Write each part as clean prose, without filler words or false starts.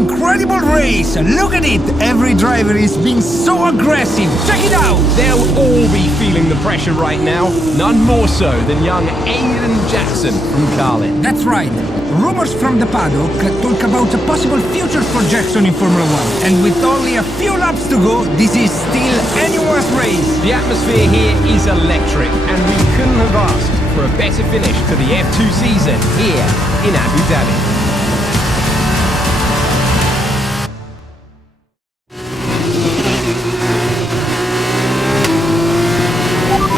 incredible race! Look at it! Every driver is being so aggressive! Check it out! They'll all be feeling the pressure right now. None more so than young Aiden Jackson from Carlin. That's right. Rumors from the paddock talk about a possible future for Jackson in Formula 1. And with only a few laps to go, this is still anyone's race. The atmosphere here is electric, and we couldn't have asked for a better finish to the F2 season here in Abu Dhabi.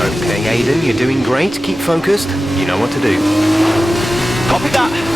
Okay, Aiden, you're doing great. Keep focused. You know what to do. Copy that.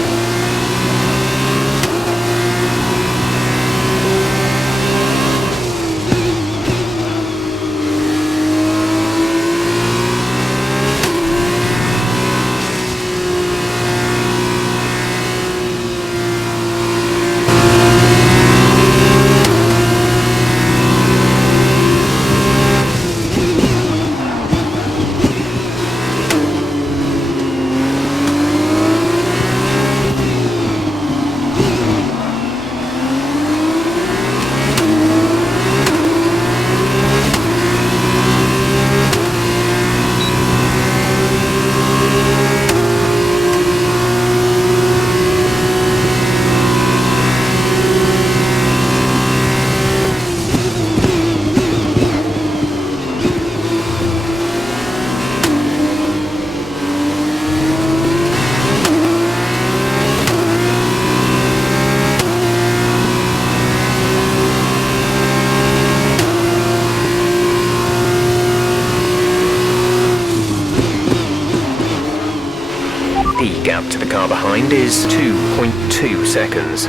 The gap to the car behind is 2.2 seconds.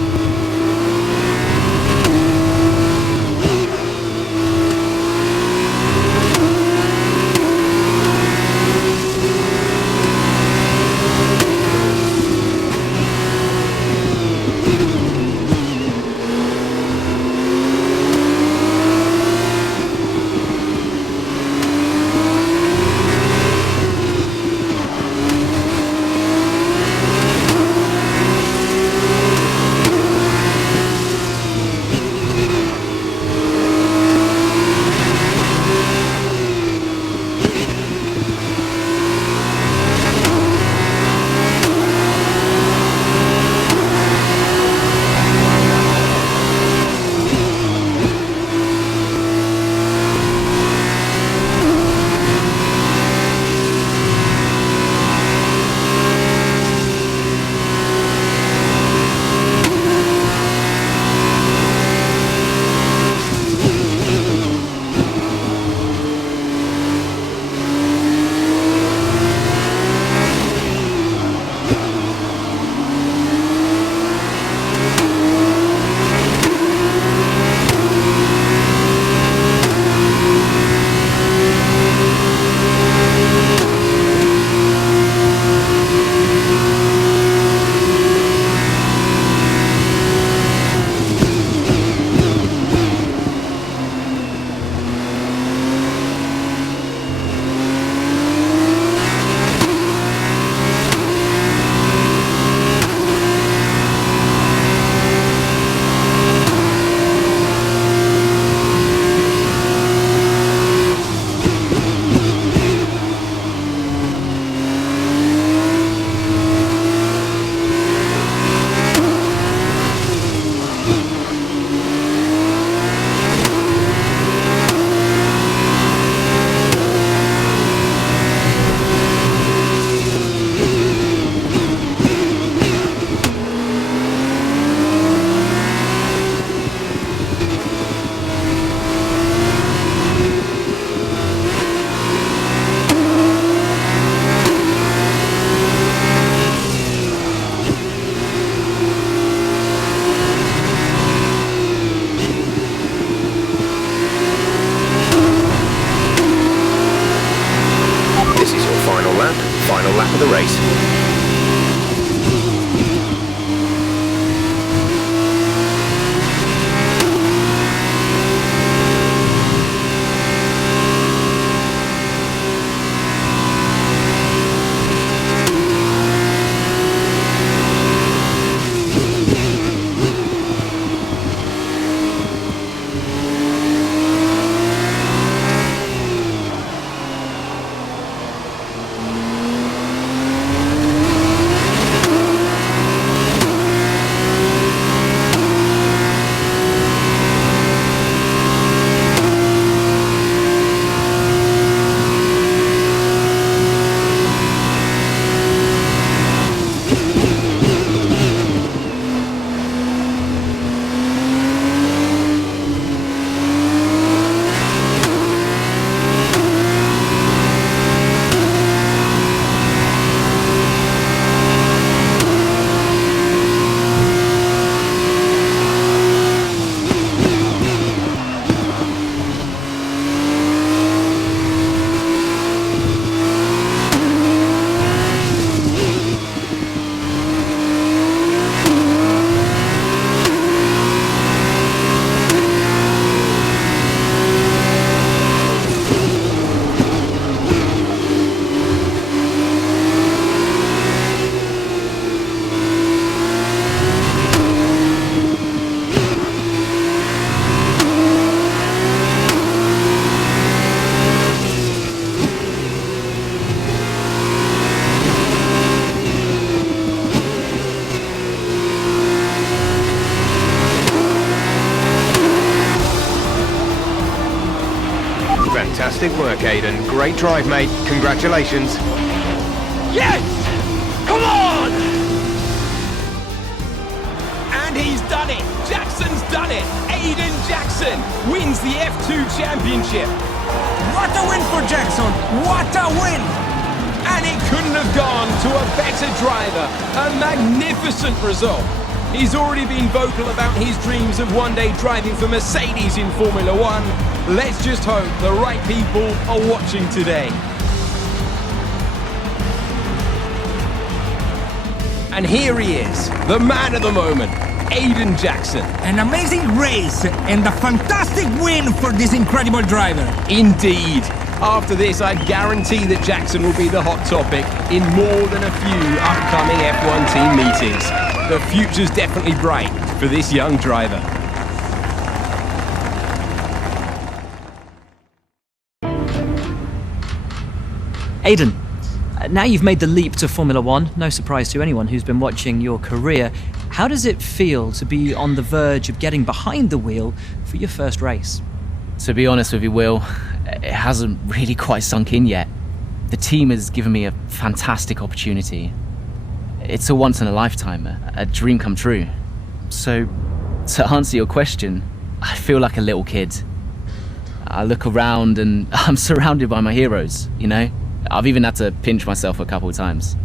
Fantastic work, Aiden. Great drive, mate. Congratulations. Yes! Come on! And he's done it! Jackson's done it! Aiden Jackson wins the F2 Championship! What a win for Jackson! What a win! And it couldn't have gone to a better driver. A magnificent result. He's already been vocal about his dreams of one day driving for Mercedes in Formula One. Let's just hope the right people are watching today. And here he is, the man of the moment, Aiden Jackson. An amazing race and a fantastic win for this incredible driver. Indeed. After this, I guarantee that Jackson will be the hot topic in more than a few upcoming F1 team meetings. The future's definitely bright for this young driver. Aiden, now you've made the leap to Formula One, no surprise to anyone who's been watching your career. How does it feel to be on the verge of getting behind the wheel for your first race? To be honest with you, Will, it hasn't really quite sunk in yet. The team has given me a fantastic opportunity. It's a once in a lifetime, a dream come true. So, to answer your question, I feel like a little kid. I look around and I'm surrounded by my heroes, you know? I've even had to pinch myself a couple of times.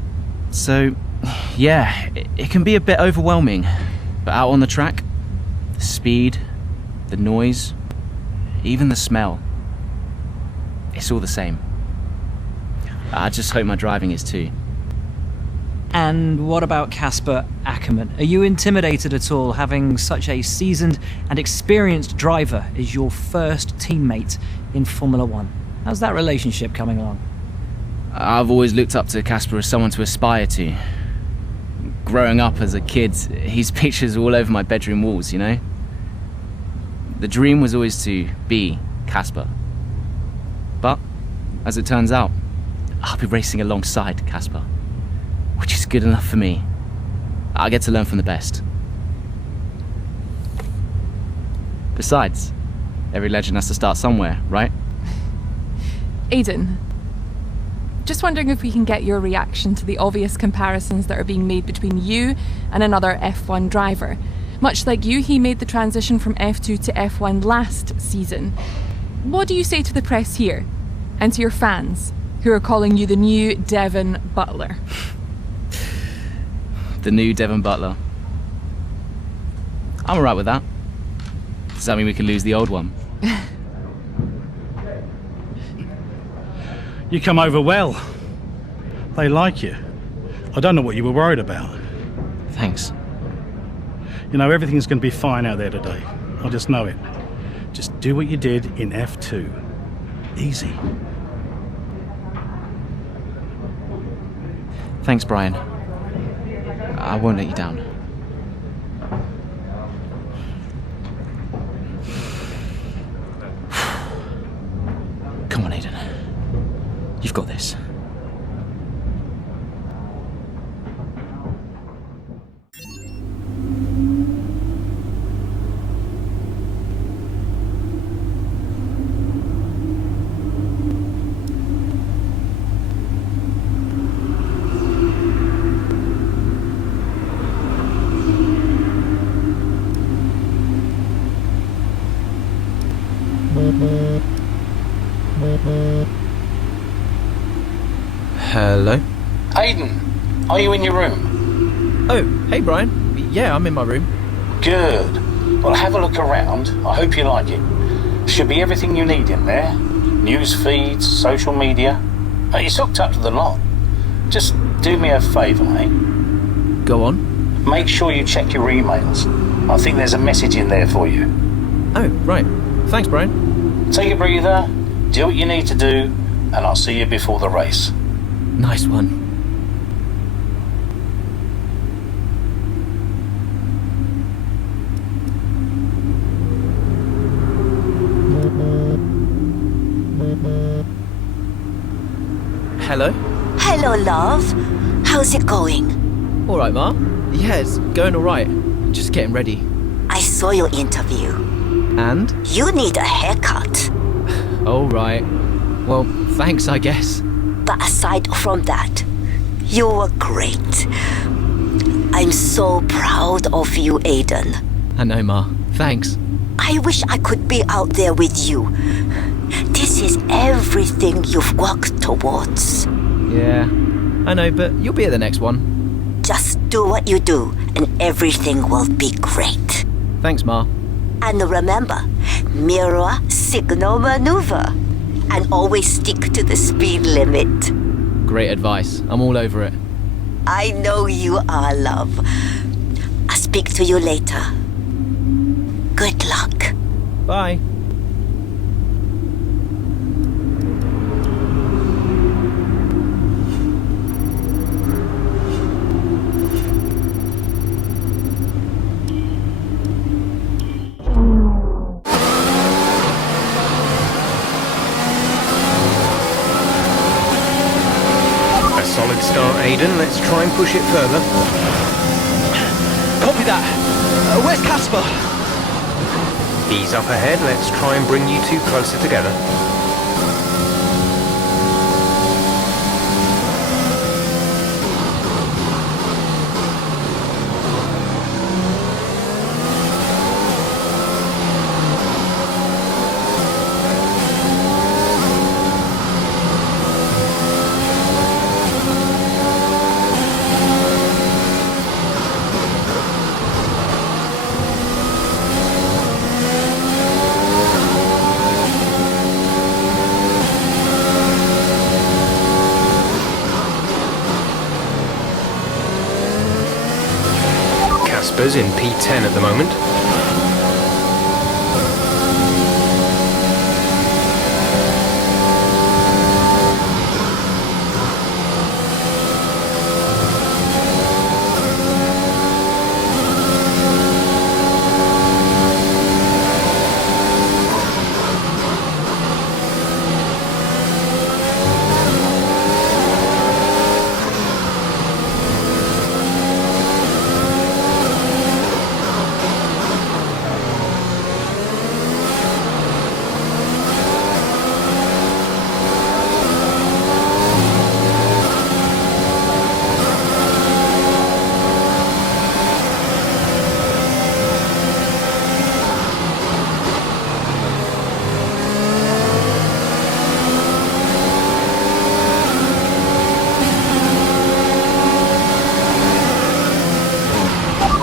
So, yeah, it can be a bit overwhelming. But out on the track, the speed, the noise, even the smell, it's all the same. I just hope my driving is too. And what about Casper Ackerman? Are you intimidated at all having such a seasoned and experienced driver as your first teammate in Formula One? How's that relationship coming along? I've always looked up to Casper as someone to aspire to. Growing up as a kid, his pictures were all over my bedroom walls, you know? The dream was always to be Casper. But, as it turns out, I'll be racing alongside Casper, which is good enough for me. I get to learn from the best. Besides, every legend has to start somewhere, right? Aiden, just wondering if we can get your reaction to the obvious comparisons that are being made between you and another F1 driver. Much like you, he made the transition from F2 to F1 last season. What do you say to the press here, and to your fans, who are calling you the new Devon Butler? The new Devon Butler. I'm alright with that. Does that mean we can lose the old one? You come over well. They like you. I don't know what you were worried about. Thanks. You know, everything's going to be fine out there today. I just know it. Just do what you did in F2. Easy. Thanks, Brian. I won't let you down. Come on, Aiden. You've got this. Hello? Aiden, are you in your room? Oh, hey Brian. Yeah, I'm in my room. Good. Well, have a look around. I hope you like it. Should be everything you need in there. News feeds, social media. It's hooked up to the lot. Just do me a favour, eh? Go on. Make sure you check your emails. I think there's a message in there for you. Oh, right. Thanks, Brian. Take a breather, do what you need to do, and I'll see you before the race. Nice one. Hello? Hello, love. How's it going? All right, Ma. Yeah, it's going all right. Just getting ready. I saw your interview. And? You need a haircut. All right. Well, thanks, I guess. But aside from that, you were great. I'm so proud of you, Aiden. I know, Ma. Thanks. I wish I could be out there with you. This is everything you've worked towards. Yeah, I know, but you'll be at the next one. Just do what you do, and everything will be great. Thanks, Ma. And remember, mirror signal maneuver. And always stick to the speed limit. Great advice. I'm all over it. I know you are, love. I'll speak to you later. Good luck. Bye. Solid start, Aiden. Let's try and push it further. Copy that. Where's Casper? He's up ahead. Let's try and bring you two closer together. Casper's in P10 at the moment.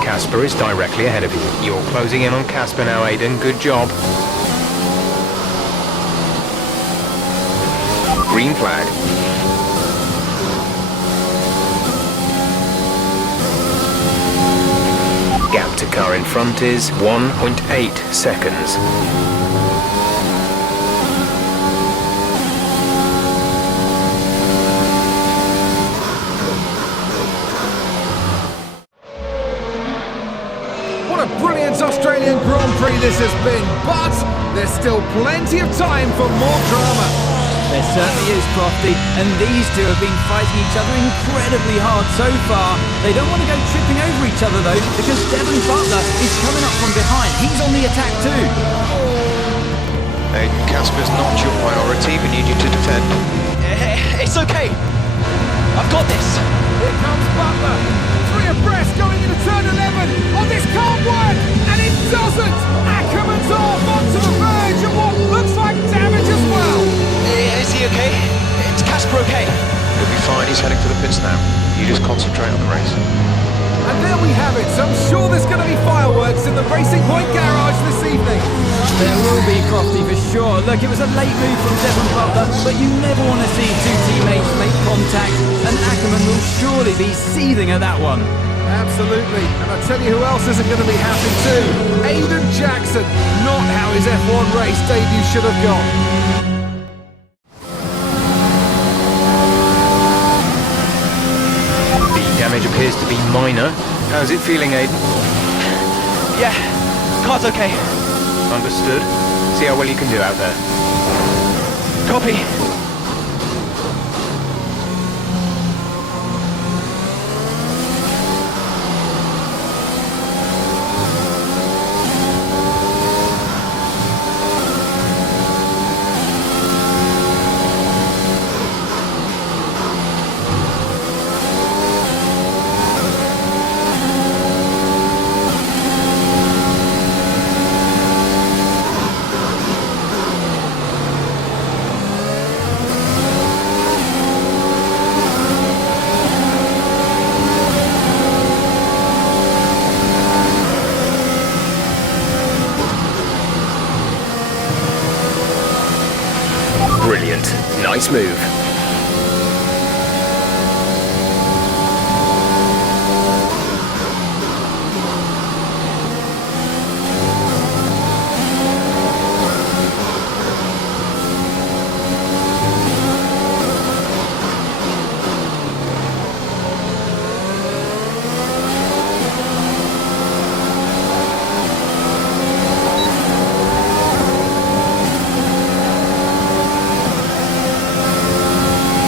Casper is directly ahead of you. You're closing in on Casper now, Aiden. Good job. Green flag. Gap to car in front is 1.8 seconds. What a brilliant Australian Grand Prix this has been, but there's still plenty of time for more drama. There certainly is, Crofty, and these two have been fighting each other incredibly hard so far. They don't want to go tripping over each other though, because Devon Butler is coming up from behind. He's on the attack too. Aiden, Casper's not your priority. We need you to defend. It's okay. I've got this. Here comes Butler. 3 abreast going into turn 11. Oh, this can't work, and it doesn't. Ackerman's off onto the verge of what looks like damage as well. Is he okay? Is Casper okay? He'll be fine. He's heading for the pits now. You just concentrate on the race. And there we have it. So I'm sure there's going to be fireworks in the Racing Point garage this evening. There will be, Crofty, for sure. Look, it was a late move from Devon Butler, but you never want to see two teammates make contact, and Ackerman will surely be seething at that one. Absolutely. And I tell you who else isn't going to be happy too. Aiden Jackson. Not how his F1 race debut should have gone. Damage appears to be minor. How's it feeling, Aiden? Yeah, car's okay. Understood. See how well you can do out there. Copy. Nice move.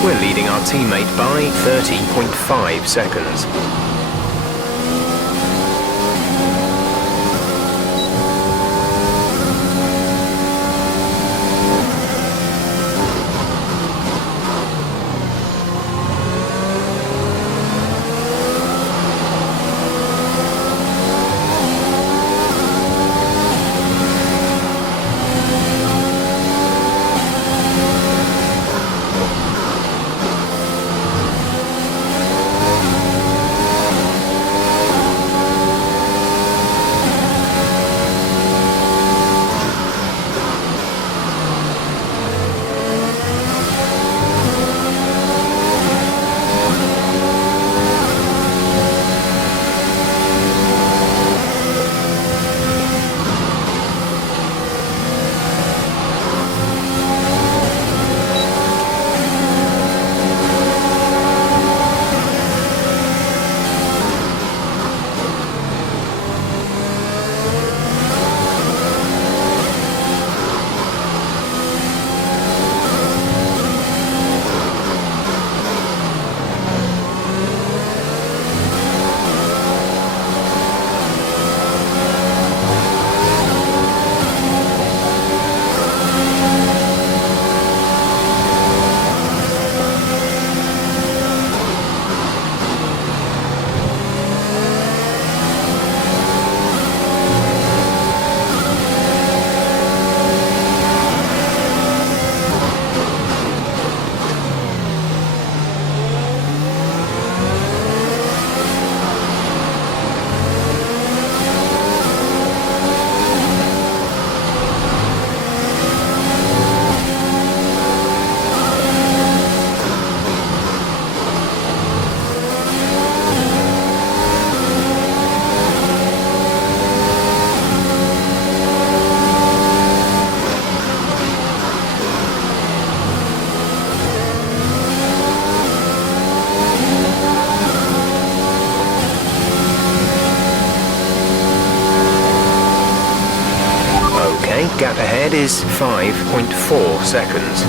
We're leading our teammate by 30.5 seconds. Gap ahead is 5.4 seconds.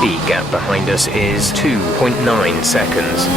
The gap behind us is 2.9 seconds.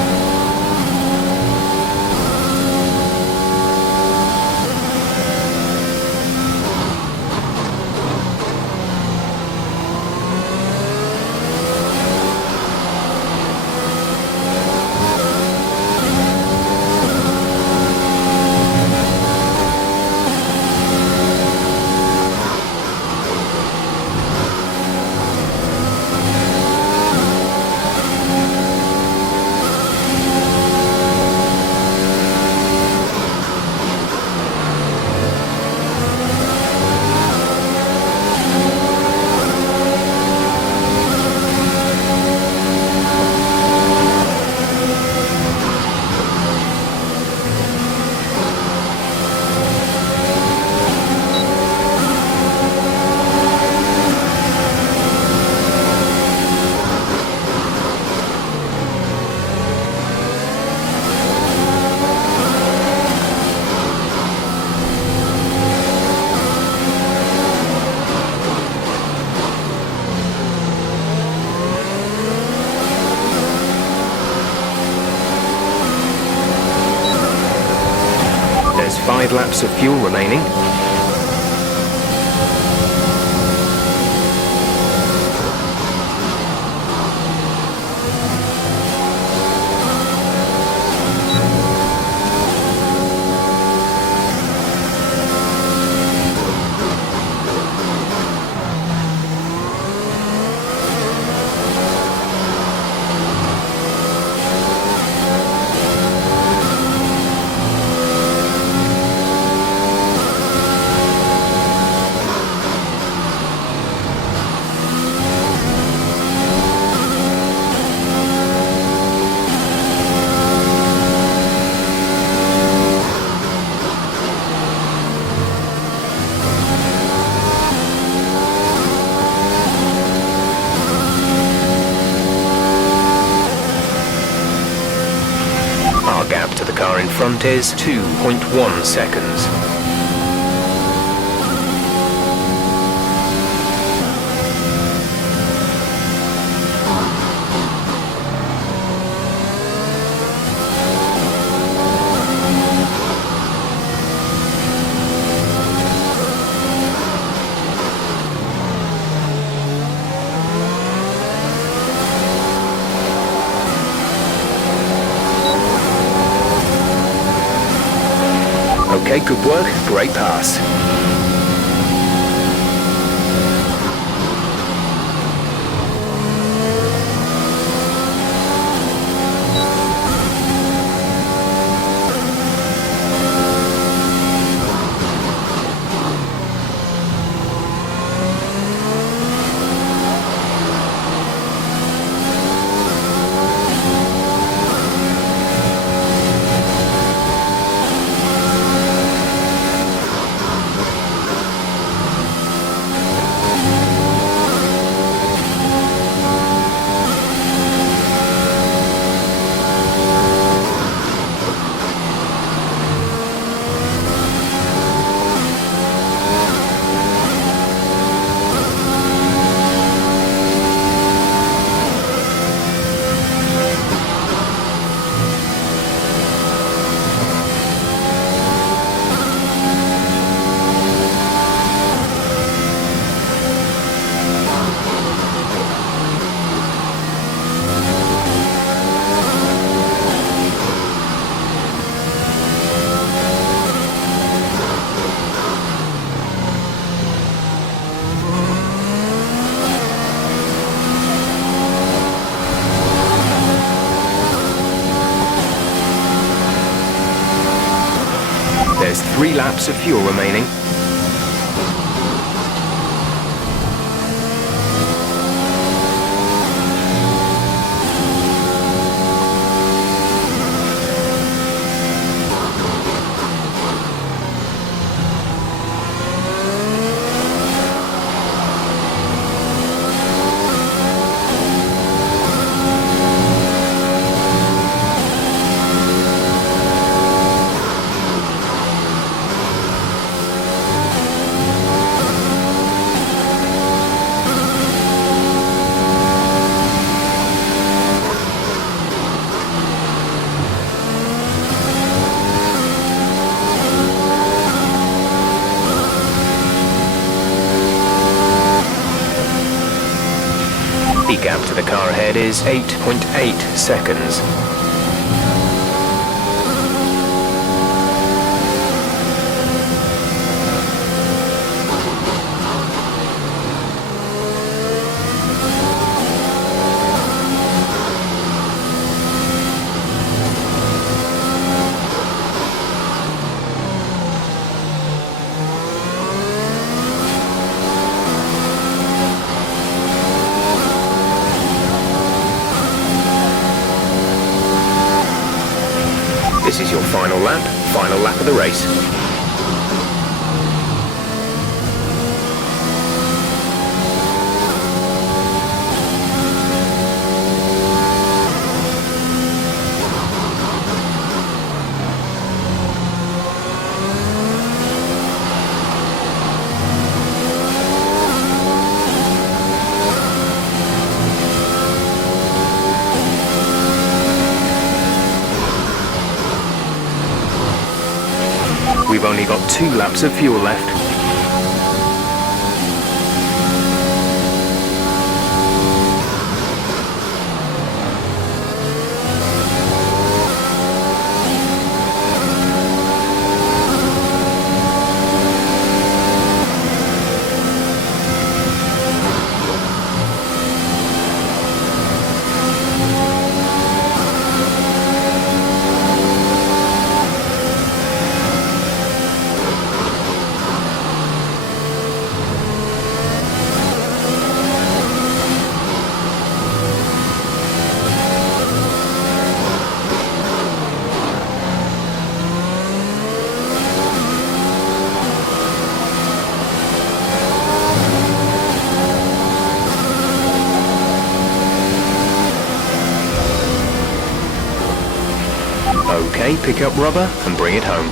There's 5 laps of fuel remaining. in front is 2.1 seconds. Okay, good work, great pass. There's 3 laps of fuel remaining. The gap to the car ahead is 8.8 seconds. This is your final lap of the race. We've only got 2 laps of fuel left. Okay, pick up rubber and bring it home.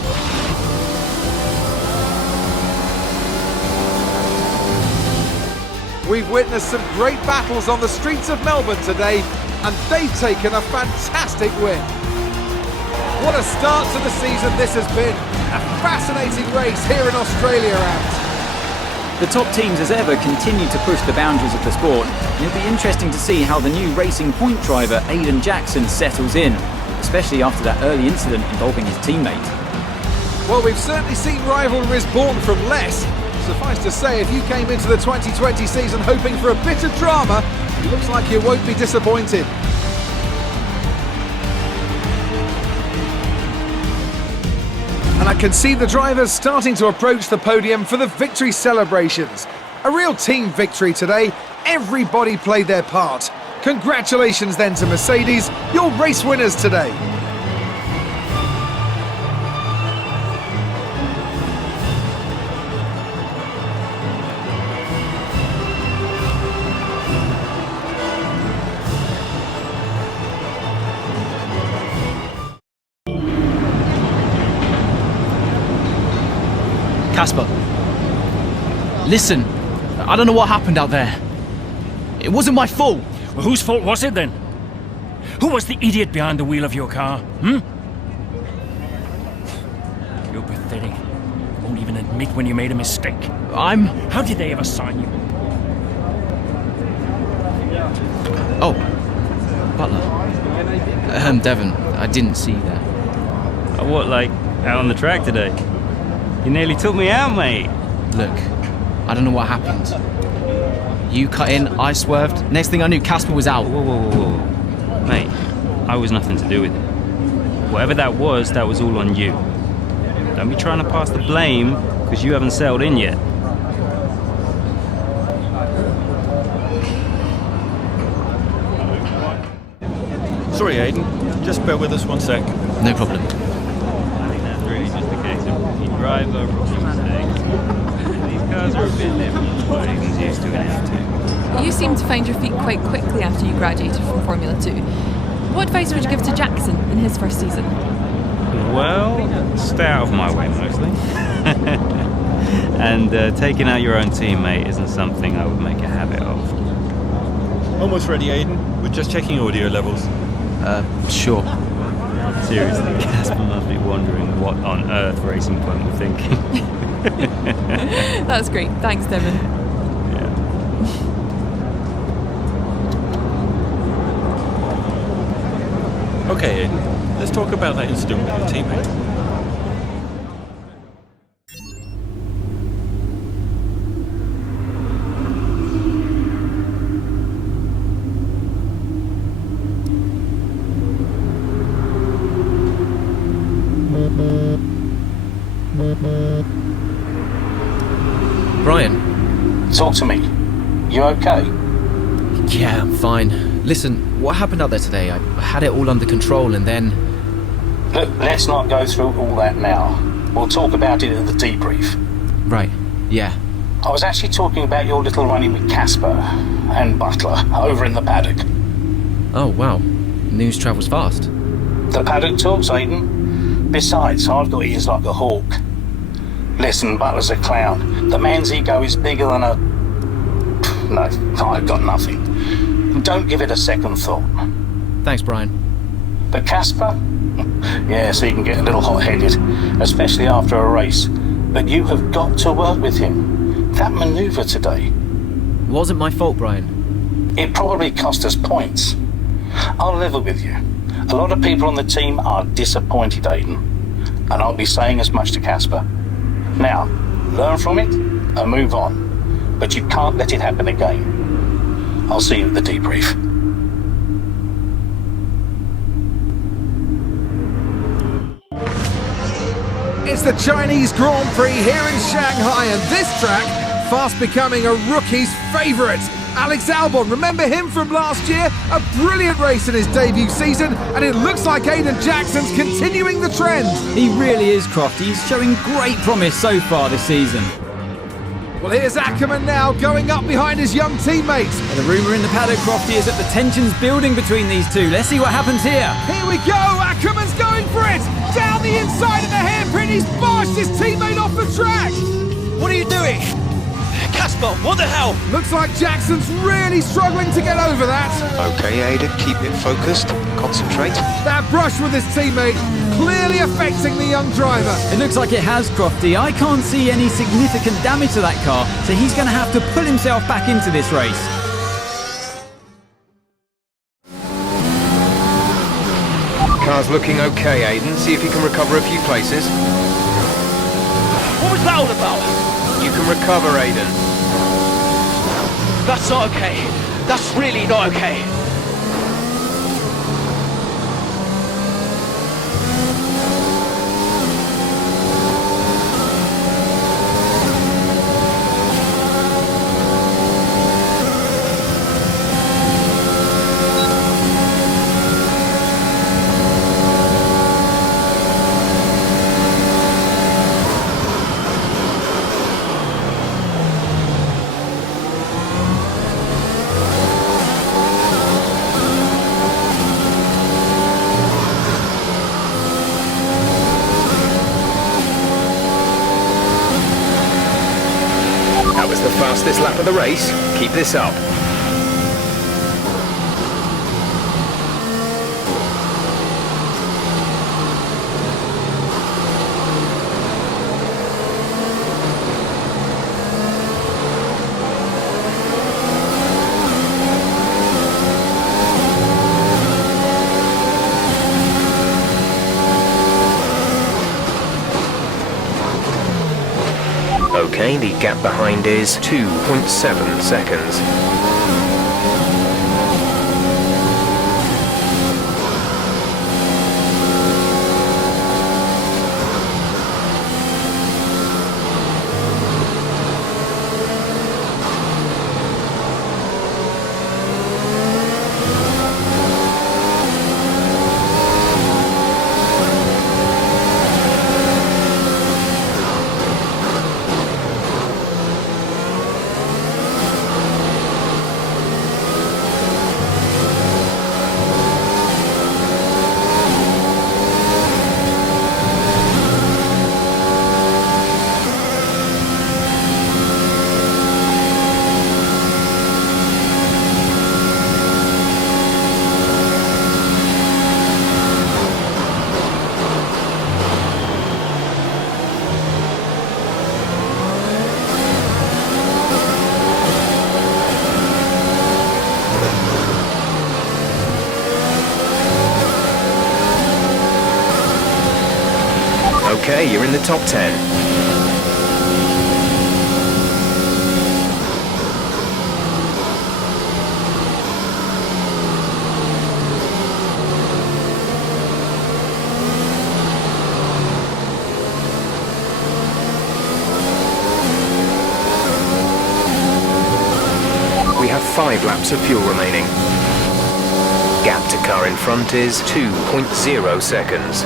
We've witnessed some great battles on the streets of Melbourne today, and they've taken a fantastic win. What a start to the season this has been. A fascinating race here in Australia out. The top teams as ever continue to push the boundaries of the sport, and it'll be interesting to see how the new Racing Point driver Aiden Jackson settles in, especially after that early incident involving his teammate. Well, we've certainly seen rivalries born from less. Suffice to say, if you came into the 2020 season hoping for a bit of drama, it looks like you won't be disappointed. And I can see the drivers starting to approach the podium for the victory celebrations. A real team victory today. Everybody played their part. Congratulations then to Mercedes, your race winners today. Casper, listen, I don't know what happened out there. It wasn't my fault. Well, whose fault was it then? Who was the idiot behind the wheel of your car? You're pathetic. You won't even admit when you made a mistake. How did they ever sign you? Oh, Butler. Devon, I didn't see that. What, like, out on the track today? You nearly took me out, mate. Look, I don't know what happened. You cut in, I swerved. Next thing I knew, Casper was out. Whoa. Mate, I was nothing to do with it. Whatever that was all on you. Don't be trying to pass the blame, because you haven't settled in yet. Sorry, Aiden. Just bear with us 1 sec. No problem. I think that's really just a case of rookie driver, rookie mistakes. These cars are a bit different from what Aiden's used to in F2. You seem to find your feet quite quickly after you graduated from Formula 2. What advice would you give to Jackson in his first season? Well, stay out of my way mostly. And taking out your own teammate isn't something I would make a habit of. Almost ready, Aiden. We're just checking audio levels. Sure. Seriously, Casper must be wondering what on earth Racing Point were thinking. That's great. Thanks, Devon. Okay, Aiden. Let's talk about that incident with your teammate. Brian. Talk to me. You okay? Yeah, I'm fine. Listen, what happened out there today? I had it all under control and then... Look, let's not go through all that now. We'll talk about it at the debrief. Right, yeah. I was actually talking about your little run-in with Casper and Butler over in the paddock. Oh, wow. News travels fast. The paddock talks, Aiden. Besides, I've got ears like a hawk. Listen, Butler's a clown. The man's ego is bigger than a... No, I've got nothing. Don't give it a second thought. Thanks, Brian. But Casper? Yes, he can get a little hot-headed, especially after a race. But you have got to work with him. That manoeuvre today... It wasn't my fault, Brian. It probably cost us points. I'll level with you. A lot of people on the team are disappointed, Aiden. And I'll be saying as much to Casper. Now, learn from it and move on. But you can't let it happen again. I'll see you at the debrief. It's the Chinese Grand Prix here in Shanghai, and this track fast becoming a rookie's favourite. Alex Albon, remember him from last year? A brilliant race in his debut season, and it looks like Aiden Jackson's continuing the trend. He really is, Croft. He's showing great promise so far this season. Well, here's Ackerman now, going up behind his young teammates. And the rumour in the paddock, Crofty, is that the tension's building between these two. Let's see what happens here. Here we go, Ackerman's going for it. Down the inside of the hairpin, he's barged his teammate off the track! What are you doing? Casper, what the hell? Looks like Jackson's really struggling to get over that. Okay, Aiden, keep it focused. Concentrate. That brush with his teammate clearly affecting the young driver. It looks like it has, Crofty. I can't see any significant damage to that car, so he's going to have to pull himself back into this race. Car's looking okay, Aiden. See if you can recover a few places. What was that all about? You can recover, Aiden. That's not okay. That's really not okay. Fastest lap of the race. Keep this up. Okay, the gap behind is 2.7 seconds. Okay, you're in the top 10. We have 5 laps of fuel remaining. Gap to car in front is 2.0 seconds.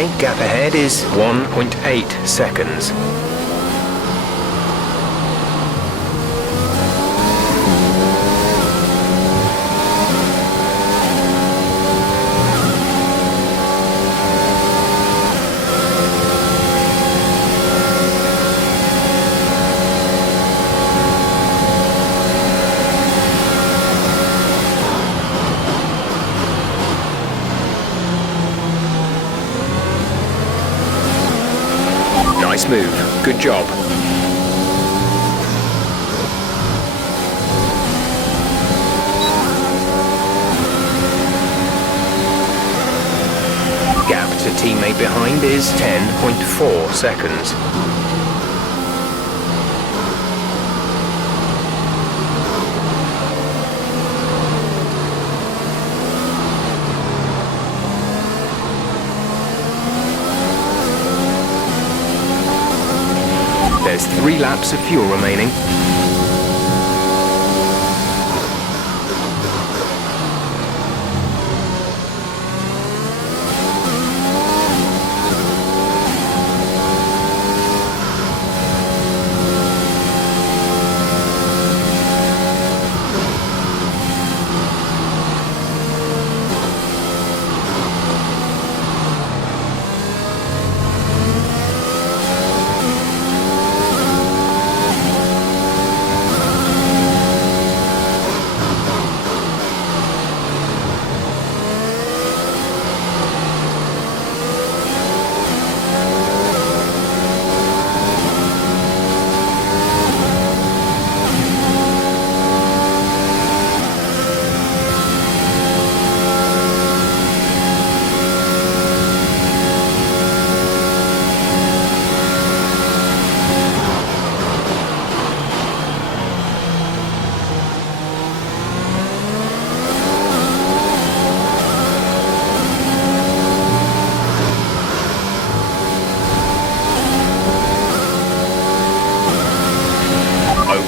Okay, gap ahead is 1.8 seconds. Nice move. Good job. Gap to teammate behind is 10.4 seconds. There's 3 laps of fuel remaining.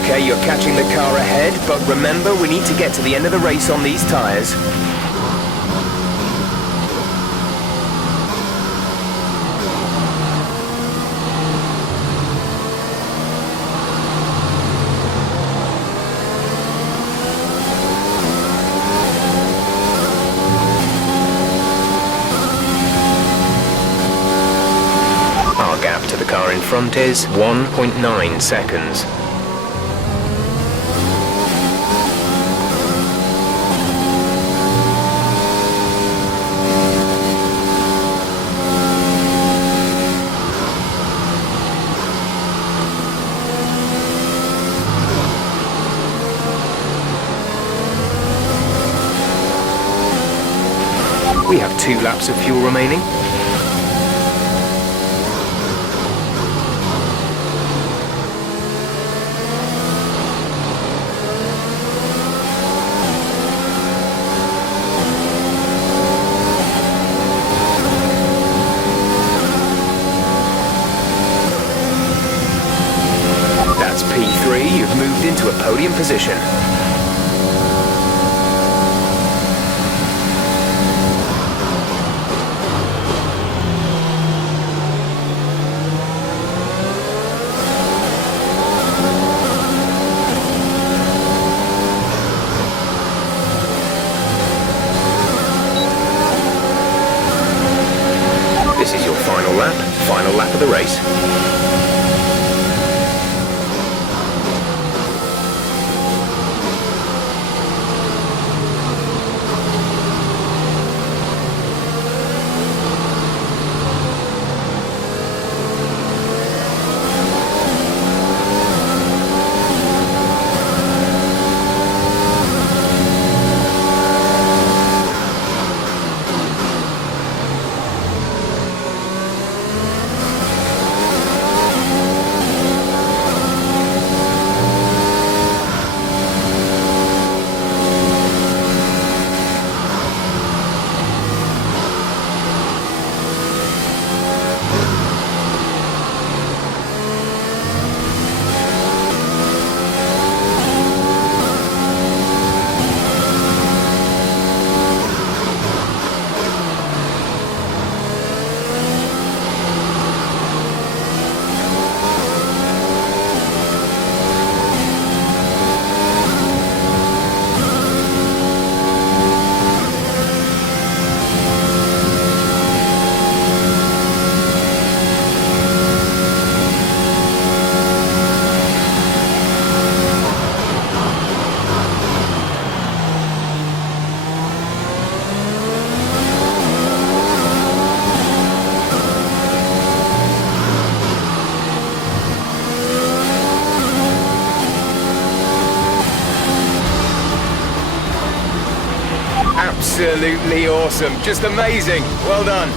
Okay, you're catching the car ahead, but remember, we need to get to the end of the race on these tyres. Our gap to the car in front is 1.9 seconds. We have 2 laps of fuel remaining. That's P3, you've moved into a podium position. This is your final lap of the race. Absolutely awesome. Just amazing. Well done.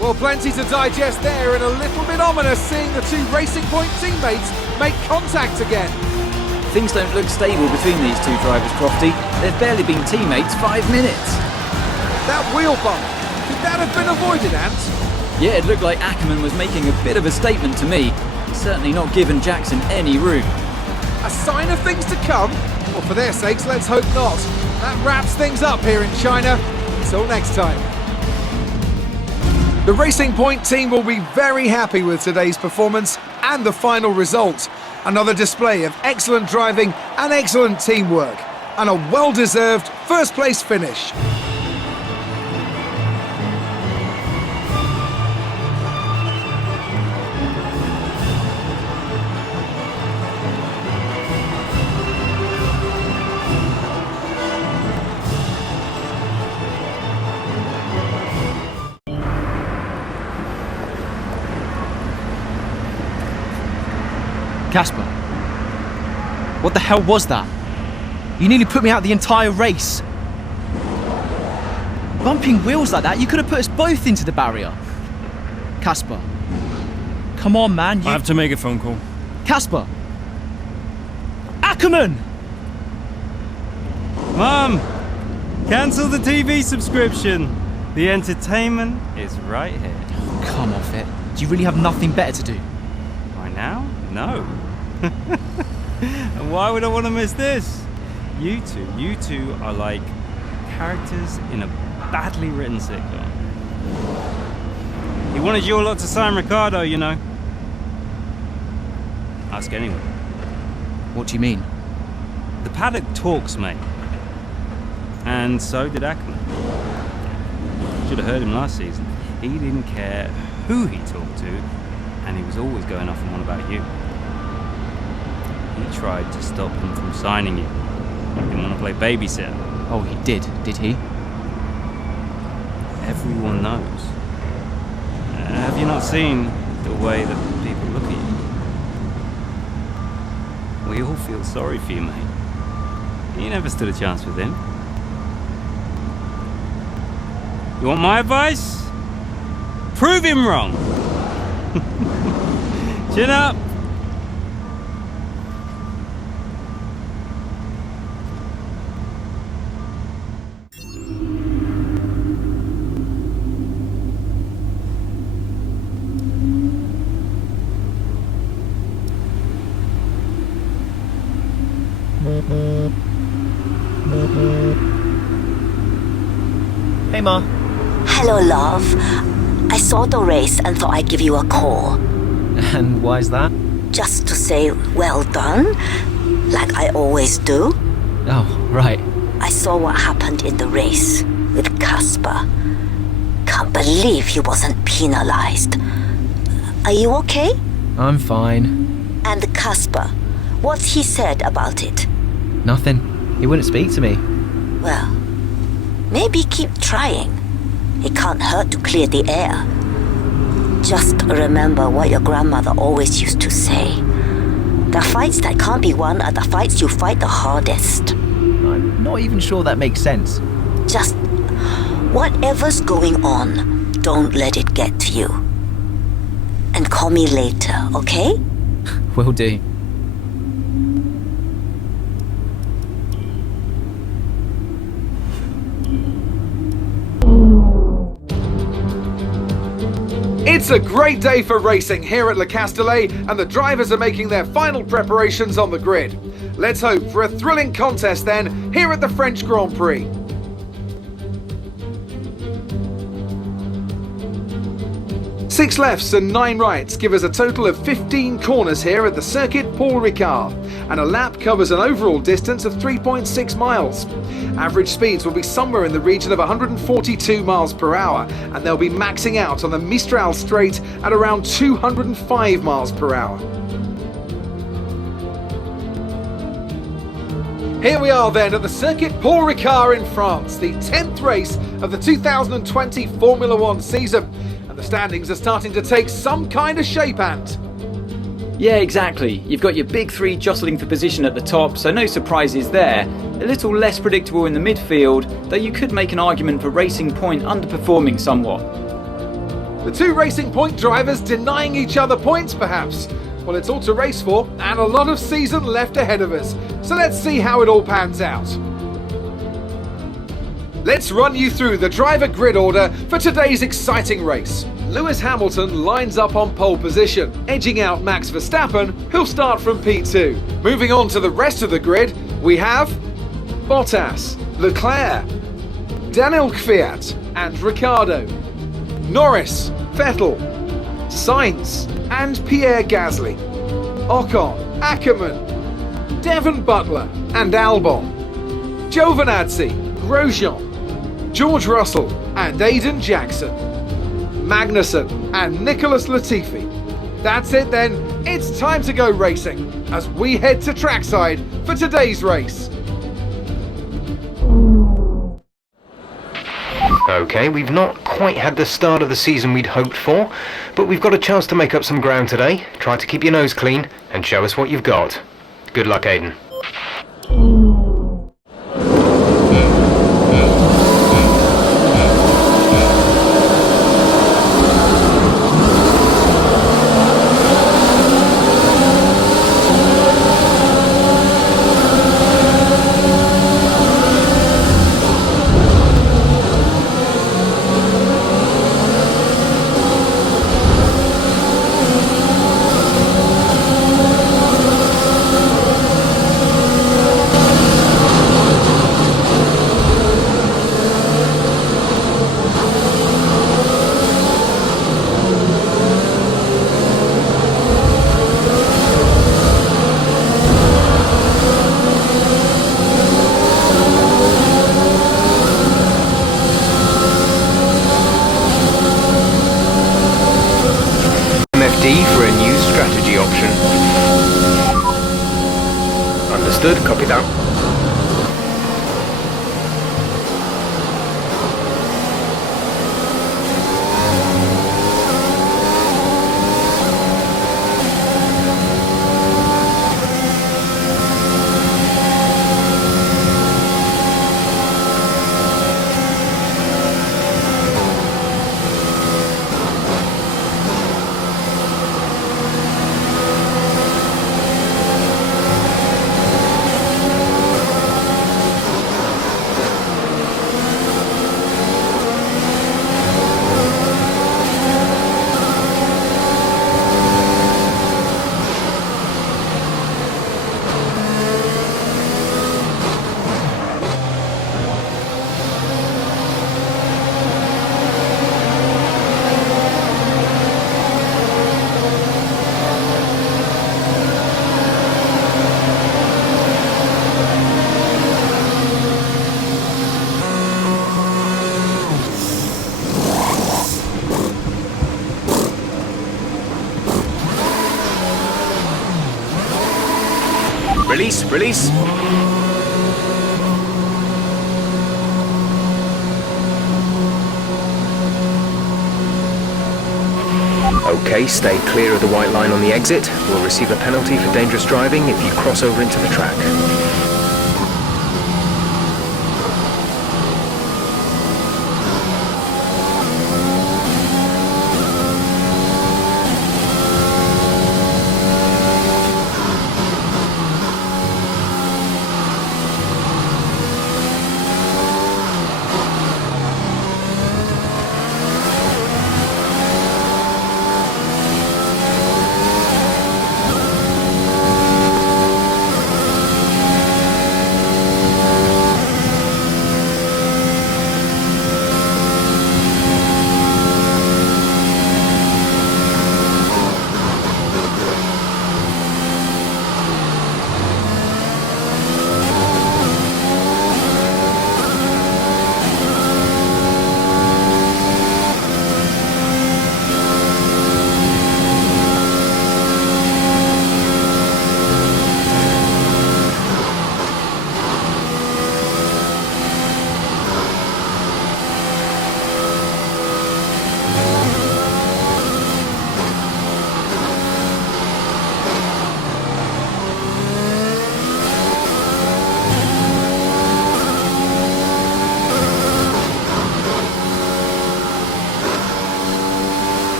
Well, plenty to digest there, and a little bit ominous seeing the two Racing Point teammates make contact again. Things don't look stable between these two drivers, Crofty. They've barely been teammates 5 minutes. That wheel bump, could that have been avoided, Ant? Yeah, it looked like Ackerman was making a bit of a statement to me. He's certainly not given Jackson any room. A sign of things to come? Well, for their sakes, let's hope not. That wraps things up here in China. Until next time. The Racing Point team will be very happy with today's performance and the final result. Another display of excellent driving and excellent teamwork, and a well-deserved first-place finish. Casper, what the hell was that? You nearly put me out the entire race. Bumping wheels like that, you could have put us both into the barrier. Casper, come on, man. I have to make a phone call. Casper! Ackerman! Mum! Cancel the TV subscription. The entertainment is right here. Oh, come off it. Do you really have nothing better to do? Right now? No. And why would I want to miss this? You two are like characters in a badly written sitcom. He wanted your lot to sign Ricardo, you know. Ask anyone. What do you mean? The paddock talks, mate. And so did Ackerman. Should have heard him last season. He didn't care who he talked to, and he was always going off and on about you. He tried to stop him from signing you. He didn't want to play babysitter. Oh, he did he? Everyone knows. Have you not seen the way that people look at you? We all feel sorry for you, mate. You never stood a chance with him. You want my advice? Prove him wrong. Chin up. Hey, Ma. Hello, love. I saw the race and thought I'd give you a call. And why's that? Just to say well done, like I always do. Oh, right. I saw what happened in the race with Casper. Can't believe he wasn't penalized. Are you okay? I'm fine. And Casper, what's he said about it? Nothing. He wouldn't speak to me. Well, maybe keep trying. It can't hurt to clear the air. Just remember what your grandmother always used to say. The fights that can't be won are the fights you fight the hardest. I'm not even sure that makes sense. Just whatever's going on, don't let it get to you. And call me later, okay? Will do. It's a great day for racing here at Le Castellet, and the drivers are making their final preparations on the grid. Let's hope for a thrilling contest then here at the French Grand Prix. Six lefts and 9 rights give us a total of 15 corners here at the circuit Paul Ricard, and a lap covers an overall distance of 3.6 miles. Average speeds will be somewhere in the region of 142 miles per hour, and they'll be maxing out on the Mistral Straight at around 205 miles per hour. Here we are then at the circuit Paul Ricard in France, the 10th race of the 2020 Formula One season. The standings are starting to take some kind of shape, Ant. Yeah, exactly. You've got your big three jostling for position at the top, so no surprises there. A little less predictable in the midfield, though you could make an argument for Racing Point underperforming somewhat. The two Racing Point drivers denying each other points, perhaps? Well, it's all to race for, and a lot of season left ahead of us. So let's see how it all pans out. Let's run you through the driver grid order for today's exciting race. Lewis Hamilton lines up on pole position, edging out Max Verstappen, who'll start from P2. Moving on to the rest of the grid, we have Bottas, Leclerc, Daniel Kvyat and Ricciardo, Norris, Vettel, Sainz and Pierre Gasly, Ocon, Ackermann, Devon Butler and Albon, Giovinazzi, Grosjean, George Russell and Aiden Jackson, Magnussen and Nicholas Latifi. That's it then, it's time to go racing as we head to trackside for today's race. Okay, we've not quite had the start of the season we'd hoped for, but we've got a chance to make up some ground today. Try to keep your nose clean and show us what you've got. Good luck, Aiden. For a new strategy option. Understood, copy that. Release. Okay, stay clear of the white line on the exit. We'll receive a penalty for dangerous driving if you cross over into the track.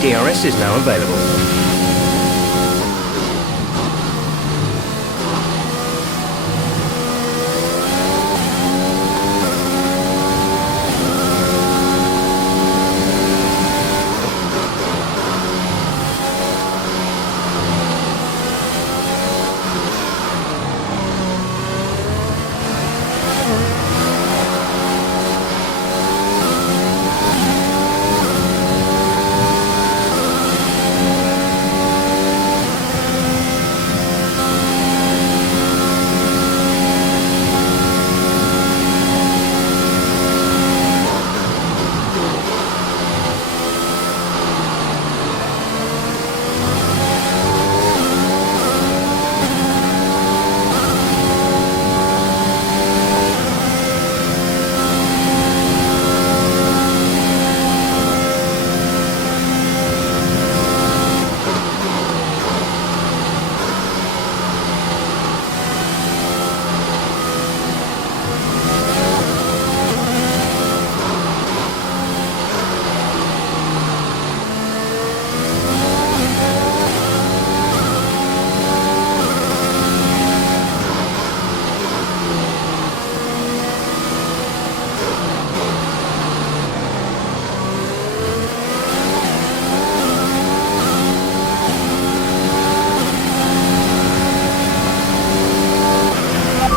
DRS is now available.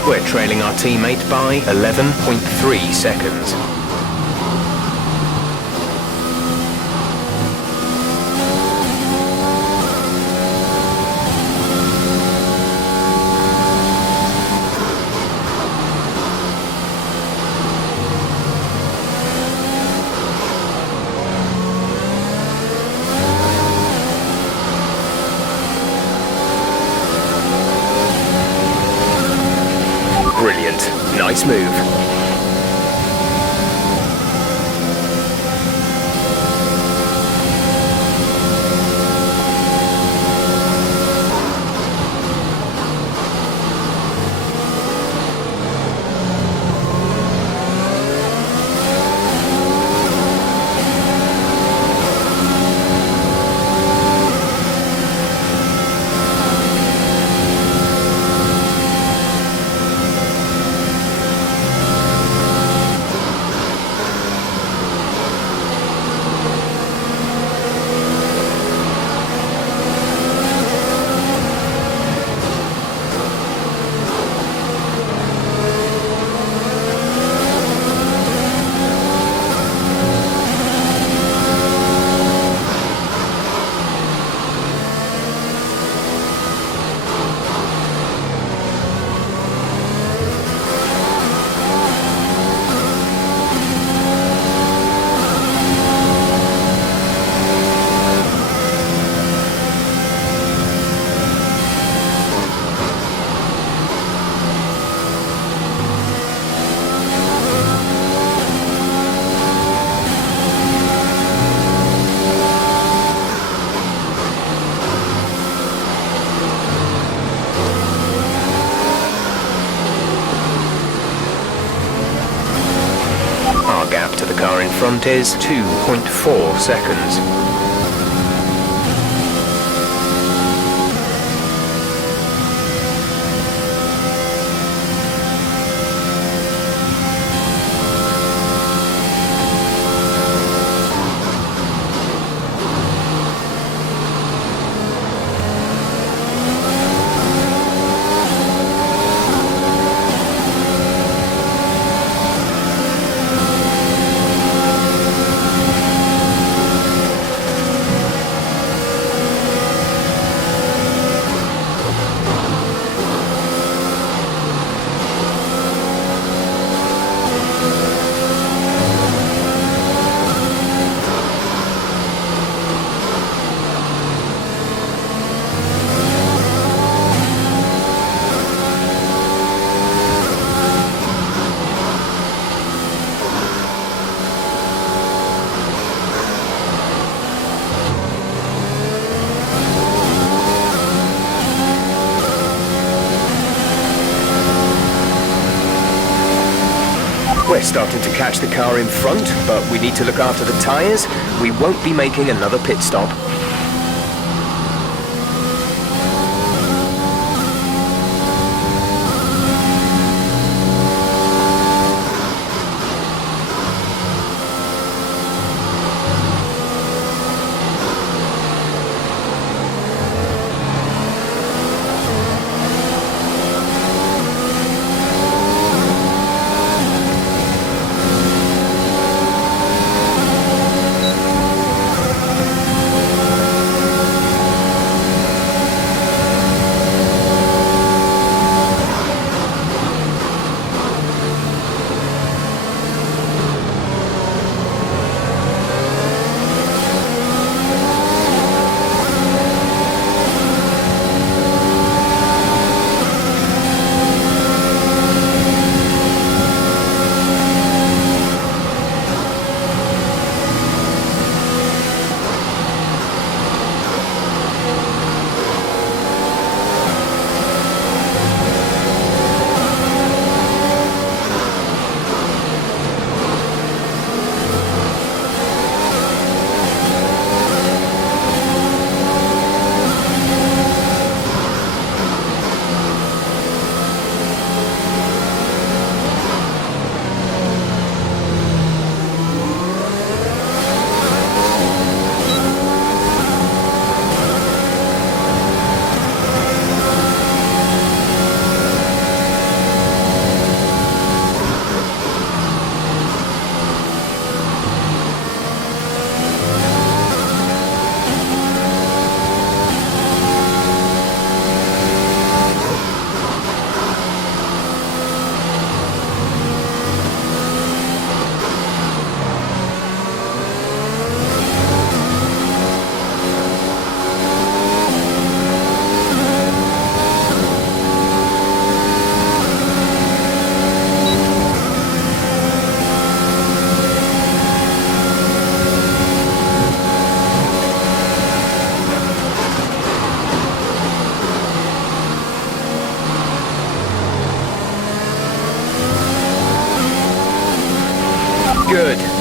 We're trailing our teammate by 11.3 seconds. Brilliant. Nice move. Our gap to the car in front is 2.4 seconds. We're starting to catch the car in front, but we need to look after the tyres. We won't be making another pit stop.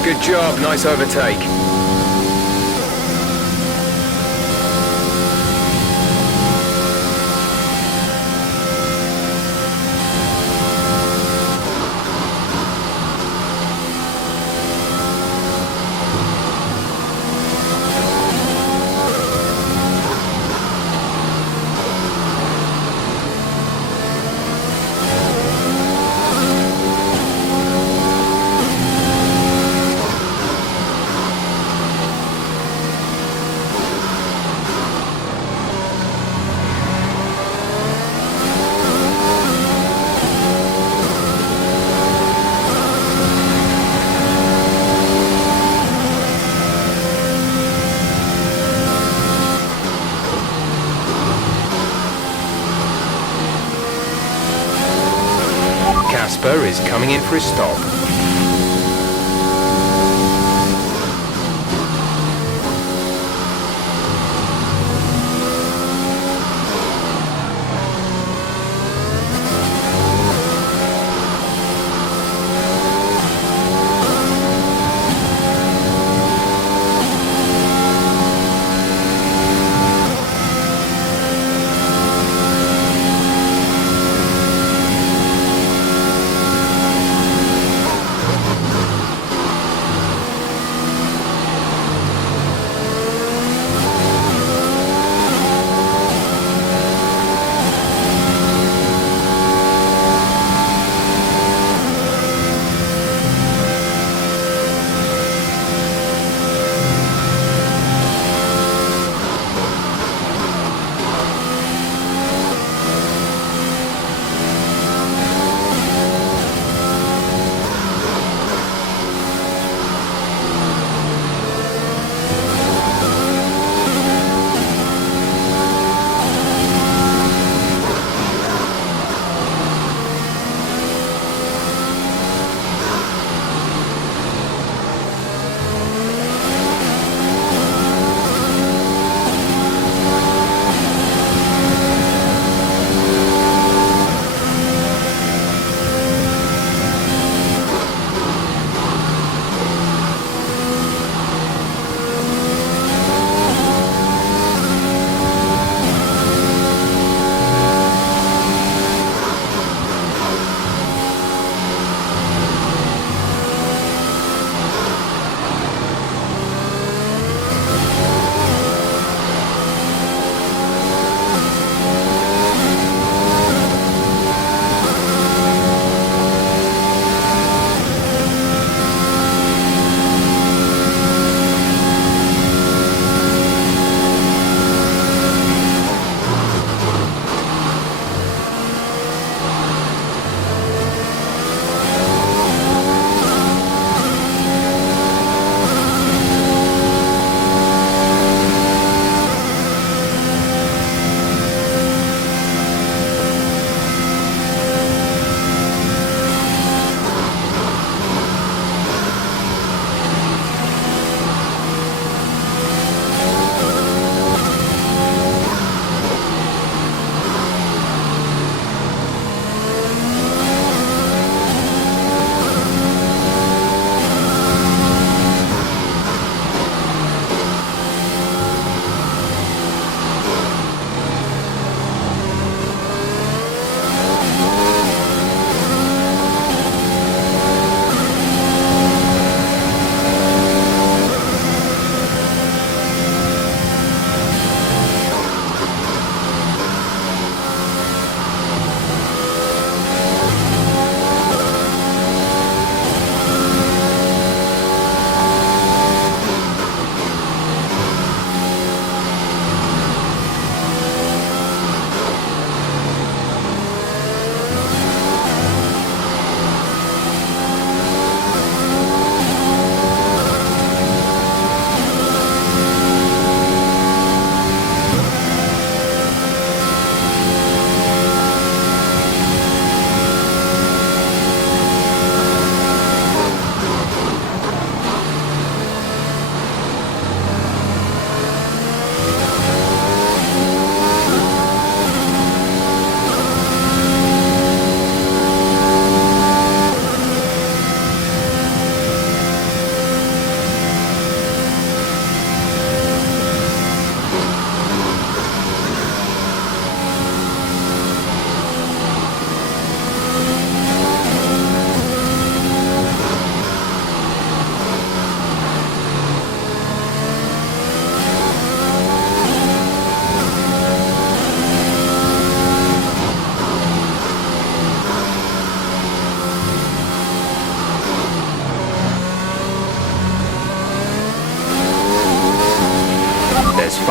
Good job, nice overtake. Casper is coming in for his stop.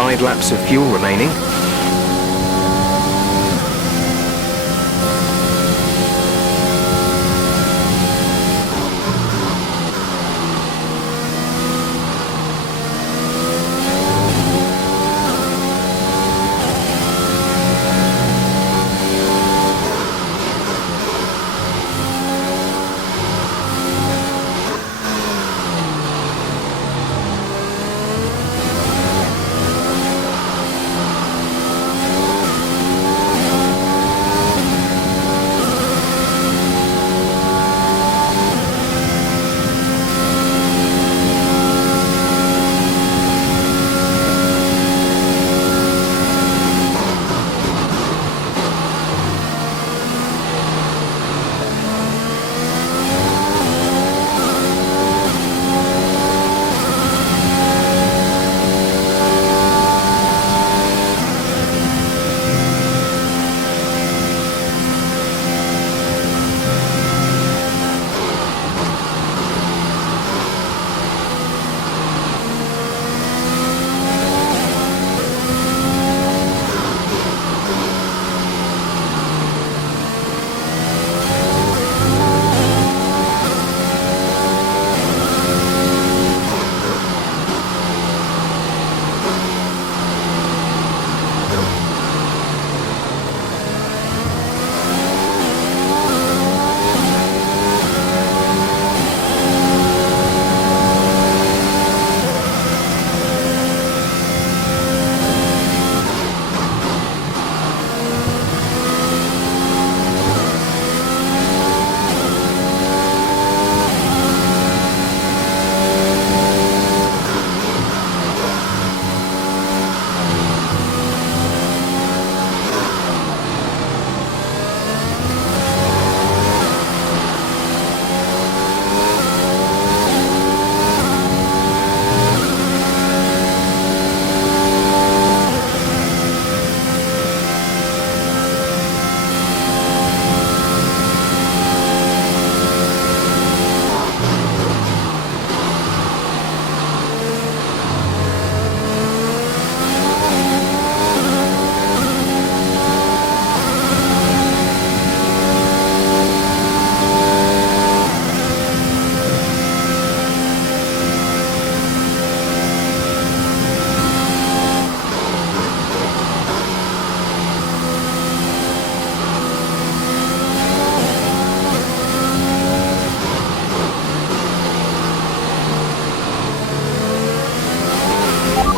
5 laps of fuel remaining.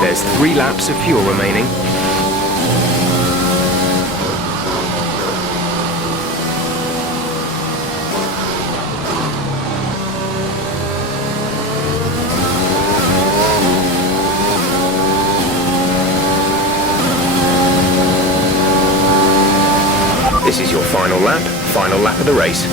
There's 3 laps of fuel remaining. This is your final lap of the race.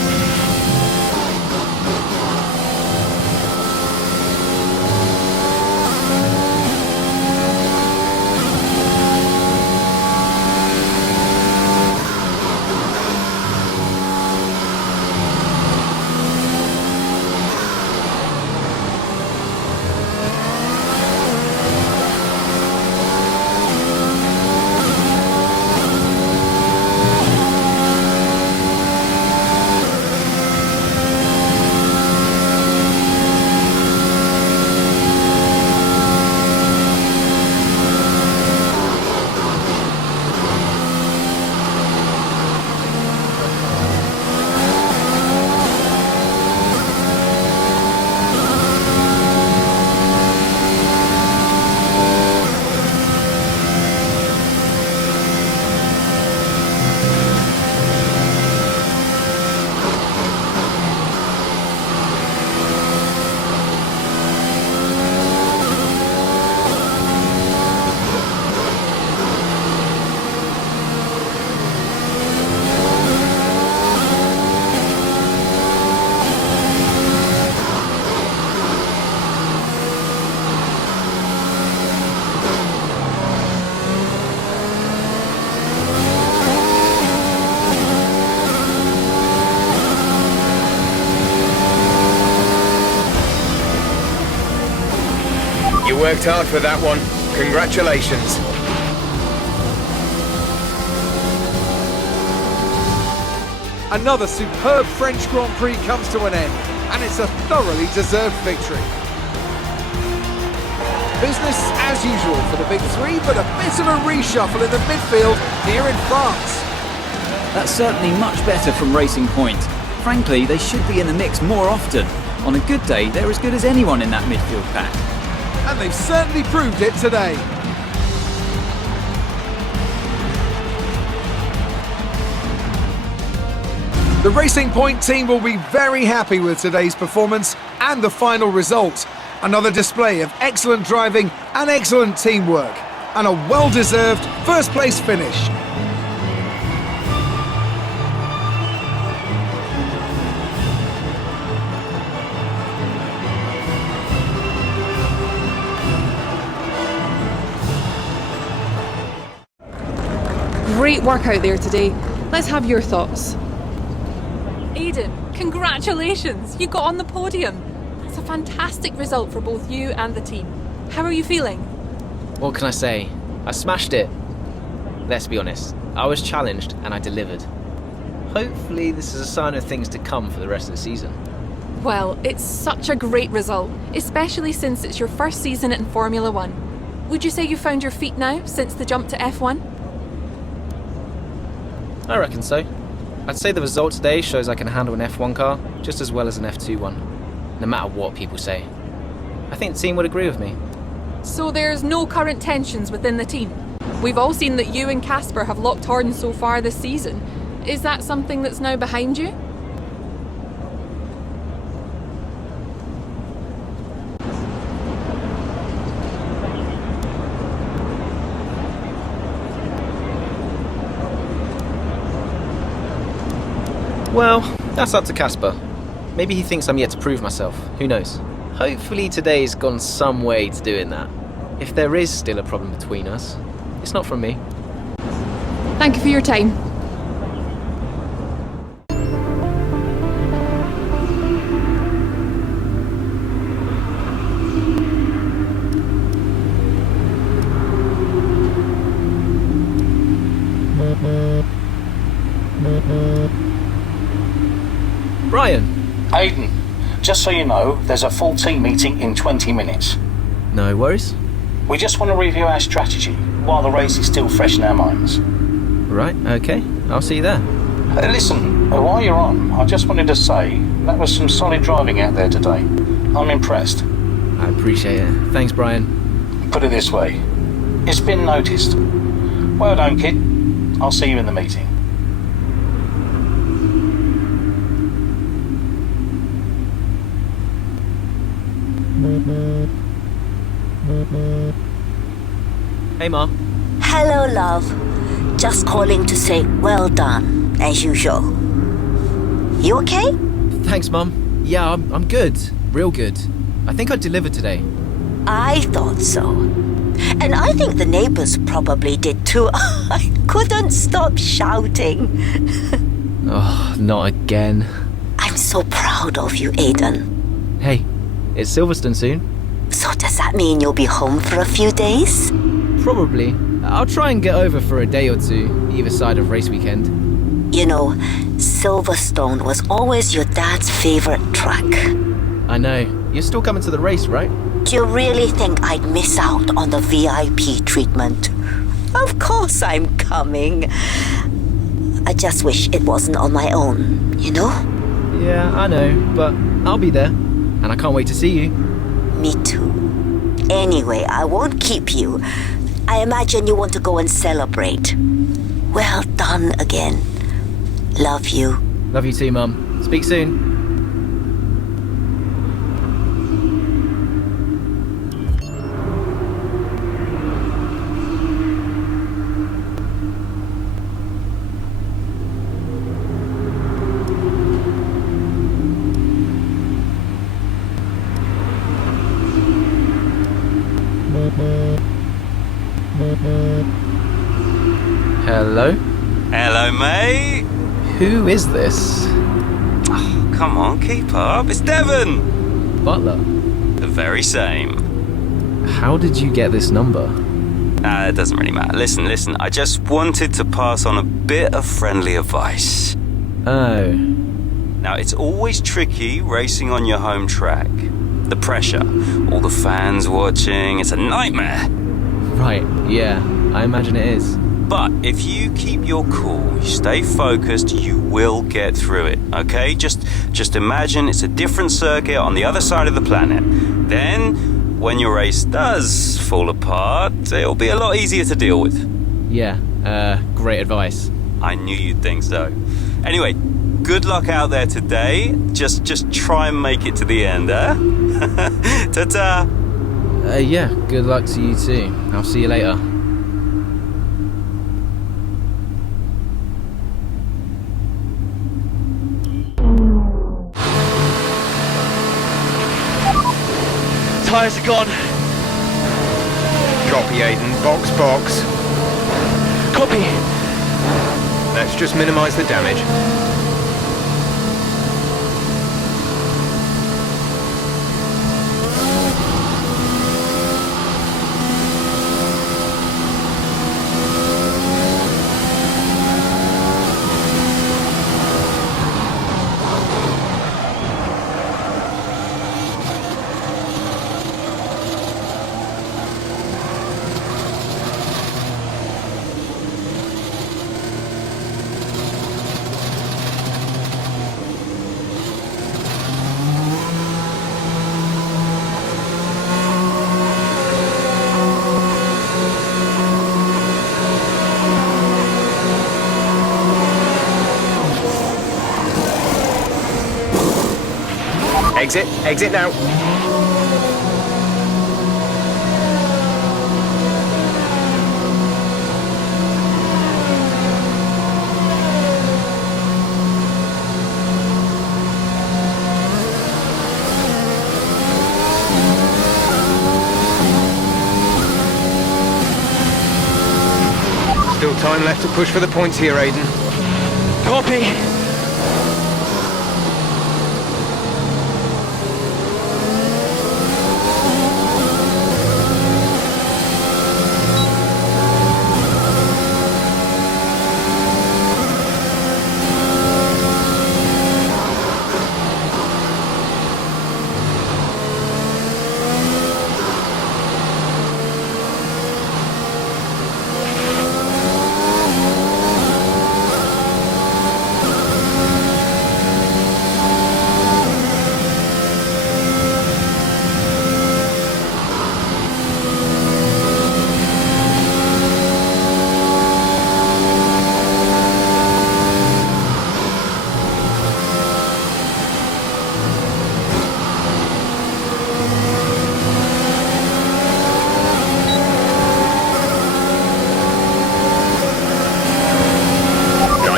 You worked hard for that one. Congratulations. Another superb French Grand Prix comes to an end, and it's a thoroughly deserved victory. Business as usual for the big three, but a bit of a reshuffle in the midfield here in France. That's certainly much better from Racing Point. Frankly, they should be in the mix more often. On a good day, they're as good as anyone in that midfield pack. And they've certainly proved it today. The Racing Point team will be very happy with today's performance and the final result. Another display of excellent driving and excellent teamwork, and a well-deserved first-place finish. Great work out there today. Let's have your thoughts. Aidan, congratulations! You got on the podium. That's a fantastic result for both you and the team. How are you feeling? What can I say? I smashed it. Let's be honest, I was challenged and I delivered. Hopefully this is a sign of things to come for the rest of the season. Well, it's such a great result, especially since it's your first season in Formula 1. Would you say you found your feet now since the jump to F1? I reckon so. I'd say the result today shows I can handle an F1 car just as well as an F2 one, no matter what people say. I think the team would agree with me. So there's no current tensions within the team? We've all seen that you and Casper have locked horns so far this season. Is that something that's now behind you? Well, that's up to Casper. Maybe he thinks I'm yet to prove myself. Who knows? Hopefully today's gone some way to doing that. If there is still a problem between us, it's not from me. Thank you for your time. Brian! Aidan, just so you know, there's a full team meeting in 20 minutes. No worries. We just want to review our strategy while the race is still fresh in our minds. Right, okay. I'll see you there. Listen, while you're on, I just wanted to say that was some solid driving out there today. I'm impressed. I appreciate it. Thanks, Brian. Put it this way, it's been noticed. Well done, kid. I'll see you in the meeting. Hey, Ma. Hello, love. Just calling to say well done, as usual. You okay? Thanks, Mum. Yeah, I'm good. Real good. I think I delivered today. I thought so. And I think the neighbors probably did too. I couldn't stop shouting. Oh, not again. I'm so proud of you, Aidan. Hey, it's Silverstone soon. So does that mean you'll be home for a few days? Probably. I'll try and get over for a day or two, either side of race weekend. You know, Silverstone was always your dad's favorite track. I know. You're still coming to the race, right? Do you really think I'd miss out on the VIP treatment? Of course I'm coming. I just wish it wasn't on my own, you know? Yeah, I know, but I'll be there. And I can't wait to see you. Me too. Anyway, I won't keep you. I imagine you want to go and celebrate. Well done again. Love you. Love you too, Mum. Speak soon. Hello? Hello, mate. Who is this? Oh, come on, keep up. It's Devon. Butler. The very same. How did you get this number? It doesn't really matter. Listen, I just wanted to pass on a bit of friendly advice. Oh. Now, it's always tricky racing on your home track. The pressure, all the fans watching, it's a nightmare. Right, yeah, I imagine it is. But if you keep your cool, you stay focused, you will get through it, okay? Just imagine it's a different circuit on the other side of the planet. Then, when your race does fall apart, it'll be a lot easier to deal with. Yeah, great advice. I knew you'd think so. Anyway, good luck out there today. Just try and make it to the end, eh? Ta-ta! Yeah, good luck to you too. I'll see you later. Tyres are gone. Copy, Aiden. Box. Copy. Let's just minimise the damage. Exit now. Still time left to push for the points here, Aiden. Copy.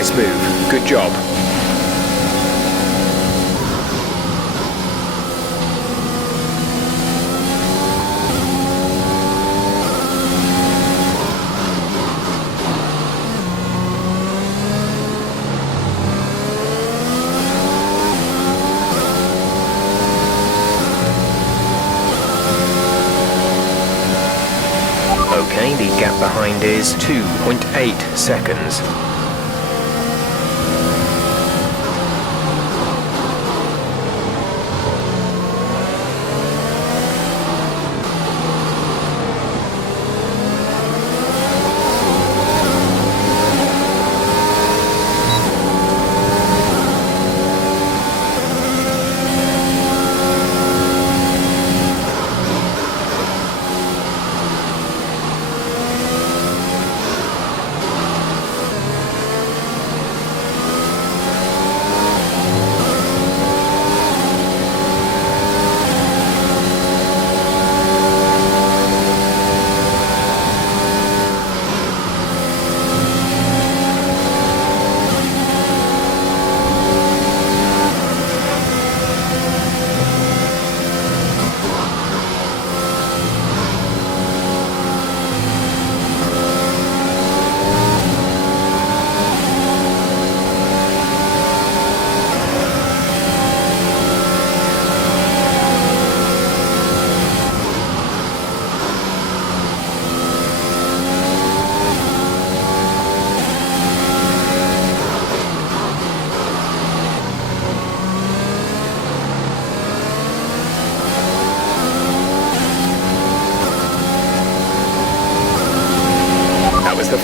Nice move. Good job. Okay, the gap behind is 2.8 seconds.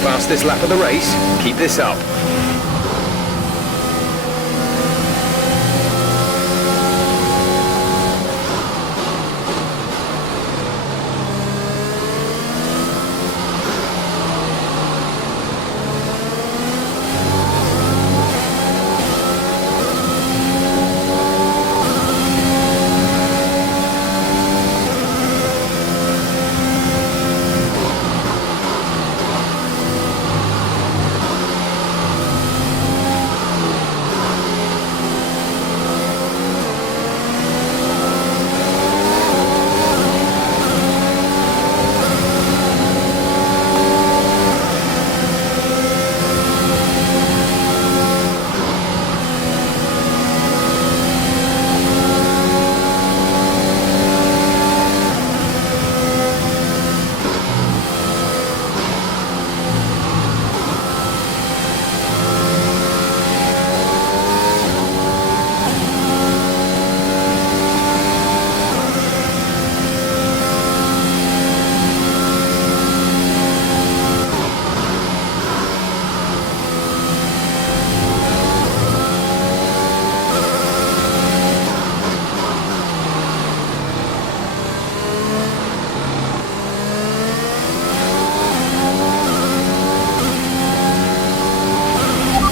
fastest lap of the race. Keep this up.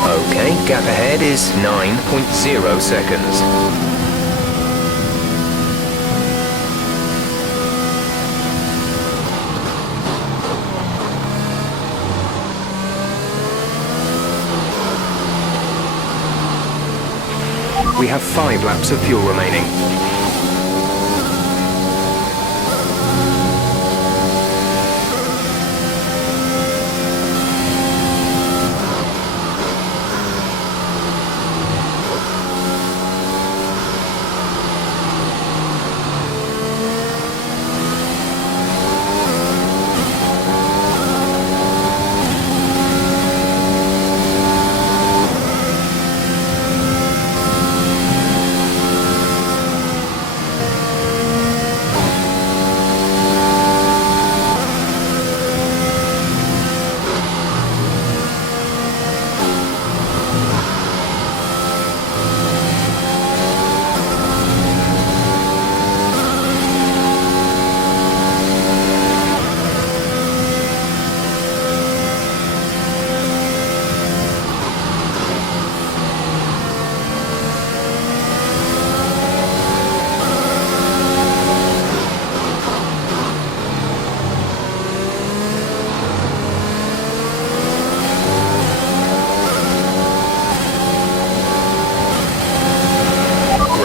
Okay, gap ahead is 9.0 seconds. We have 5 laps of fuel remaining.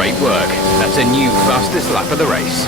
Great work. That's a new fastest lap of the race.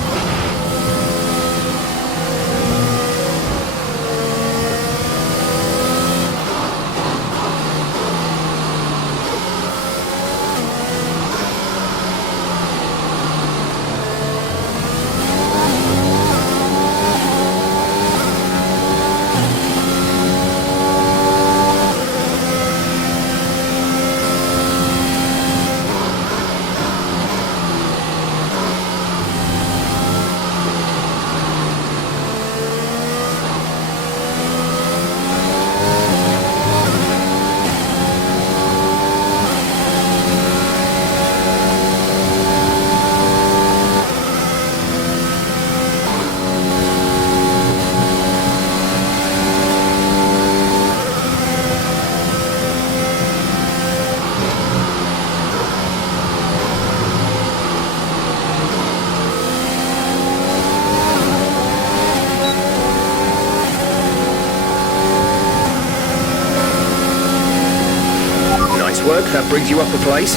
Work, that brings you up a place.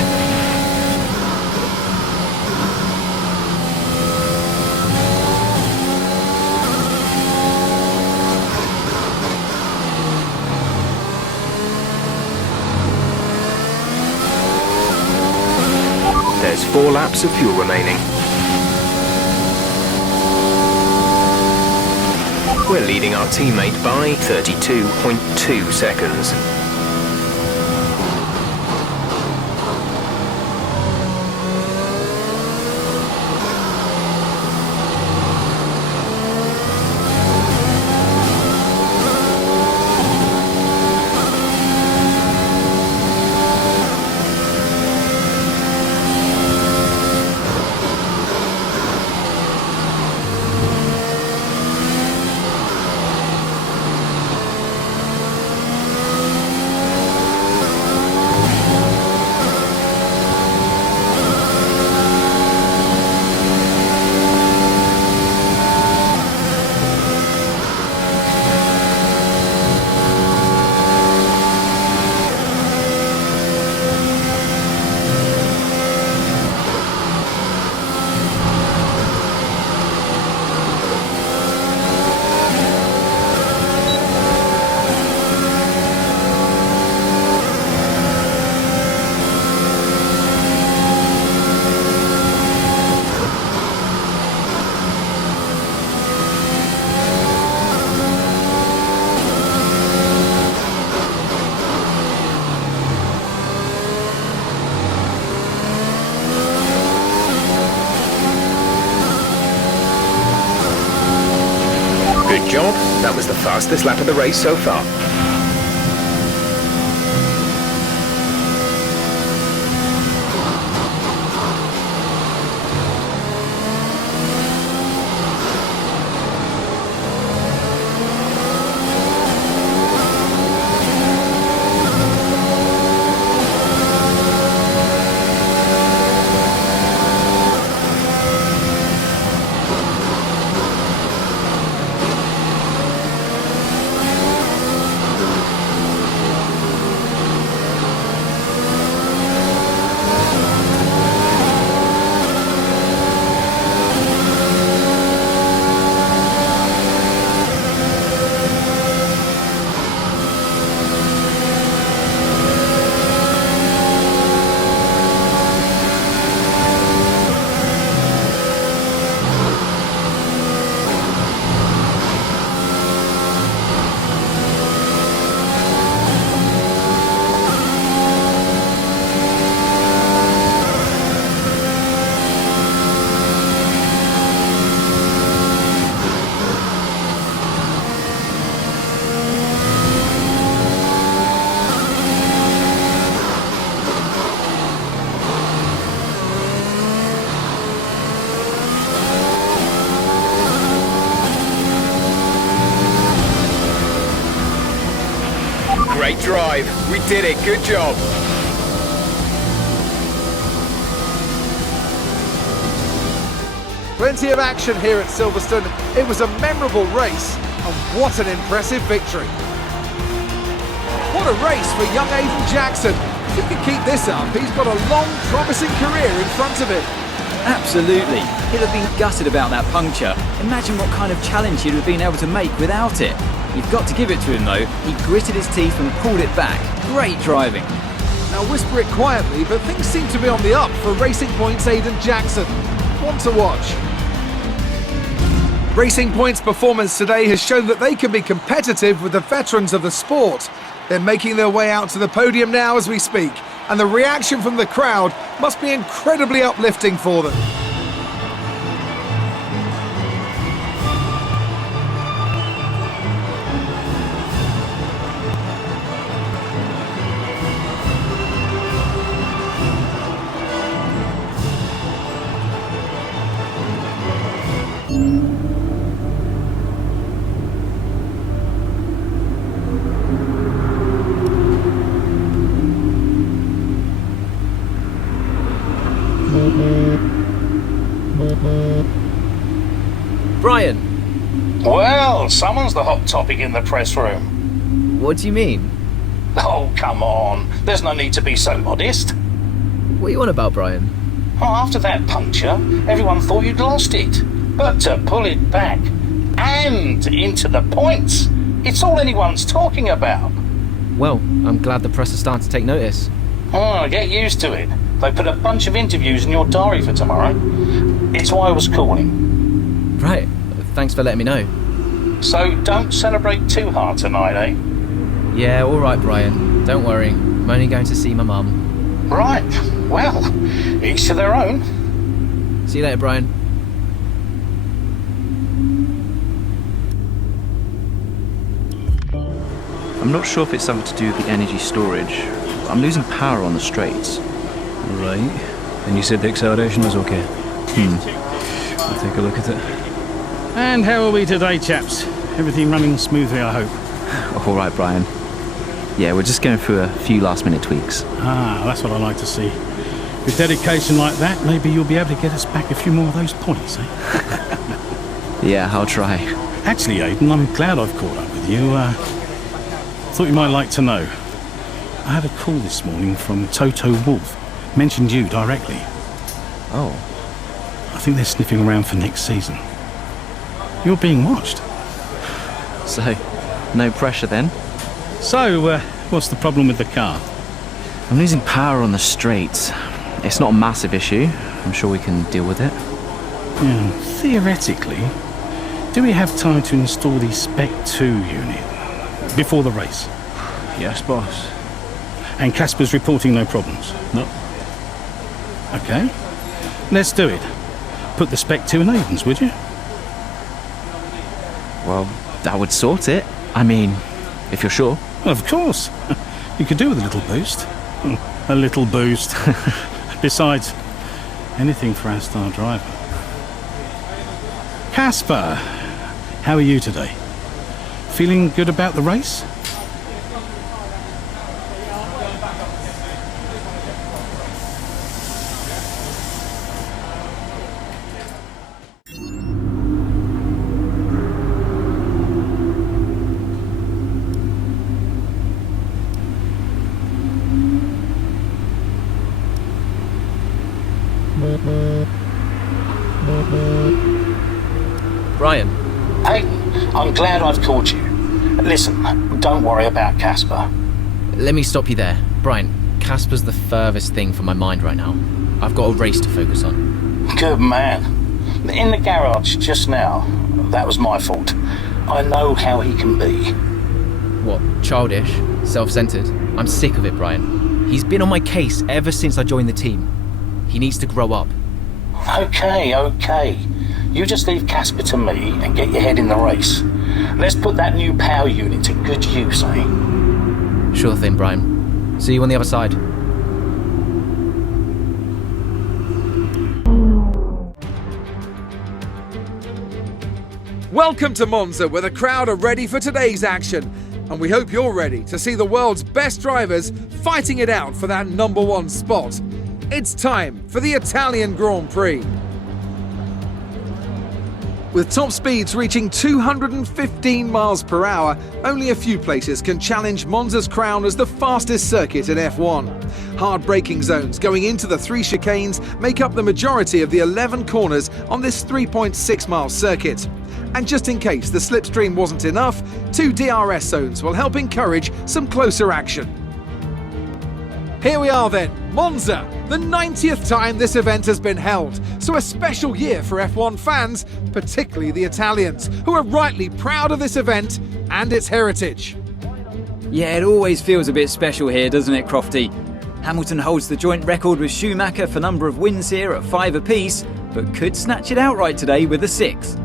There's 4 laps of fuel remaining. We're leading our teammate by 32.2 seconds. job. That was the fastest lap of the race so far. Great drive. We did it. Good job. Plenty of action here at Silverstone. It was a memorable race, and what an impressive victory. What a race for young Aiden Jackson. If he can keep this up, he's got a long, promising career in front of him. Absolutely. He'd have been gutted about that puncture. Imagine what kind of challenge he'd have been able to make without it. You've got to give it to him though. He gritted his teeth and pulled it back. Great driving. Now whisper it quietly, but things seem to be on the up for Racing Point's Aiden Jackson. One to watch. Racing Point's performance today has shown that they can be competitive with the veterans of the sport. They're making their way out to the podium now as we speak, and the reaction from the crowd must be incredibly uplifting for them. Brian. Well, someone's the hot topic in the press room. What do you mean? Oh, come on. There's no need to be so modest. What are you on about, Brian? Oh, after that puncture, everyone thought you'd lost it. But to pull it back and into the points, it's all anyone's talking about. Well, I'm glad the press is starting to take notice. Oh, get used to it. They put a bunch of interviews in your diary for tomorrow. It's why I was calling. Right. Thanks for letting me know. So don't celebrate too hard tonight, eh? Yeah, all right, Brian. Don't worry. I'm only going to see my mum. Right. Well, each to their own. See you later, Brian. I'm not sure if it's something to do with the energy storage. I'm losing power on the straights. Right. And you said the acceleration was okay? I'll take a look at it. And how are we today, chaps? Everything running smoothly, I hope. All right, Brian. Yeah, we're just going through a few last-minute tweaks. Ah, that's what I like to see. With dedication like that, maybe you'll be able to get us back a few more of those points, eh? Yeah, I'll try. Actually, Aiden, I'm glad I've caught up with you. Thought you might like to know. I had a call this morning from Toto Wolff. Mentioned you directly. Oh. I think they're sniffing around for next season. You're being watched. So, no pressure then? So, what's the problem with the car? I'm losing power on the straights. It's not a massive issue. I'm sure we can deal with it. Yeah, theoretically, do we have time to install the Spec 2 unit before the race? Yes, boss. And Casper's reporting no problems? No. Okay. Let's do it. Put the Spec 2 in Aiden's, would you? Well, that would sort it. I mean, if you're sure. Of course. You could do with a little boost. A little boost. Besides, anything for our star driver. Casper, how are you today? Feeling good about the race? Brian. Hey, I'm glad I've called you. Listen, don't worry about Casper. Let me stop you there. Brian, Casper's the furthest thing from my mind right now. I've got a race to focus on. Good man. In the garage just now, that was my fault. I know how he can be. What, childish? Self-centered? I'm sick of it, Brian. He's been on my case ever since I joined the team. He needs to grow up. Okay. You just leave Casper to me and get your head in the race. Let's put that new power unit to good use, eh? Sure thing, Brian. See you on the other side. Welcome to Monza, where the crowd are ready for today's action. And we hope you're ready to see the world's best drivers fighting it out for that #1 spot. It's time for the Italian Grand Prix. With top speeds reaching 215 miles per hour, only a few places can challenge Monza's crown as the fastest circuit in F1. Hard braking zones going into the 3 chicanes make up the majority of the 11 corners on this 3.6-mile circuit. And just in case the slipstream wasn't enough, 2 DRS zones will help encourage some closer action. Here we are then, Monza, the 90th time this event has been held, so a special year for F1 fans, particularly the Italians, who are rightly proud of this event and its heritage. Yeah, it always feels a bit special here, doesn't it, Crofty? Hamilton holds the joint record with Schumacher for number of wins here at 5 apiece, but could snatch it outright today with a 6.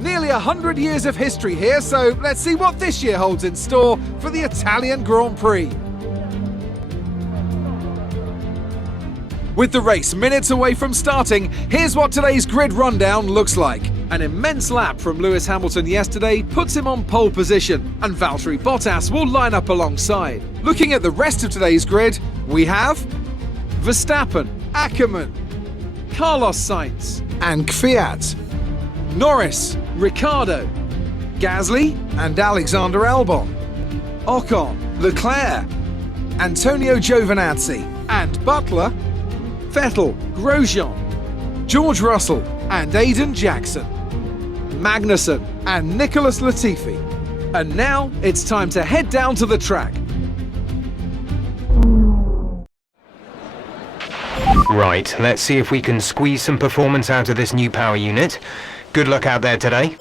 Nearly 100 years of history here, so let's see what this year holds in store for the Italian Grand Prix. With the race minutes away from starting, here's what today's grid rundown looks like. An immense lap from Lewis Hamilton yesterday puts him on pole position, and Valtteri Bottas will line up alongside. Looking at the rest of today's grid, we have Verstappen, Ackermann, Carlos Sainz and Kvyat, Norris, Ricciardo, Gasly and Alexander Albon, Ocon, Leclerc, Antonio Giovinazzi and Butler, Vettel, Grosjean, George Russell and Aiden Jackson, Magnussen and Nicholas Latifi. And now it's time to head down to the track. Right, let's see if we can squeeze some performance out of this new power unit. Good luck out there today.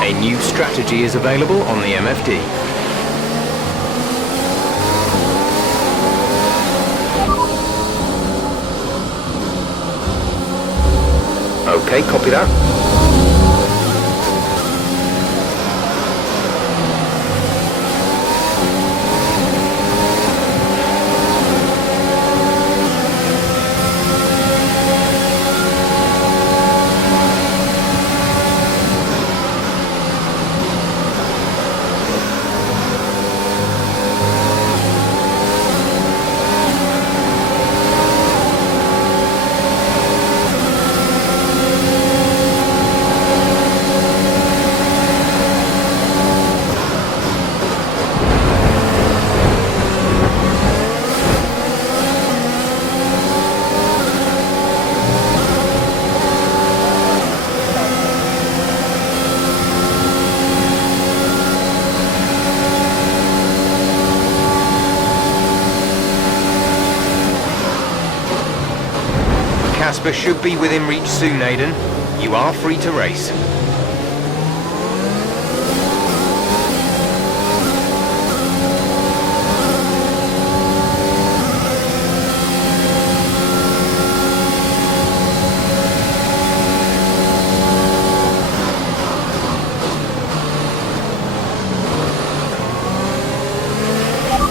A new strategy is available on the MFD. Okay, copy that. Casper should be within reach soon, Aidan. You are free to race.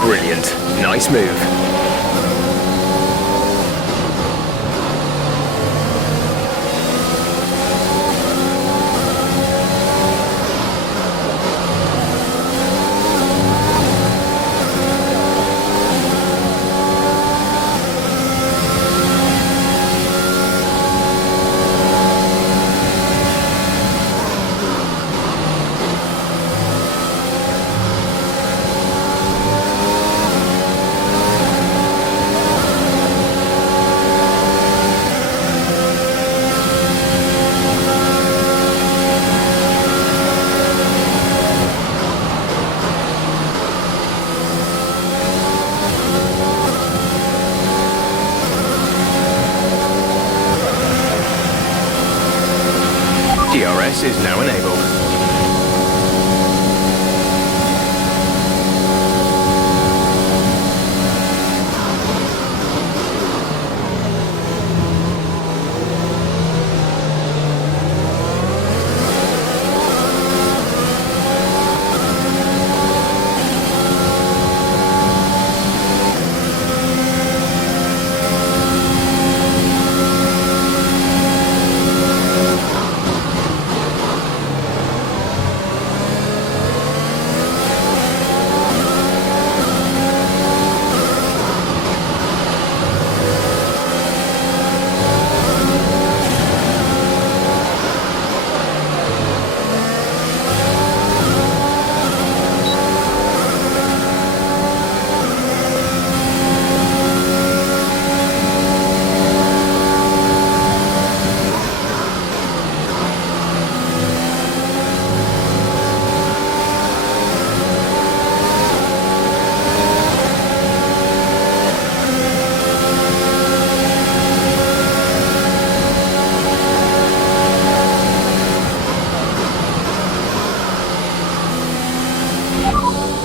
Brilliant. Nice move. DRS is now enabled.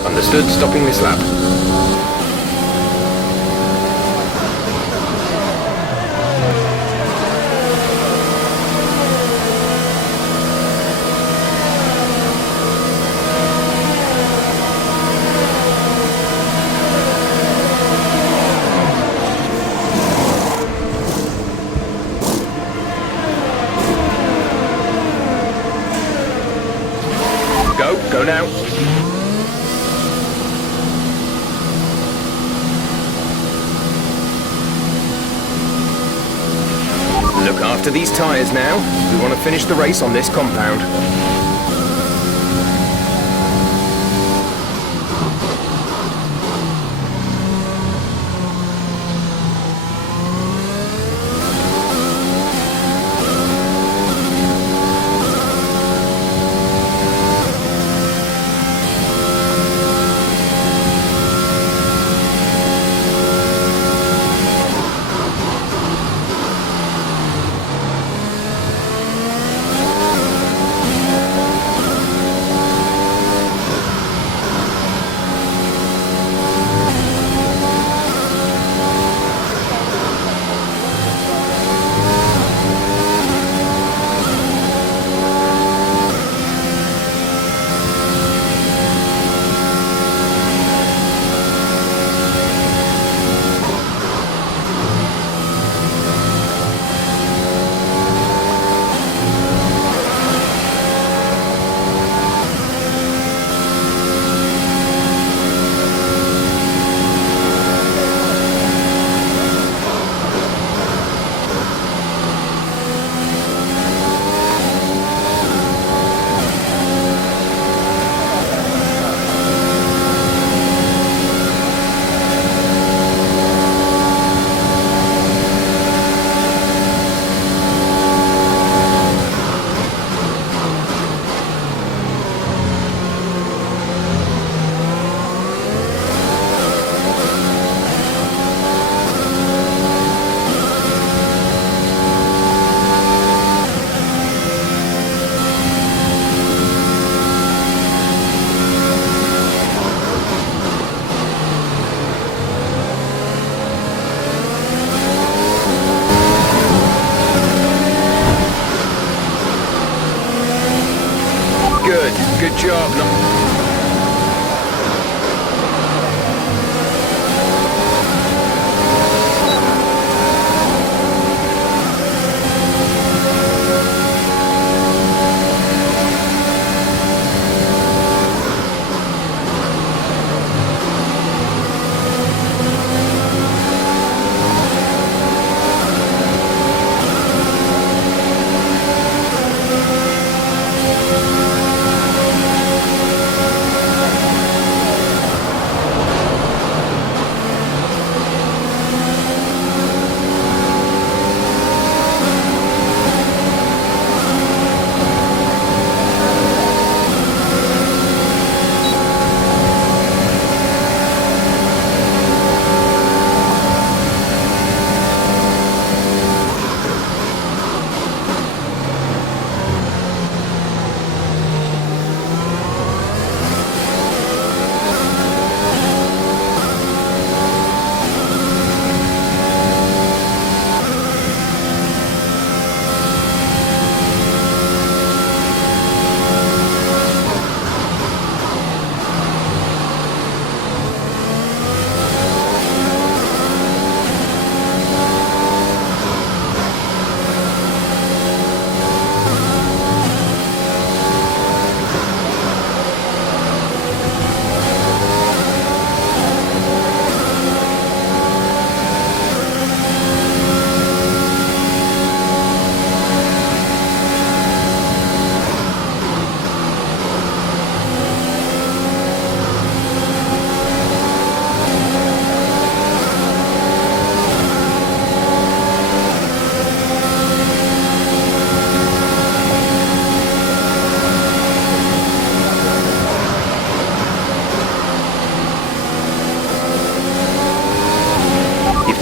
Understood, stopping this lap. Go now. Look after these tyres now. We want to finish the race on this compound.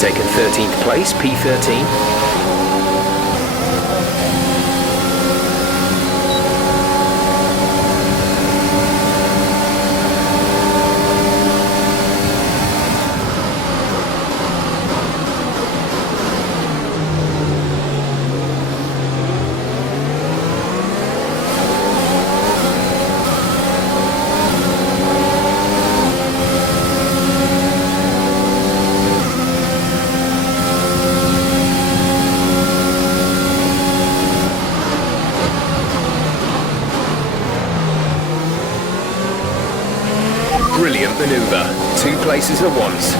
taken 13th place, P13. Brilliant manoeuvre. 2 places at once.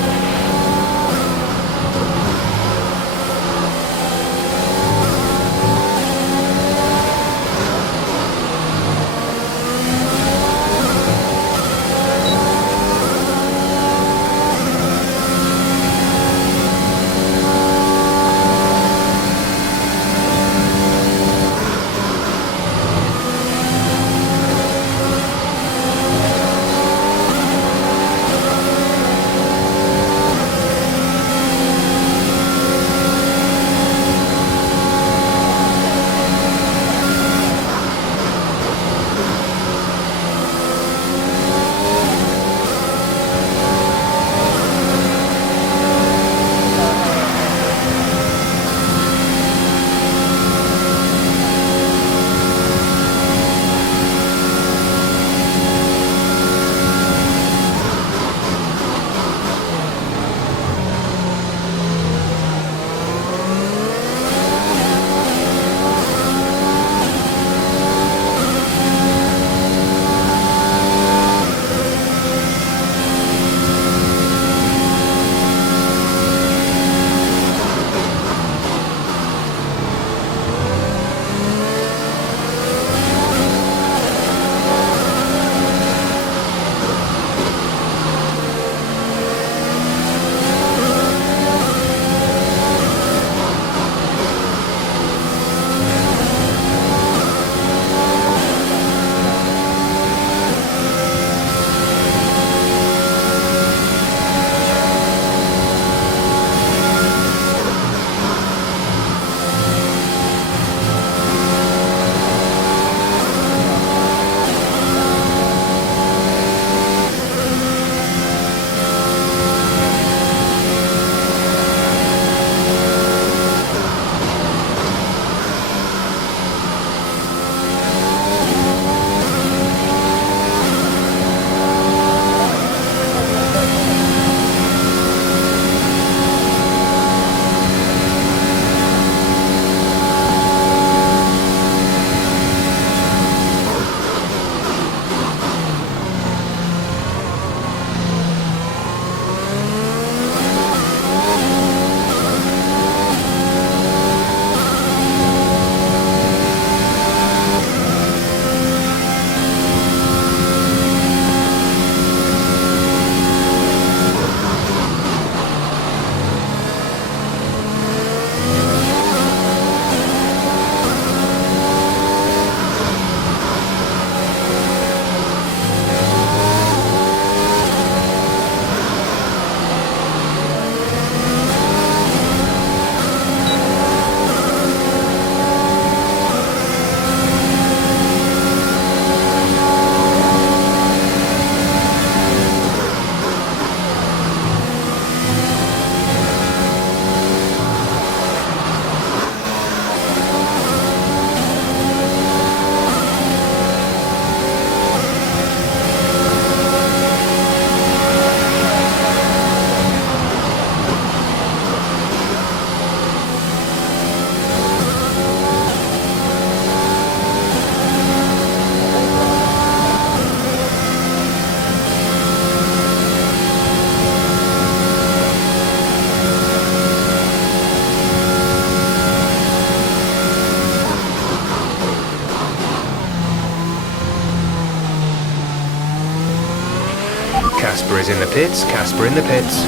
Casper is in the pits, Casper in the pits.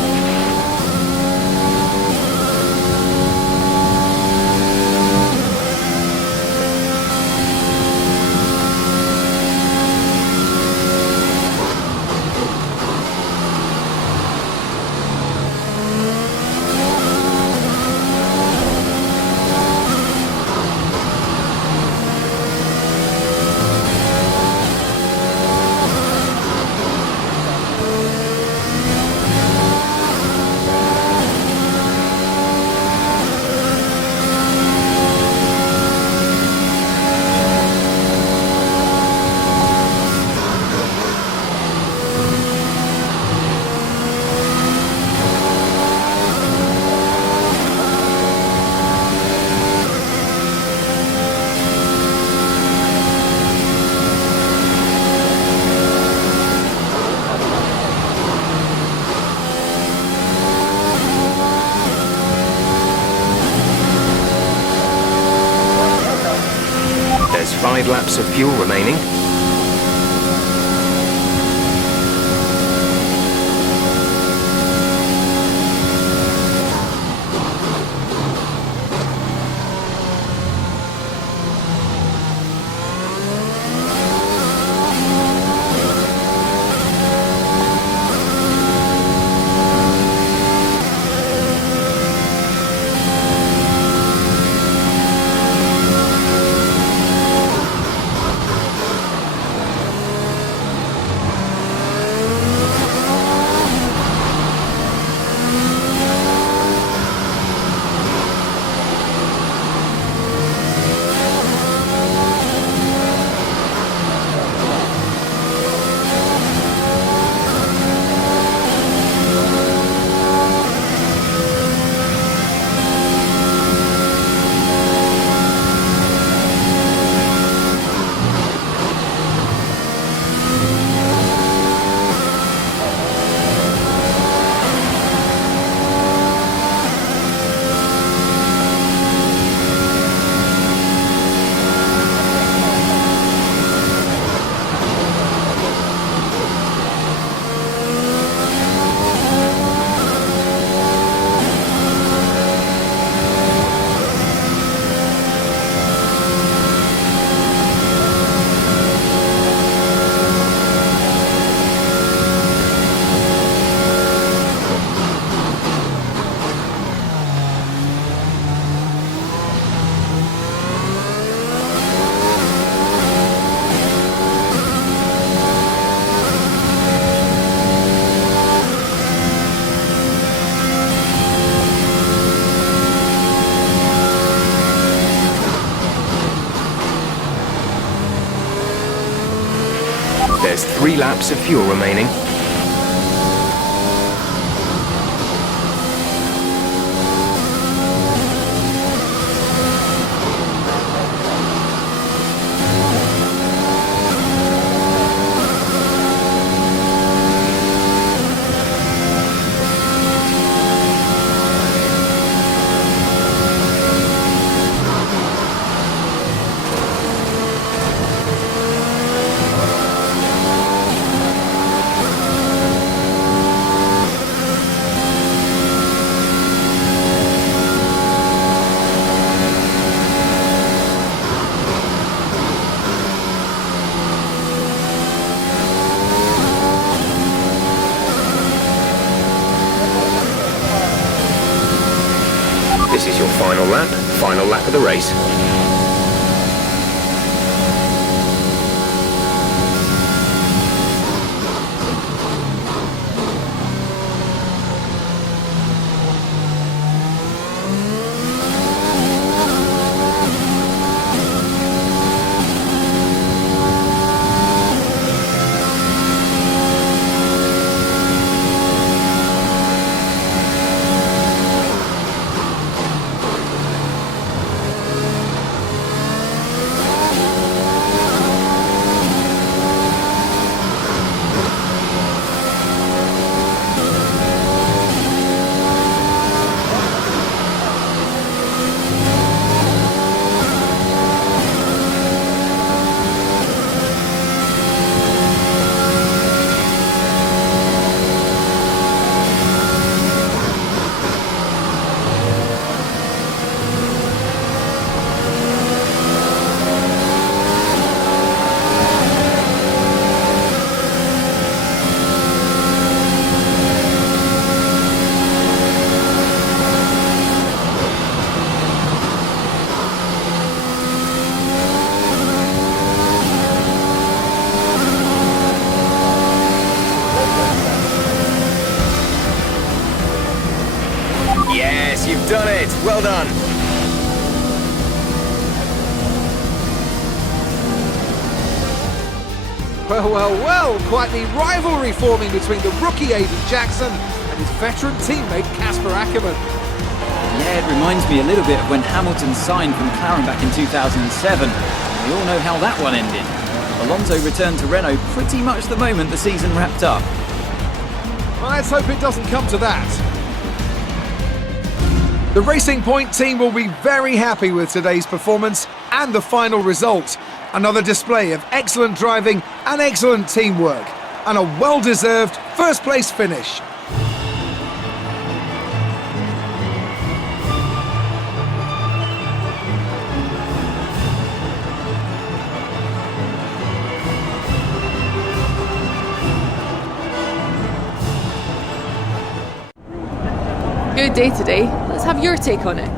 5 laps of fuel remaining. There's 3 laps of fuel remaining. This is your final lap of the race. Yes, you've done it! Well done! Well, quite the rivalry forming between the rookie Aidan Jackson and his veteran teammate Casper Ackermann. Yeah, it reminds me a little bit of when Hamilton signed for McLaren back in 2007. We all know how that one ended. Alonso returned to Renault pretty much the moment the season wrapped up. Well, let's hope it doesn't come to that. The Racing Point team will be very happy with today's performance and the final result. Another display of excellent driving and excellent teamwork, and a well-deserved first-place finish. Good day today. Let's have your take on it.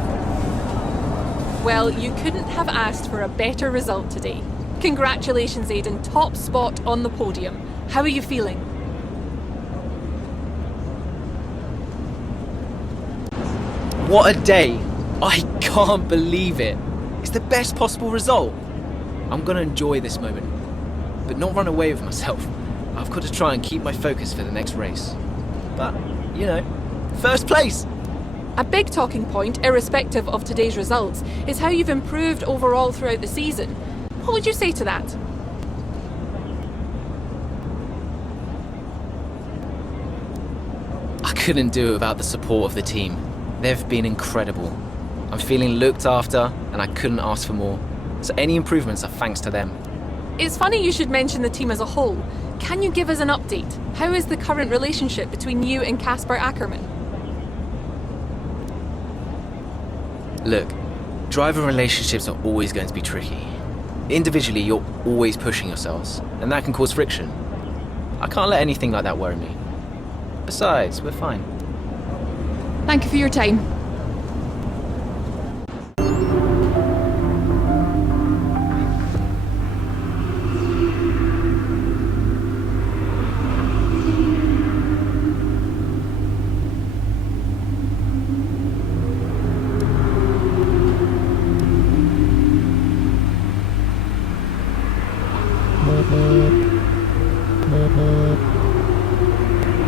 Well, you couldn't have asked for a better result today. Congratulations, Aidan. Top spot on the podium. How are you feeling? What a day! I can't believe it. It's the best possible result. I'm gonna enjoy this moment, but not run away with myself. I've got to try and keep my focus for the next race. But, you know, first place! A big talking point, irrespective of today's results, is how you've improved overall throughout the season. What would you say to that? I couldn't do it without the support of the team. They've been incredible. I'm feeling looked after, and I couldn't ask for more. So any improvements are thanks to them. It's funny you should mention the team as a whole. Can you give us an update? How is the current relationship between you and Casper Ackerman? Look, driver relationships are always going to be tricky. Individually, you're always pushing yourselves, and that can cause friction. I can't let anything like that worry me. Besides, we're fine. Thank you for your time.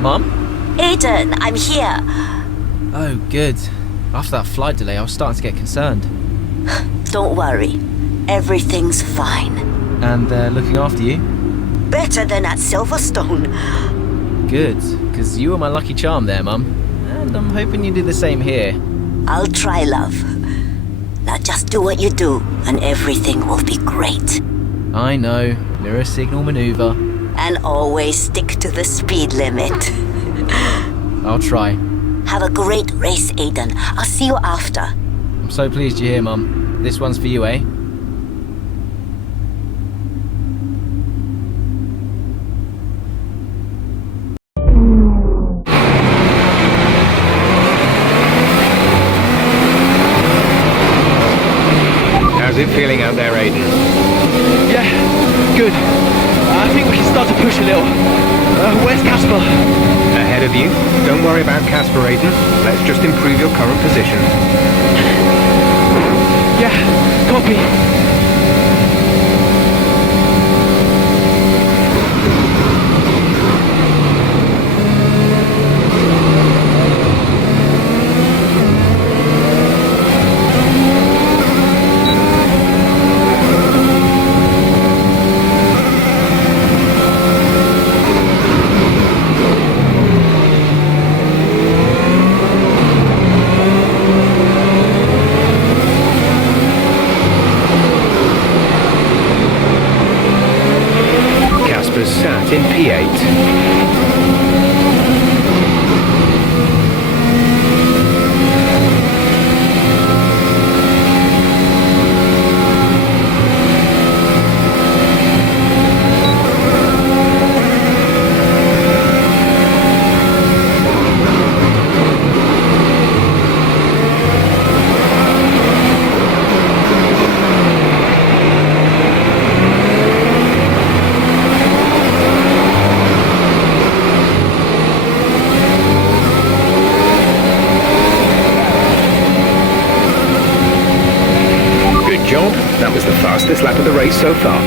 Mum? Aidan, I'm here. Oh, good. After that flight delay, I was starting to get concerned. Don't worry. Everything's fine. And they're looking after you? Better than at Silverstone. Good, because you were my lucky charm there, Mum. And I'm hoping you do the same here. I'll try, love. Now just do what you do, and everything will be great. I know. Mirror signal maneuver. And always stick to the speed limit. I'll try. Have a great race, Aidan. I'll see you after. I'm so pleased you're here, Mum. This one's for you, eh? How's it feeling out there, Aidan? Yeah, good. I think we can start to push a little. Where's Casper? Ahead of you. Don't worry about Casper, Aidan. Let's just improve your current position. Yeah, copy. Sat in P8. That was the fastest lap of the race so far.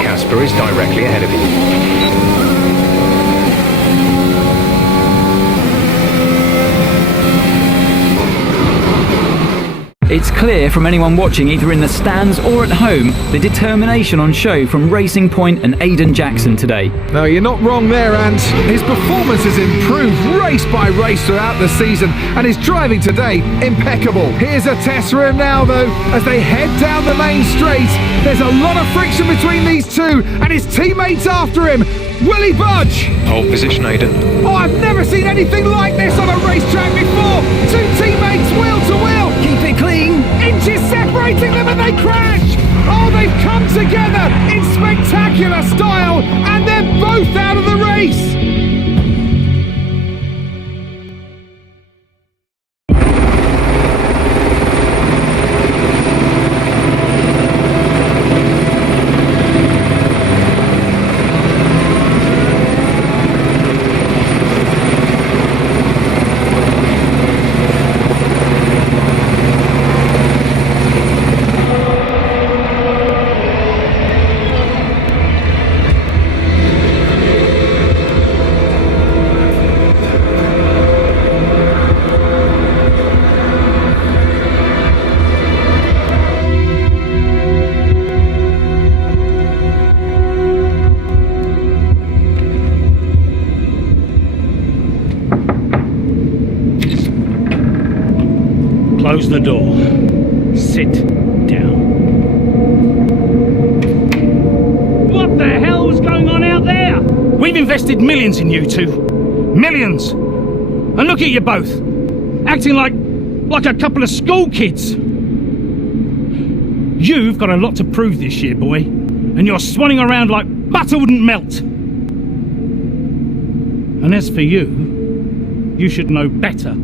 Casper is directly ahead of you. It's clear from anyone watching either in the stands or at home the determination on show from Racing Point and Aidan Jackson today. No, you're not wrong there, Ant. His performance has improved race by race throughout the season, and his driving today, impeccable. Here's a test for him now, though, as they head down the main straight. There's a lot of friction between these two, and his teammates after him. Will he budge? Hold position, Aidan. Oh, I've never seen anything like this on a racetrack before. Two teammates wheel to wheel. Keep it clean. Inches separating them and they crash. Oh, they've come together in spectacular style, and they're both out of the race. Close the door. Sit down. What the hell is going on out there? We've invested millions in you two. Millions. And look at you both. Acting like a couple of school kids. You've got a lot to prove this year, boy. And you're swanning around like butter wouldn't melt. And as for you, you should know better.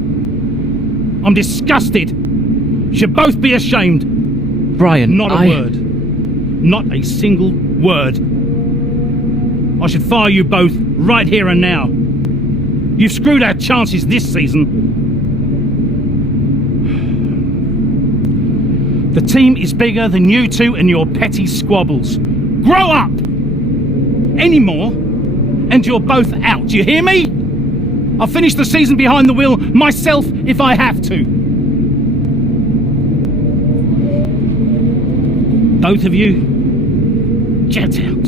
I'm disgusted. You should both be ashamed. Brian, Not a word. Not a single word. I should fire you both right here and now. You've screwed our chances this season. The team is bigger than you two and your petty squabbles. Grow up! Any more, and you're both out. You hear me? I'll finish the season behind the wheel myself if I have to. Both of you, get out.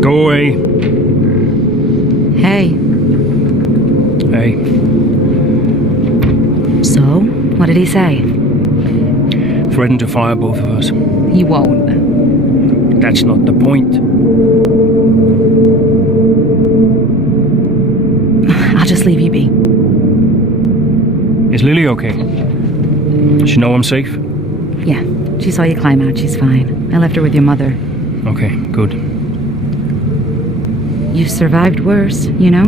Go away. Hey. Hey. So, what did he say? Threatened to fire both of us. He won't. That's not the point. I'll just leave you be. Is Lily okay? Does she know I'm safe? Yeah, she saw you climb out. She's fine. I left her with your mother. Okay, good. You've survived worse, you know?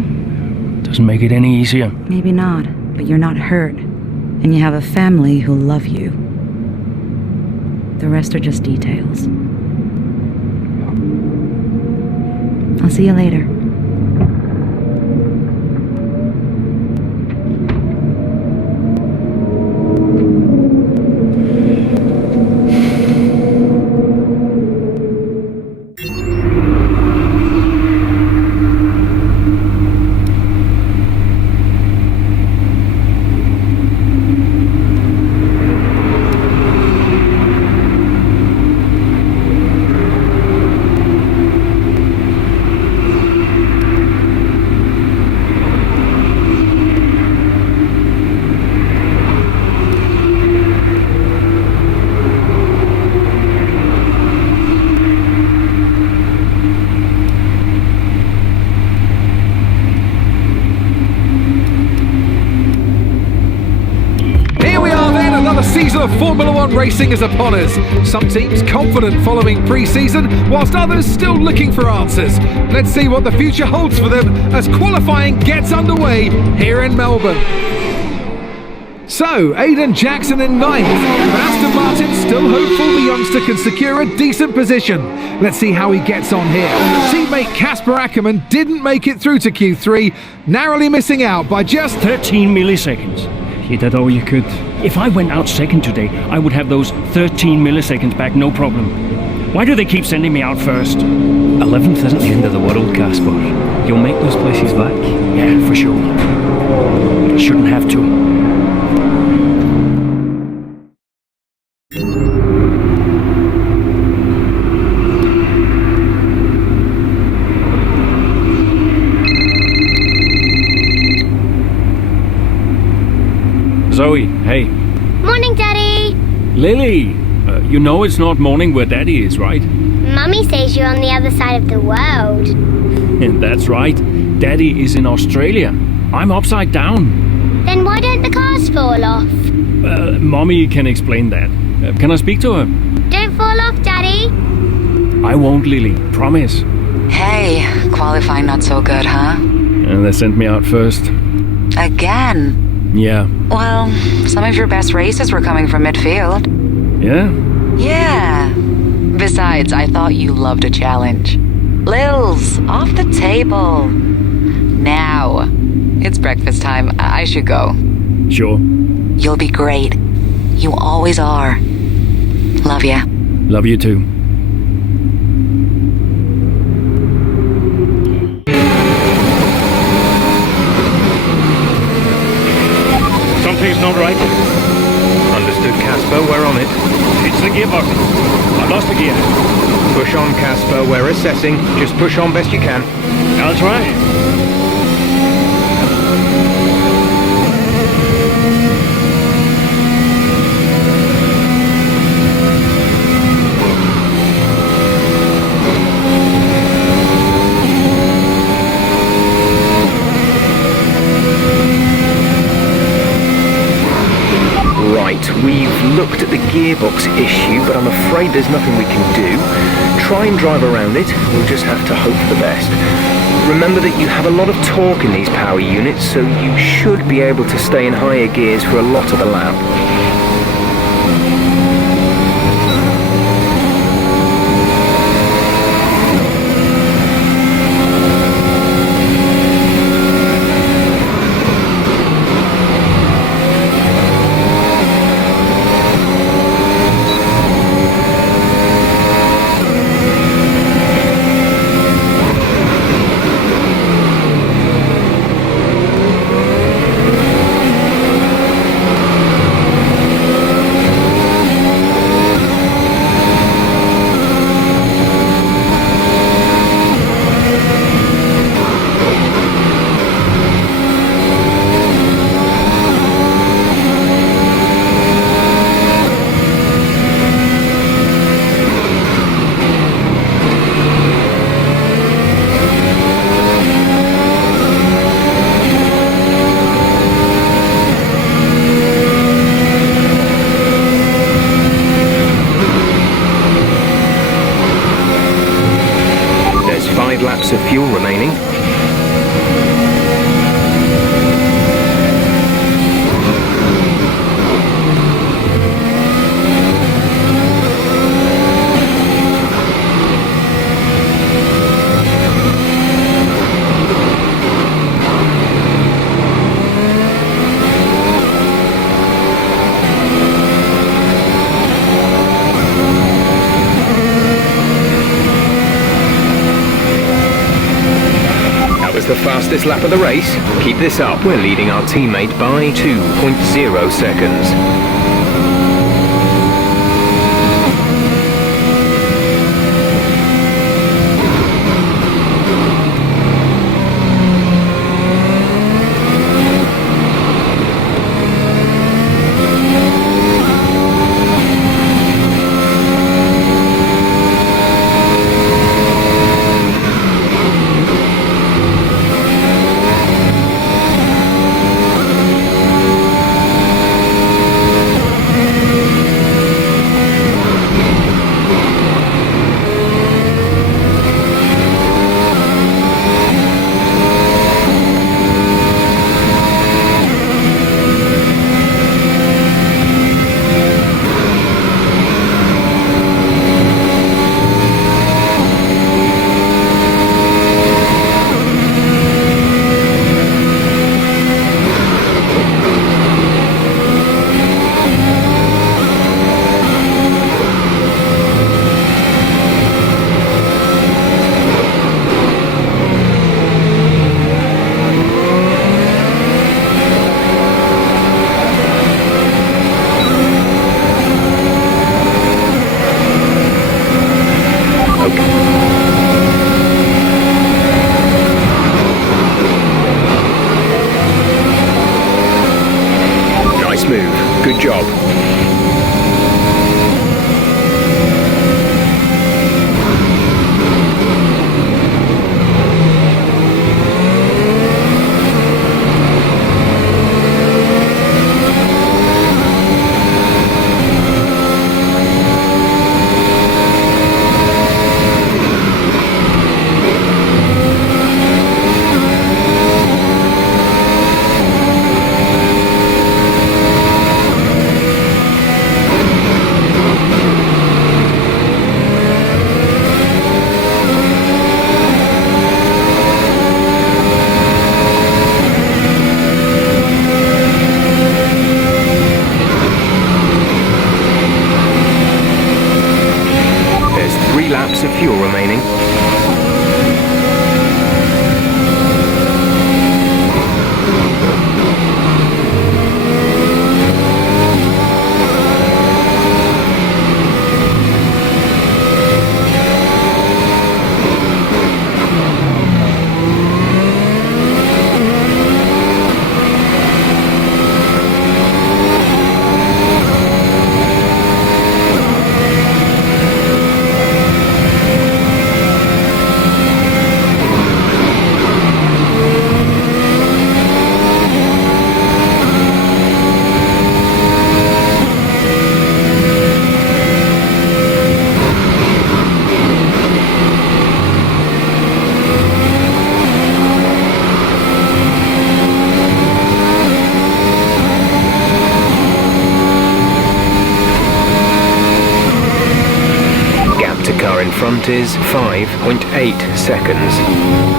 Doesn't make it any easier. Maybe not, but you're not hurt. And you have a family who love you. The rest are just details. I'll see you later. season of Formula One racing is upon us. Some teams confident following pre-season, whilst others still looking for answers. Let's see what the future holds for them as qualifying gets underway here in Melbourne. So, Aidan Jackson in ninth, but Aston Martin still hopeful the youngster can secure a decent position. Let's see how he gets on here. Teammate Casper Ackermann didn't make it through to Q3, narrowly missing out by just 13 milliseconds. You did all you could. If I went out second today, I would have those 13 milliseconds back, no problem. Why do they keep sending me out first? 11th isn't the end of the world, Casper. You'll make those places back. Yeah, for sure. But I shouldn't have to. Zoe, hey. Morning, Daddy. Lily, you know it's not morning where Daddy is, right? Mummy says you're on the other side of the world. And that's right. Daddy is in Australia. I'm upside down. Then why don't the cars fall off? Mommy can explain that. Can I speak to her? Don't fall off, Daddy. I won't, Lily. Promise. Hey, qualifying not so good, huh? And they sent me out first. Again? Yeah. Well, some of your best races were coming from midfield. Yeah? Yeah. Besides, I thought you loved a challenge. Lils, off the table. Now. It's breakfast time. I should go. Sure. You'll be great. You always are. Love ya. Love you too. Something's not right. Understood, Casper. We're on it. It's the gearbox. I lost the gear. Push on, Casper. We're assessing. Just push on best you can. I'll try. We've looked at the gearbox issue, but I'm afraid there's nothing we can do. Try and drive around it, we'll just have to hope for the best. Remember that you have a lot of torque in these power units, so you should be able to stay in higher gears for a lot of the lap. Laps of fuel remaining. The fastest lap of the race. Keep this up. We're leading our teammate by 2.0 seconds. job. Laps of fuel remaining. In front is 5.8 seconds.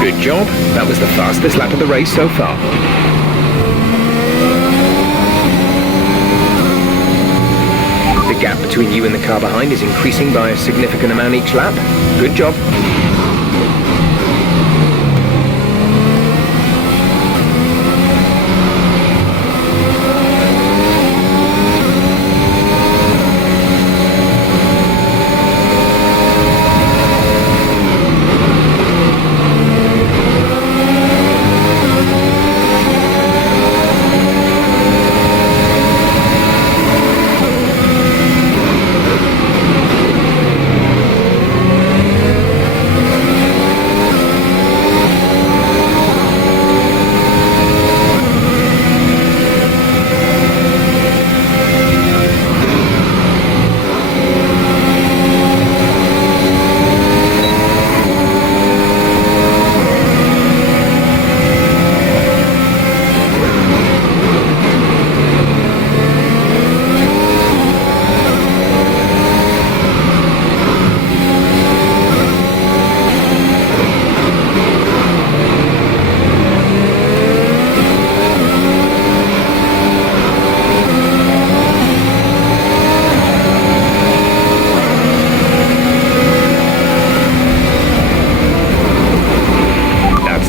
Good job. That was the fastest lap of the race so far. The gap between you and the car behind is increasing by a significant amount each lap. Good job.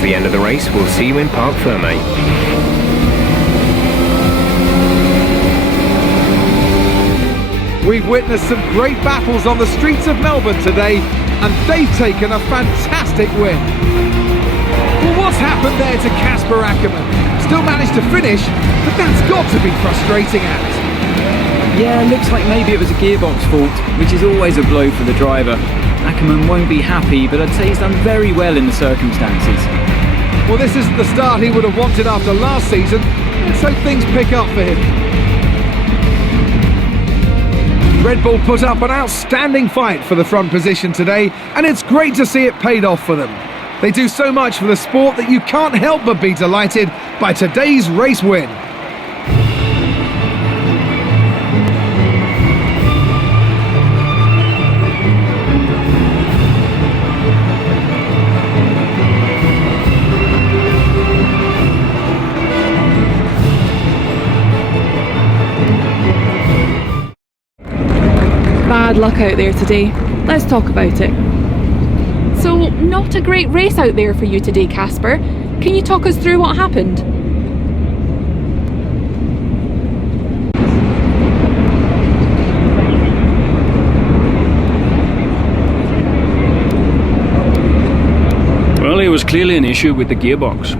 The end of the race. We'll see you in Parc Fermé. We've witnessed some great battles on the streets of Melbourne today, and they've taken a fantastic win. Well, what's happened there to Casper Ackermann? Still managed to finish, but that's got to be frustrating, Alex. Yeah, looks like maybe it was a gearbox fault, which is always a blow for the driver. Ackermann won't be happy, but I'd say he's done very well in the circumstances. Well, this isn't the start he would have wanted after last season. Let's hope things pick up for him. Red Bull put up an outstanding fight for the front position today, and it's great to see it paid off for them. They do so much for the sport that you can't help but be delighted by today's race win. Bad luck out there today. Let's talk about it. So, not a great race out there for you today, Casper. Can you talk us through what happened? Well, it was clearly an issue with the gearbox.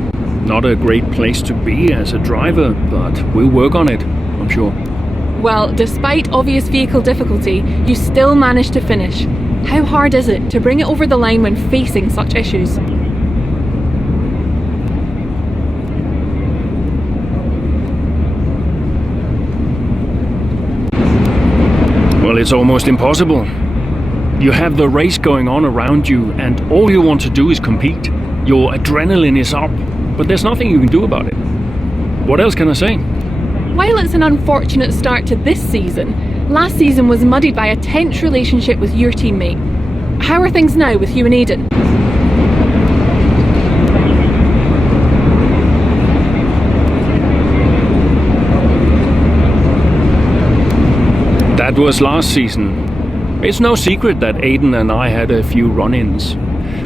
Not a great place to be as a driver, but we'll work on it, I'm sure. Well, despite obvious vehicle difficulty, you still managed to finish. How hard is it to bring it over the line when facing such issues? Well, it's almost impossible. You have the race going on around you, and all you want to do is compete. Your adrenaline is up, but there's nothing you can do about it. What else can I say? While it's an unfortunate start to this season, last season was muddied by a tense relationship with your teammate. How are things now with you and Aidan? That was last season. It's no secret that Aidan and I had a few run-ins.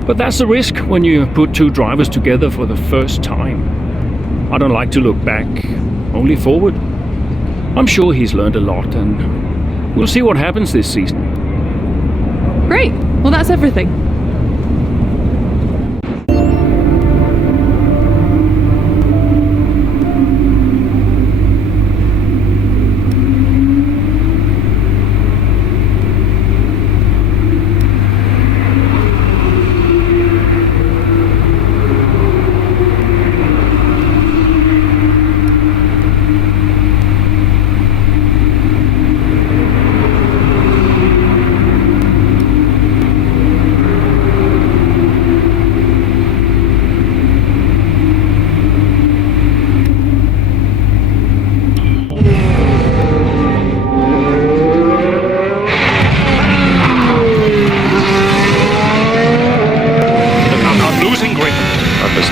But that's the risk when you put two drivers together for the first time. I don't like to look back, only forward. I'm sure he's learned a lot, and we'll see what happens this season. Great. Well, that's everything.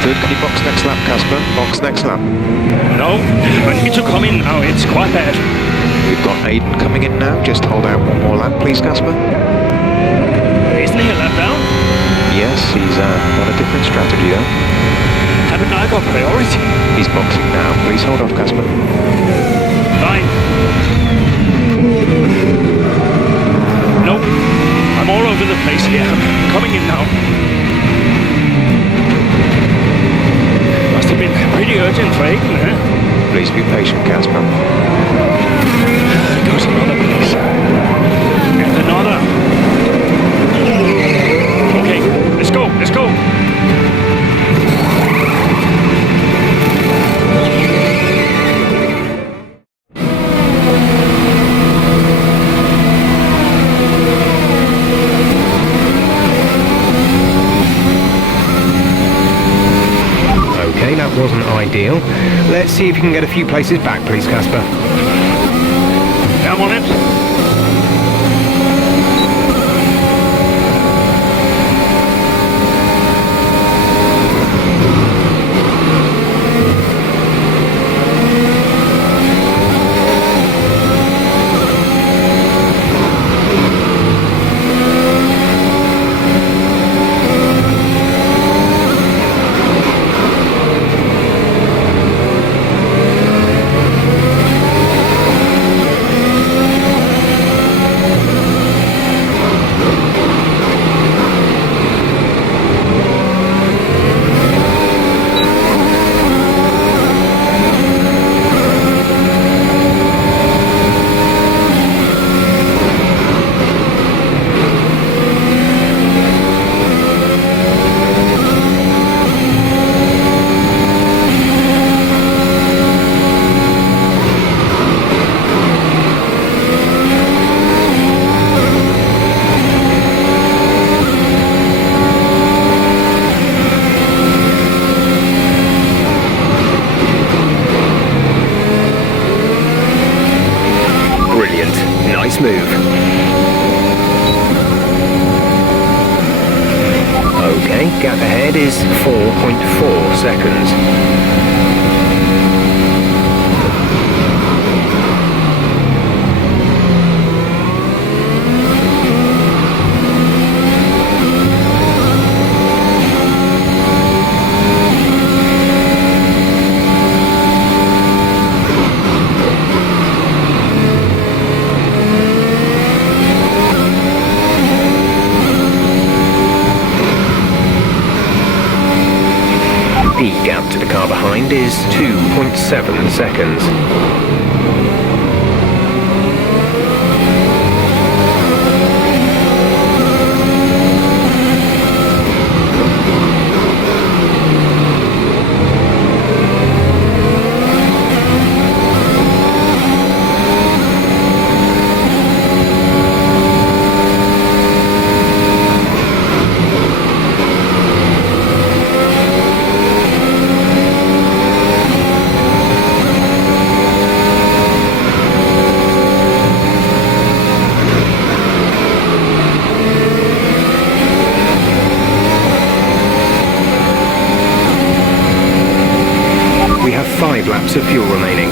Can you box next lap, Casper? Box next lap. No, I need to come in now. It's quite bad. We've got Aidan coming in now. Just hold out one more lap, please, Casper. Isn't he a lap down? Yes, he's on a different strategy, though. Haven't I got priority? He's boxing now. Please hold off, Casper. Fine. No, I'm all over the place here. I'm coming in now. Must have been pretty urgent for Aidan, eh? Please be patient, Casper. There goes another place. And another. Okay, let's go, let's go. Okay, that wasn't ideal. Let's see if you can get a few places back, please, Casper. Come on it. Nice move. Okay, gap ahead is 4.4 seconds. The gap to the car behind is 2.7 seconds. We have 5 laps of fuel remaining.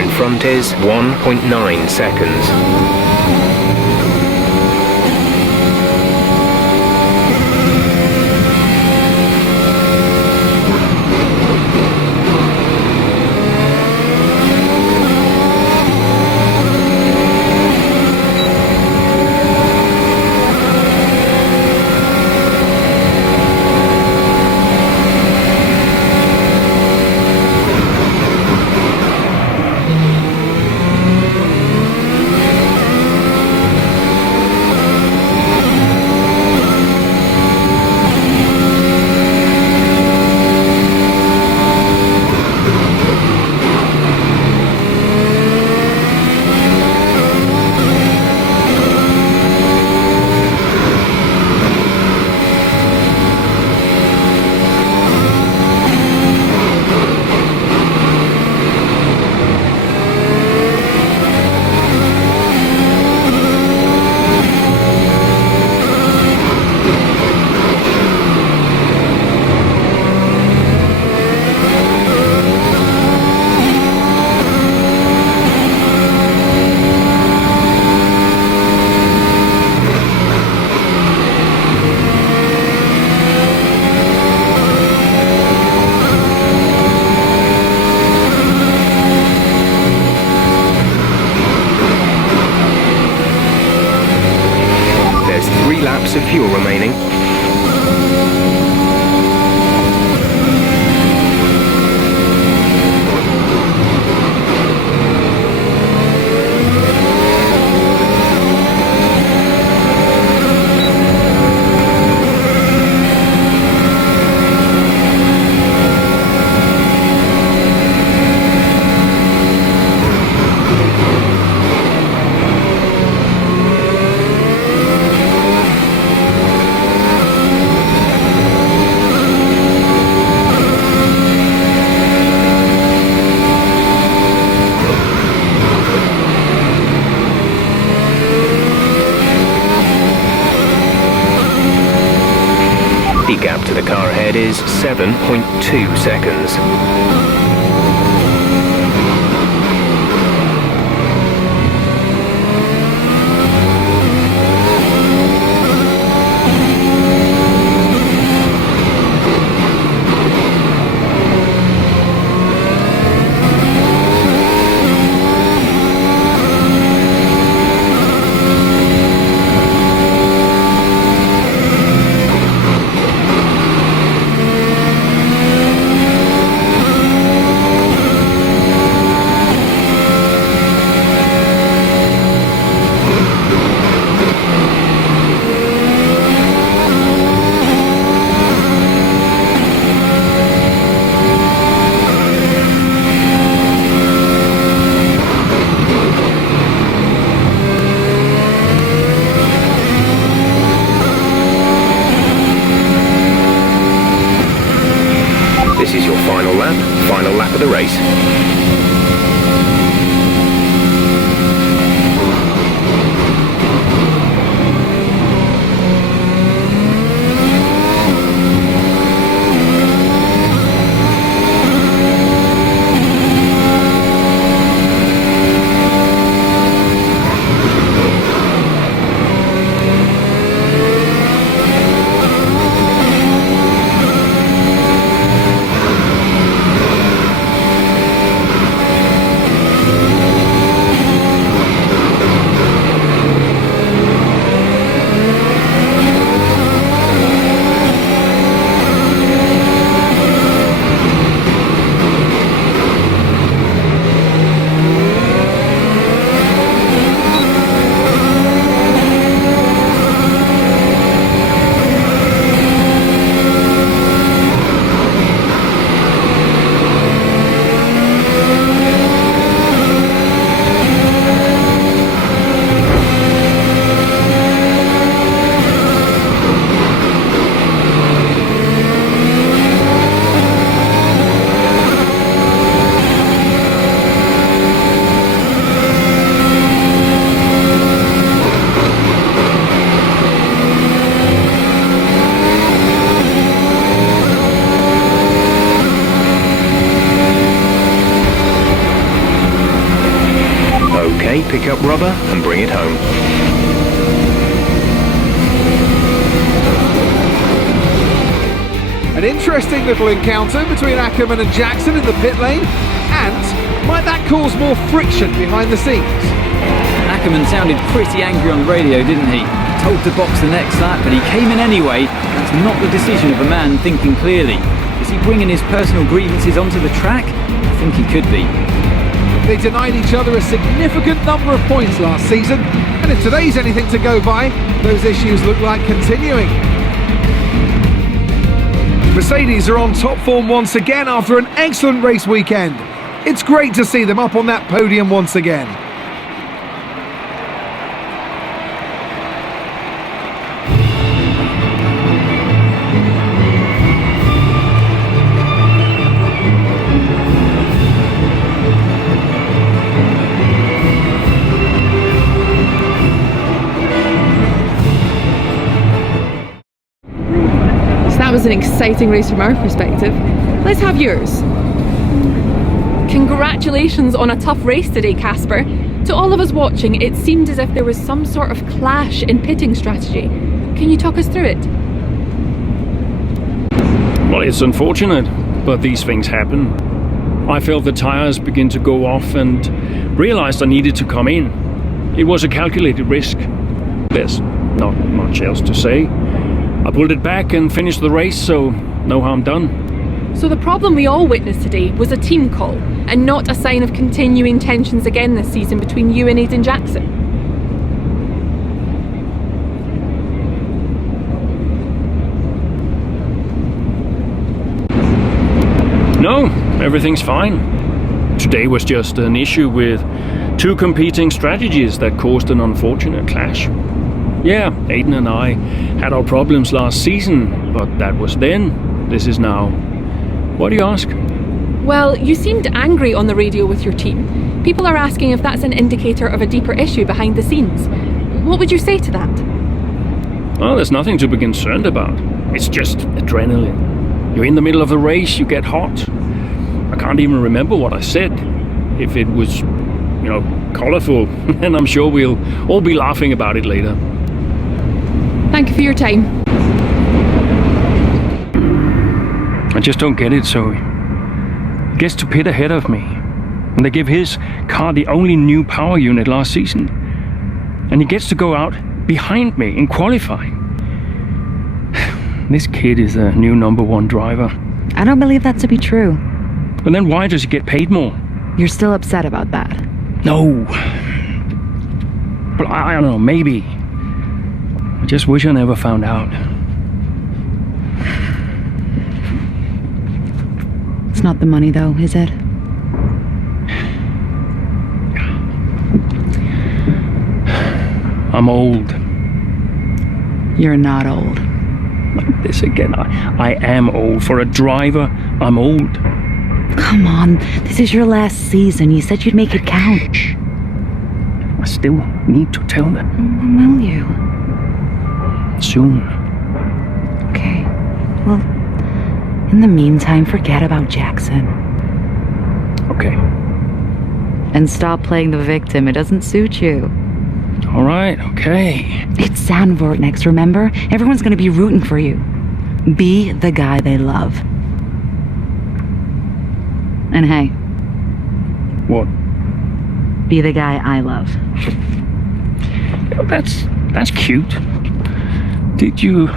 In front is 1.9 seconds. ahead is 7.2 seconds. This is your final lap of the race. Okay, pick up rubber and bring it home. An interesting little encounter between Ackerman and Jackson in the pit lane, and might that cause more friction behind the scenes? Ackerman sounded pretty angry on the radio, didn't he? Told to box the next lap, but he came in anyway. That's not the decision of a man thinking clearly. Is he bringing his personal grievances onto the track? I think he could be. They denied each other a significant number of points last season, and if today's anything to go by, those issues look like continuing. Mercedes are on top form once again after an excellent race weekend. It's great to see them up on that podium once again. That was an exciting race from our perspective. Let's have yours. Congratulations on a tough race today, Casper. To all of us watching, it seemed as if there was some sort of clash in pitting strategy. Can you talk us through it? Well, it's unfortunate, but these things happen. I felt the tires begin to go off and realized I needed to come in. It was a calculated risk. There's not much else to say. I pulled it back and finished the race, so no harm done. So the problem we all witnessed today was a team call, and not a sign of continuing tensions again this season between you and Aidan Jackson? No, everything's fine. Today was just an issue with two competing strategies that caused an unfortunate clash. Yeah, Aidan and I had our problems last season, but that was then. This is now. Why do you ask? Well, you seemed angry on the radio with your team. People are asking if that's an indicator of a deeper issue behind the scenes. What would you say to that? Well, there's nothing to be concerned about. It's just adrenaline. You're in the middle of the race, you get hot. I can't even remember what I said. If it was, colourful, then I'm sure we'll all be laughing about it later. Thank you for your time. I just don't get it, Zoe. He gets to pit ahead of me, and they give his car the only new power unit last season. And he gets to go out behind me in qualifying. This kid is the new #1 driver. I don't believe that to be true. But then why does he get paid more? You're still upset about that? No. But I don't know, maybe. I just wish I never found out. It's not the money though, is it? I'm old. You're not old. Like this again. I am old. For a driver, I'm old. Come on, this is your last season. You said you'd make it count. I still need to tell them. When will you? Soon. Okay. Well, in the meantime, forget about Jackson. Okay. And stop playing the victim. It doesn't suit you. All right, okay. It's Zandvoort next, remember? Everyone's gonna be rooting for you. Be the guy they love. And hey. What? Be the guy I love. That's cute. Did you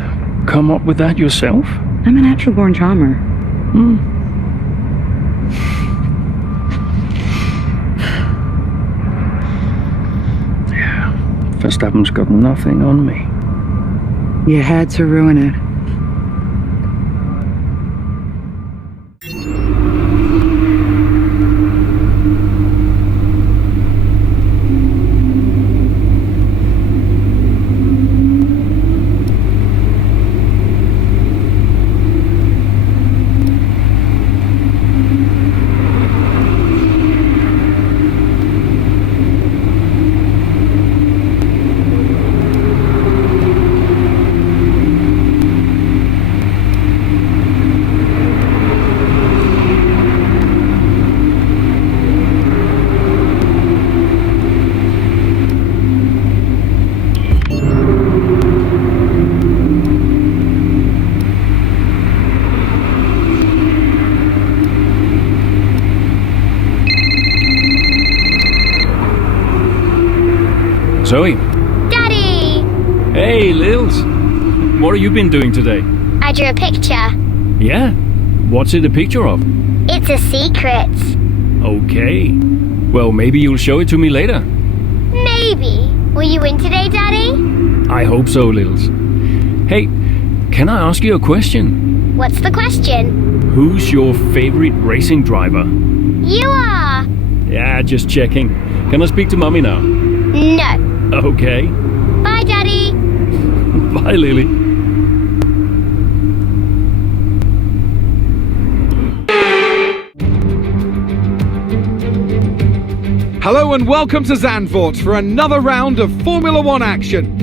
come up with that yourself? I'm a natural born charmer. Yeah. Verstappen's got nothing on me. You had to ruin it. Zoe. Daddy! Hey, Lils. What have you been doing today? I drew a picture. Yeah? What's it a picture of? It's a secret. Okay. Well, maybe you'll show it to me later. Maybe. Will you win today, Daddy? I hope so, Lils. Hey, can I ask you a question? What's the question? Who's your favorite racing driver? You are! Yeah, just checking. Can I speak to Mummy now? No. Okay. Bye, Daddy. Bye, Lily. Hello and welcome to Zandvoort for another round of Formula One action.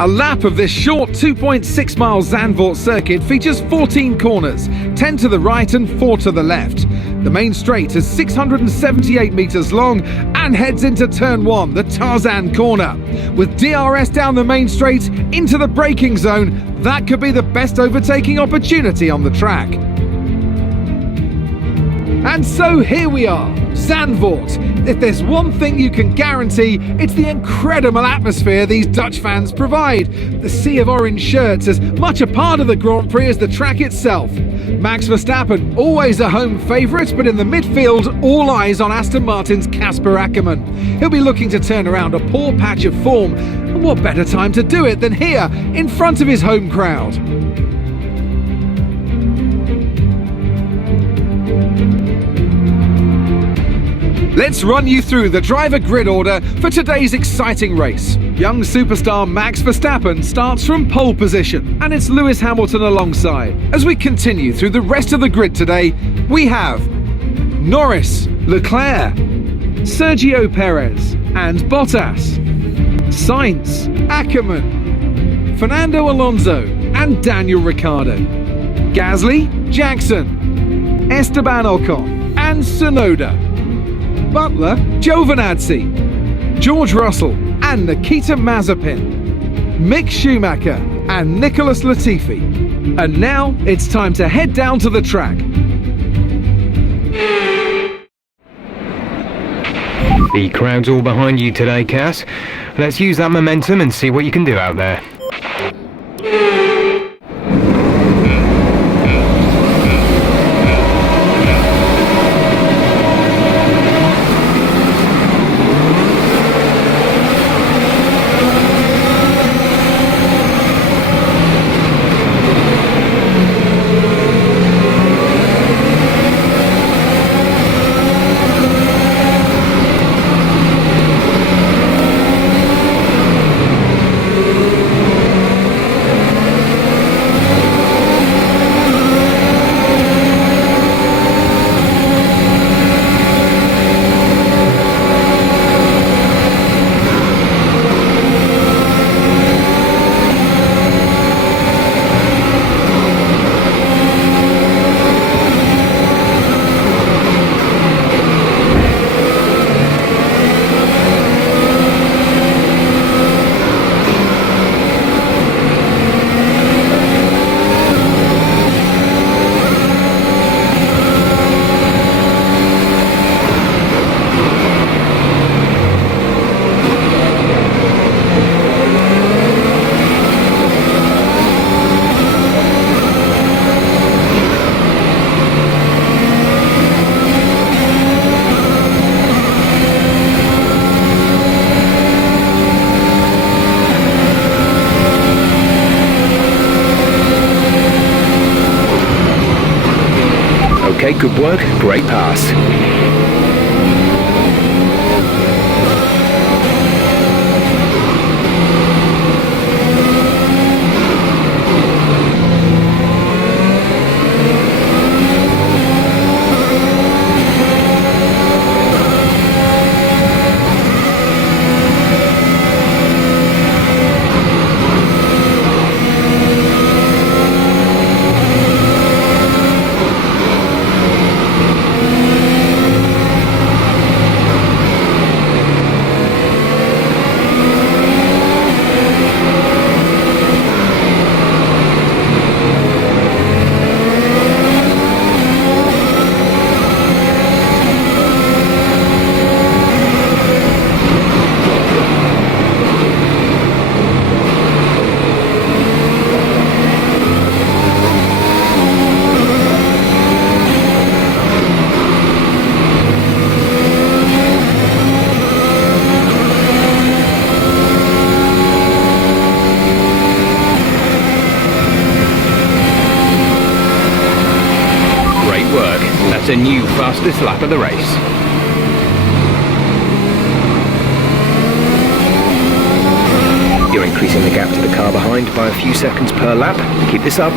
A lap of this short 2.6 mile Zandvoort circuit features 14 corners, 10 to the right and 4 to the left. The main straight is 678 metres long and heads into turn 1, the Tarzan corner. With DRS down the main straight into the braking zone, that could be the best overtaking opportunity on the track. And so here we are, Zandvoort. If there's one thing you can guarantee, it's the incredible atmosphere these Dutch fans provide. The sea of orange shirts is much a part of the Grand Prix as the track itself. Max Verstappen, always a home favourite, but in the midfield, all eyes on Aston Martin's Casper Ackermann. He'll be looking to turn around a poor patch of form, and what better time to do it than here, in front of his home crowd. Let's run you through the driver grid order for today's exciting race. Young superstar Max Verstappen starts from pole position, and it's Lewis Hamilton alongside. As we continue through the rest of the grid today, we have Norris, Leclerc, Sergio Perez and Bottas, Sainz, Ackermann, Fernando Alonso and Daniel Ricciardo, Gasly, Jackson, Esteban Ocon and Tsunoda, Butler, Giovinazzi, George Russell and Nikita Mazepin, Mick Schumacher and Nicholas Latifi. And now it's time to head down to the track. The crowd's all behind you today, Cass. Let's use that momentum and see what you can do out there. Okay, good work, great pass. That's a new fastest lap of the race. You're increasing the gap to the car behind by a few seconds per lap. Keep this up.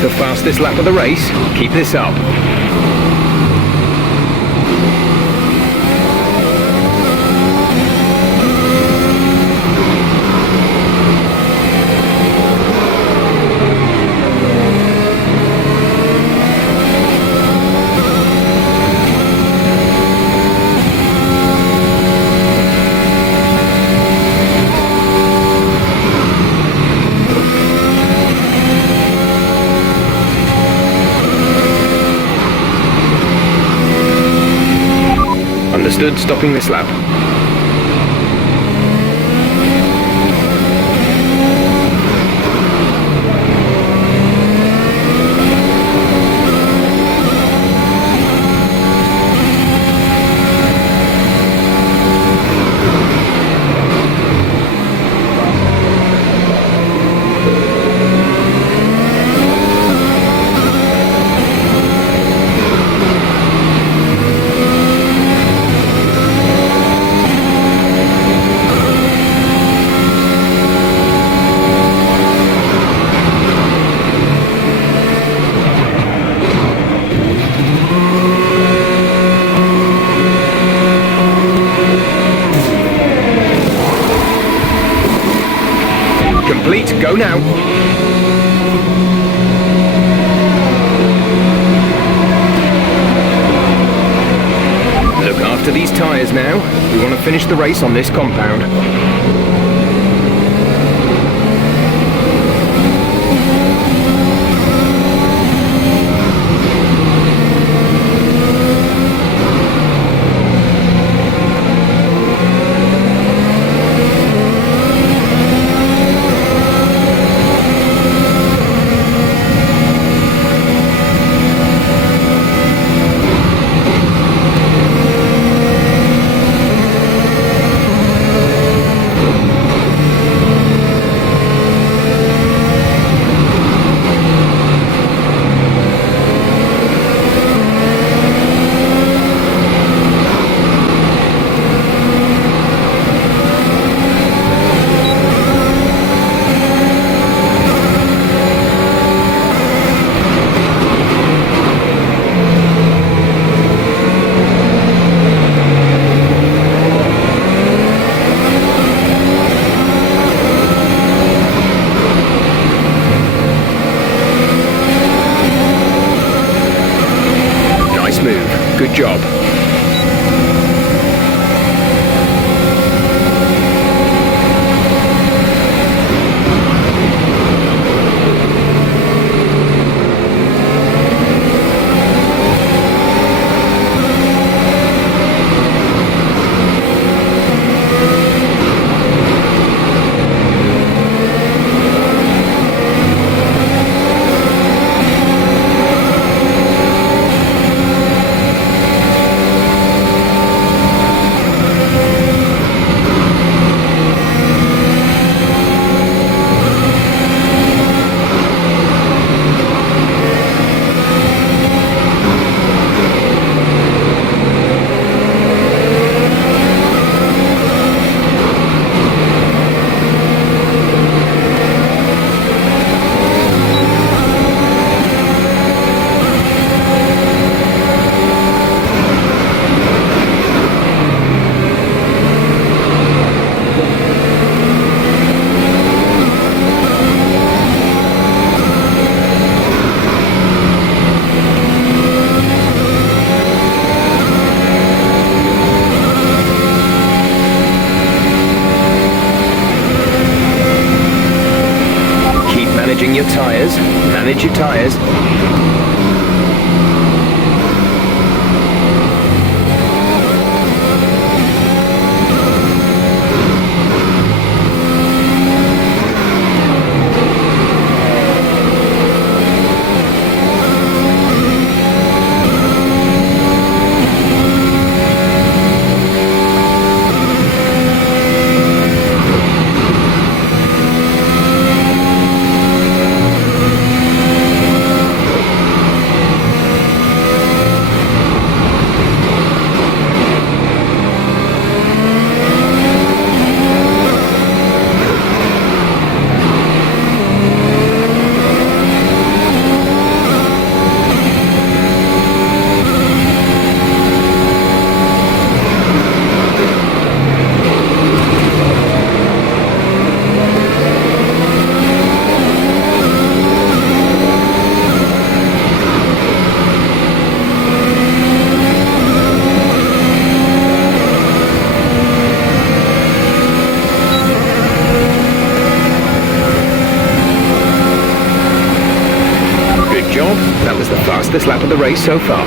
The fastest lap of the race. Keep this up. Understood, stopping this lap. Complete, go now. Look after these tyres now. We want to finish the race on this compound. Good job. Managing your tyres. Manage your tyres. That was the fastest lap of the race so far.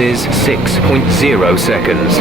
is 6.0 seconds.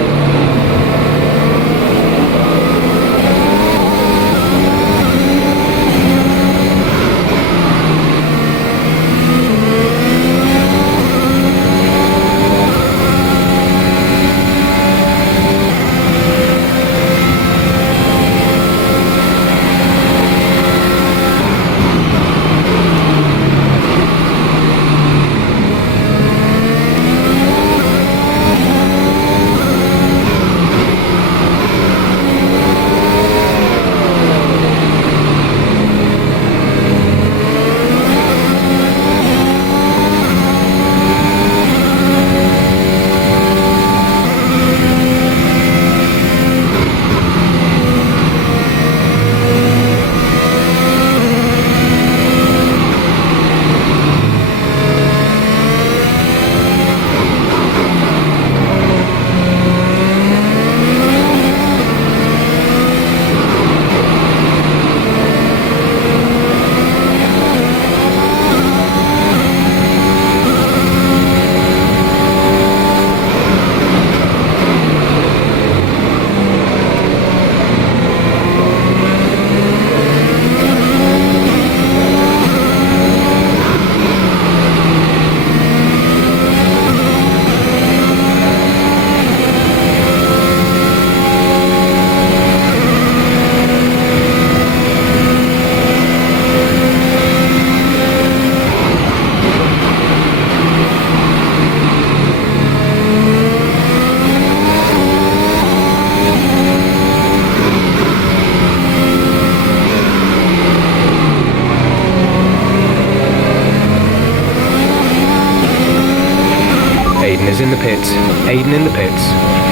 Aiden's in the pits. Aiden in the pits.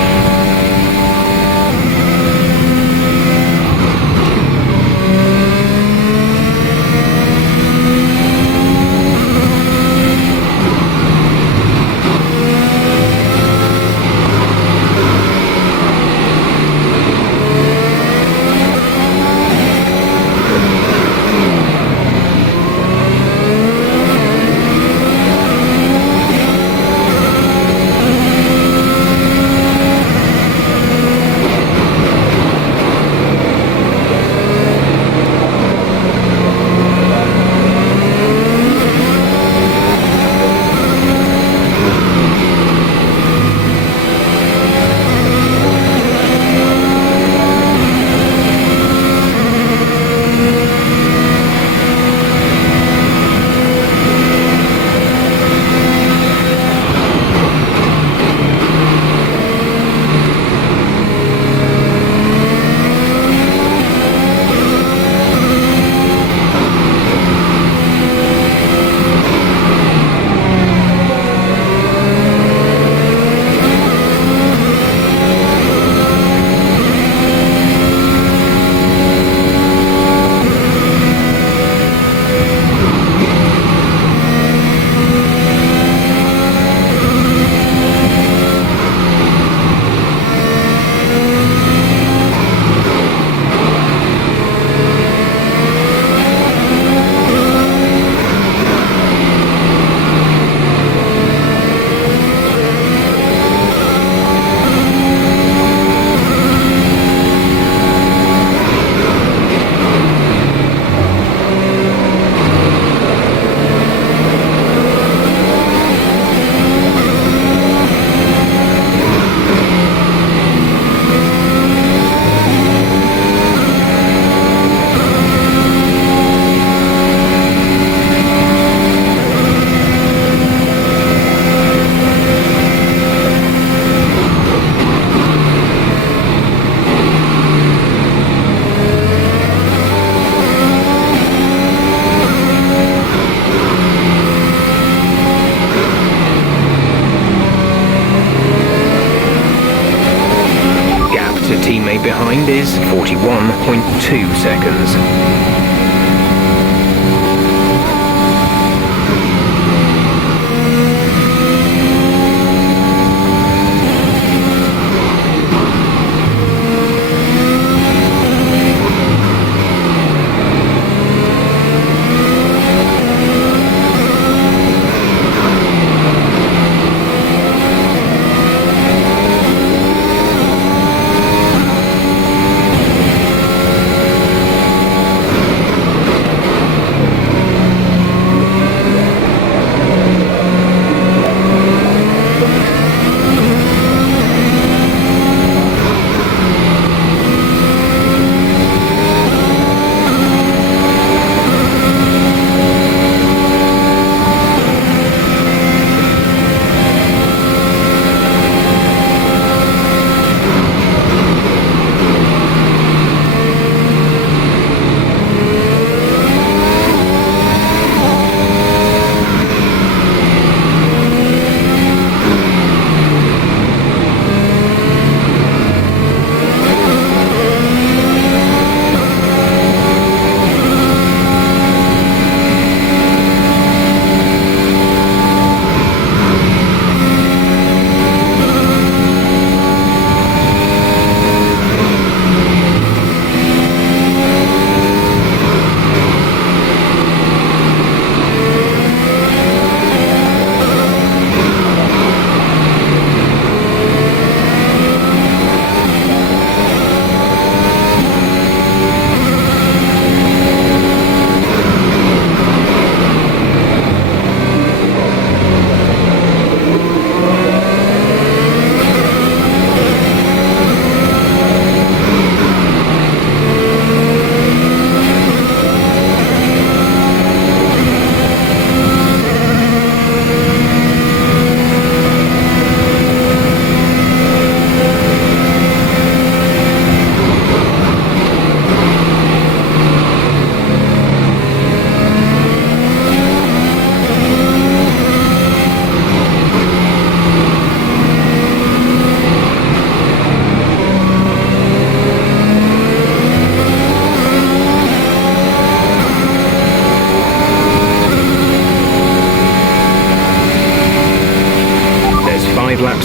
Teammate behind is 41.2 seconds.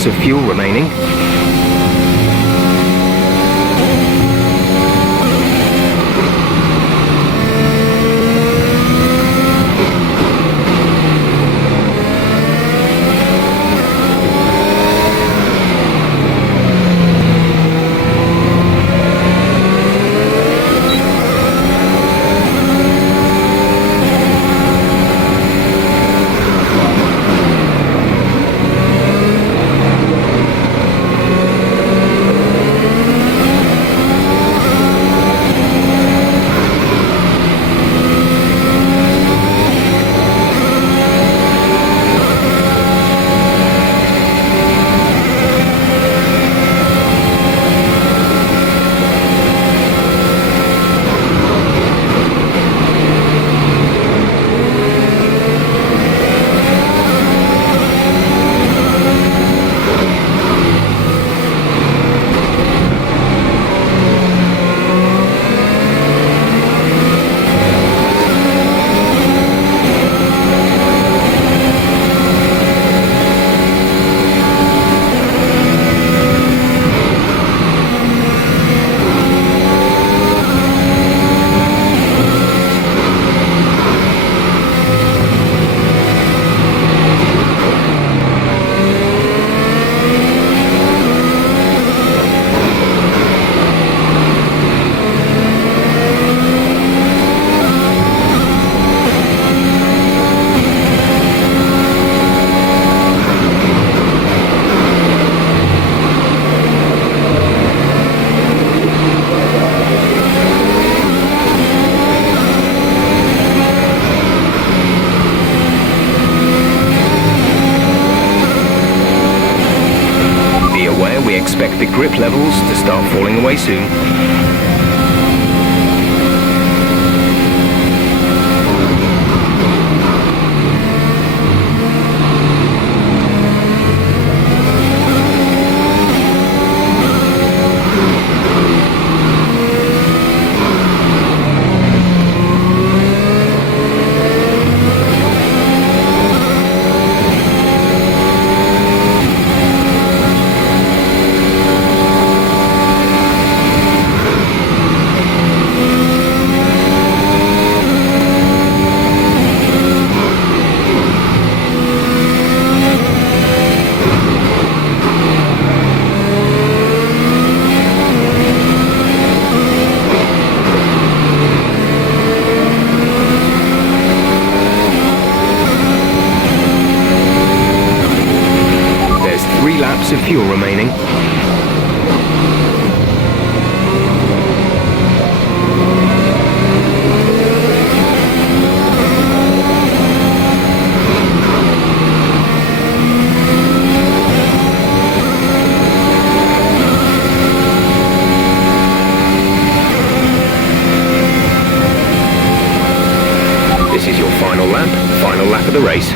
laps of fuel remaining. Expect the grip levels to start falling away soon. Of fuel remaining. This is your final lap of the race.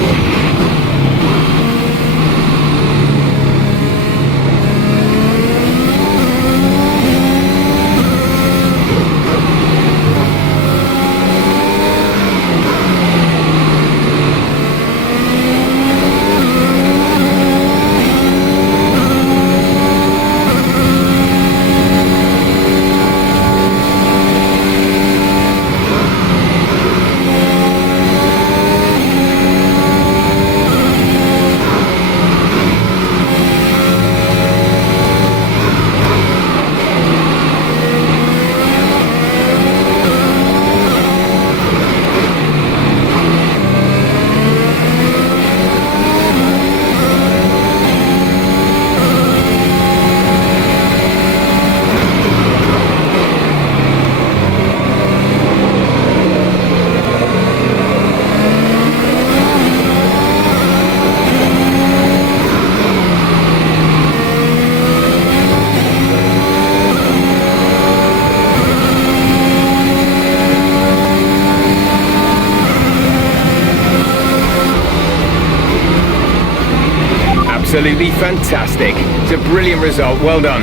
Absolutely fantastic. It's a brilliant result. Well done.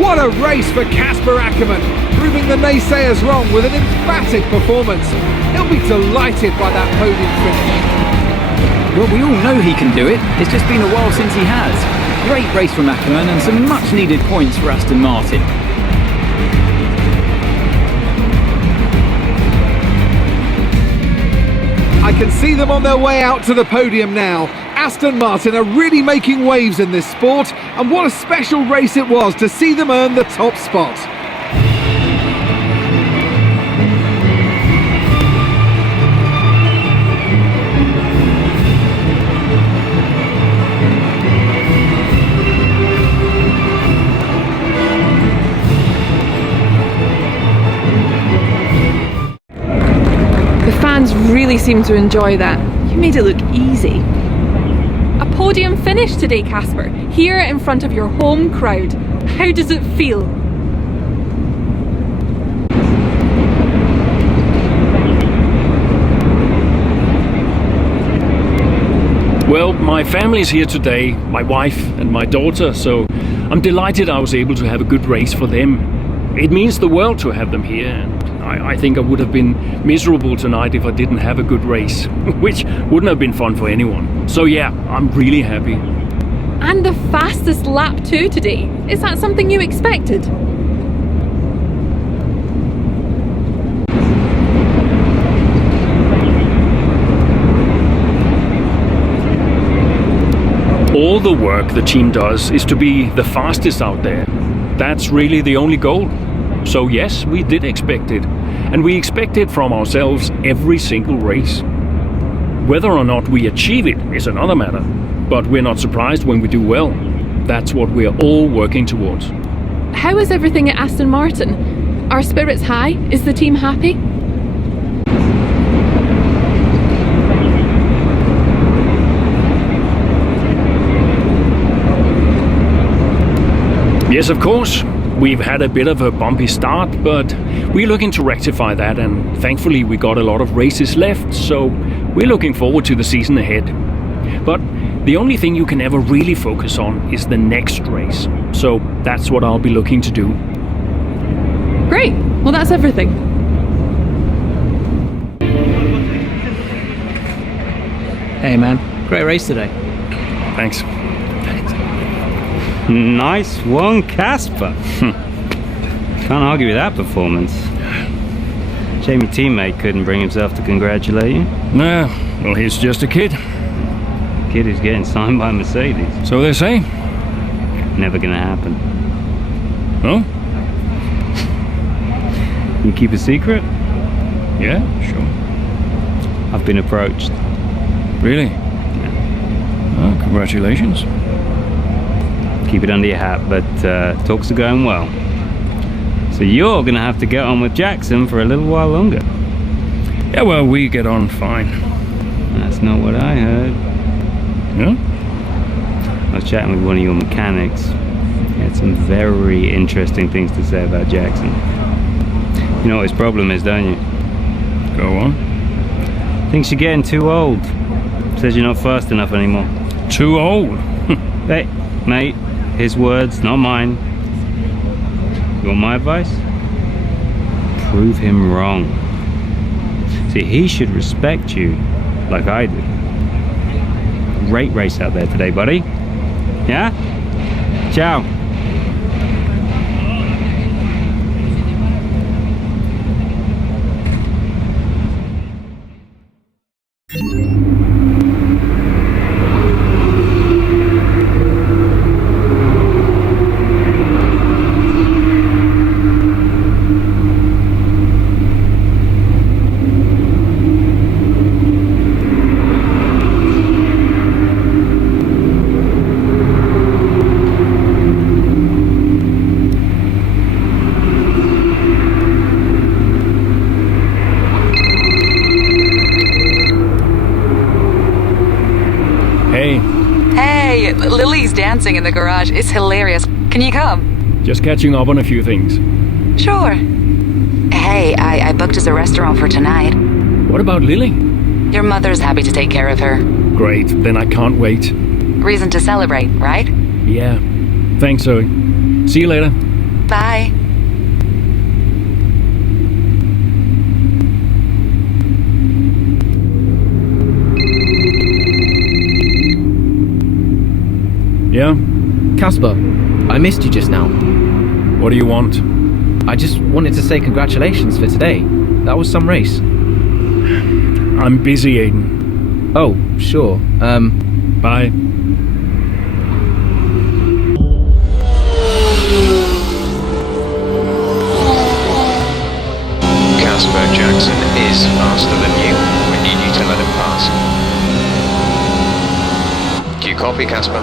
What a race for Casper Ackermann. proving the naysayers wrong with an emphatic performance. He'll be delighted by that podium finish. Well, we all know he can do it. It's just been a while since he has. Great race from Ackermann and some much needed points for Aston Martin. I can see them on their way out to the podium now. Aston Martin are really making waves in this sport, and what a special race it was to see them earn the top spot. The fans really seem to enjoy that. You made it look easy. A podium finish today, Casper, here in front of your home crowd. How does it feel? Well, my family's here today, my wife and my daughter, so I'm delighted I was able to have a good race for them. It means the world to have them here, and I think I would have been miserable tonight if I didn't have a good race, which wouldn't have been fun for anyone. So yeah, I'm really happy. And the fastest lap too today. Is that something you expected? All the work the team does is to be the fastest out there. That's really the only goal. So yes, we did expect it. And we expect it from ourselves every single race. Whether or not we achieve it is another matter. But we're not surprised when we do well. That's what we're all working towards. How is everything at Aston Martin? Are spirits high? Is the team happy? Yes, of course. We've had a bit of a bumpy start, but we're looking to rectify that, and thankfully we got a lot of races left, so we're looking forward to the season ahead. But the only thing you can ever really focus on is the next race, so that's what I'll be looking to do. Great. Well, that's everything. Hey man, great race today. Thanks. Nice one, Casper. Can't argue with that performance. Shame your teammate couldn't bring himself to congratulate you. No, well, he's just a kid. Kid who's getting signed by Mercedes. So they say. Never gonna happen. No? You keep a secret? Yeah, sure. I've been approached. Really? Yeah. Oh, congratulations. Keep it under your hat, but talks are going well. So you're gonna have to get on with Jackson for a little while longer. Yeah, well, we get on fine. That's not what I heard. No? I was chatting with one of your mechanics. He had some very interesting things to say about Jackson. You know what his problem is, don't you? Go on. Thinks you're getting too old. Says you're not fast enough anymore. Too old? Hey, mate. His words, not mine. You want my advice? Prove him wrong. See, he should respect you like I do. Great race out there today, buddy. Yeah? Ciao. Lily's dancing in the garage. It's hilarious. Can you come? Just catching up on a few things. Sure. Hey, I booked us a restaurant for tonight. What about Lily? Your mother's happy to take care of her. Great, then I can't wait. Reason to celebrate, right? Yeah. Thanks, Zoe. See you later. Bye. Yeah? Casper, I missed you just now. What do you want? I just wanted to say congratulations for today. That was some race. I'm busy, Aiden. Oh, sure. Bye. Casper Jackson is faster than you. We need you to let him pass. Do you copy, Casper?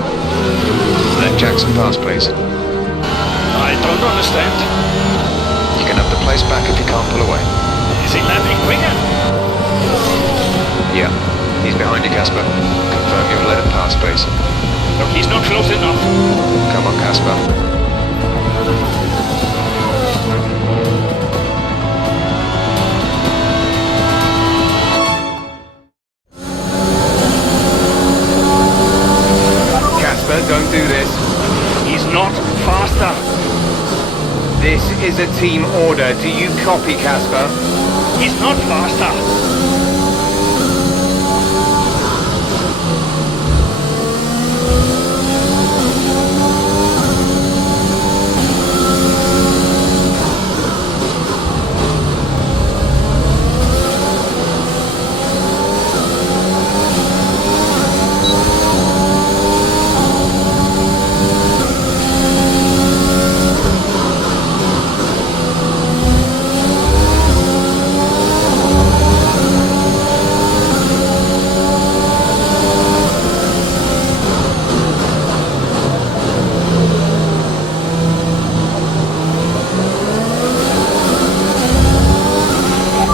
Let Jackson pass, please. I don't understand. You can have the place back if you can't pull away. Is he landing quicker? Yeah, he's behind you, Casper. Confirm you'll let him pass, please. Look, he's not close enough. Come on, Casper. Don't do this. He's not faster. This is a team order. Do you copy, Casper? He's not faster.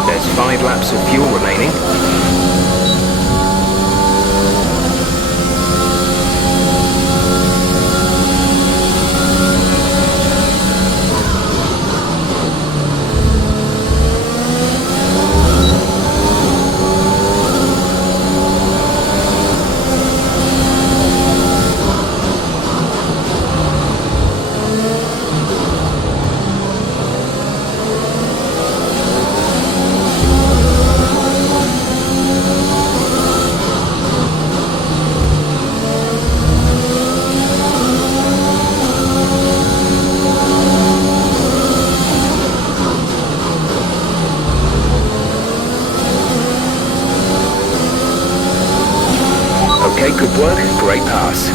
There's 5 laps of fuel remaining. Okay, good work. Great pass.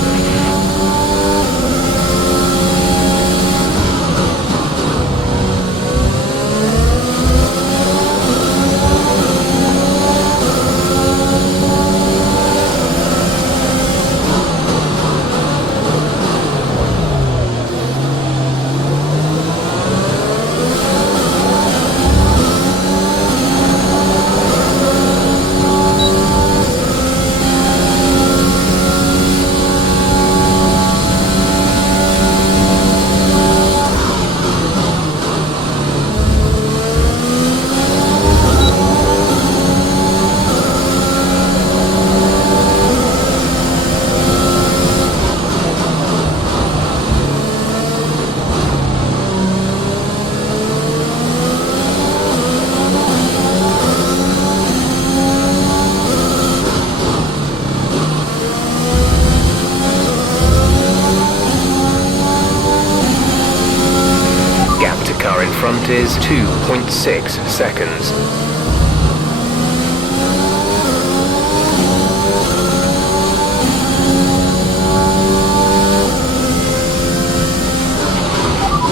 Car in front is 2.6 seconds.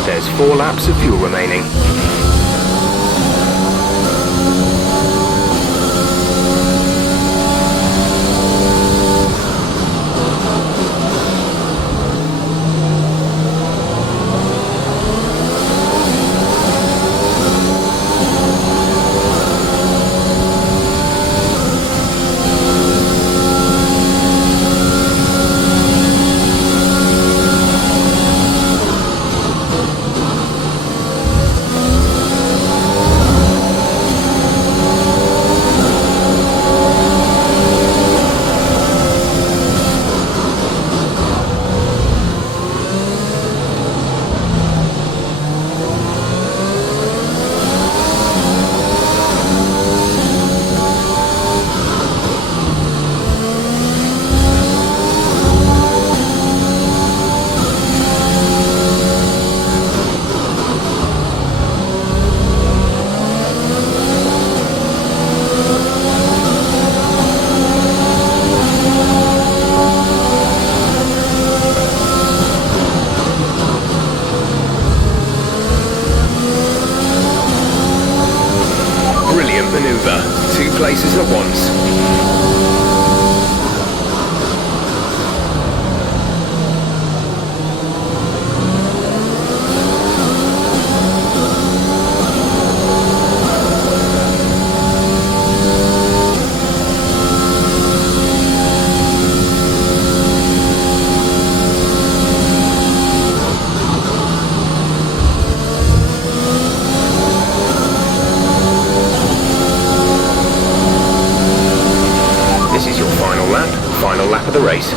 There's 4 laps of fuel remaining. races at once. This is your final lap of the race.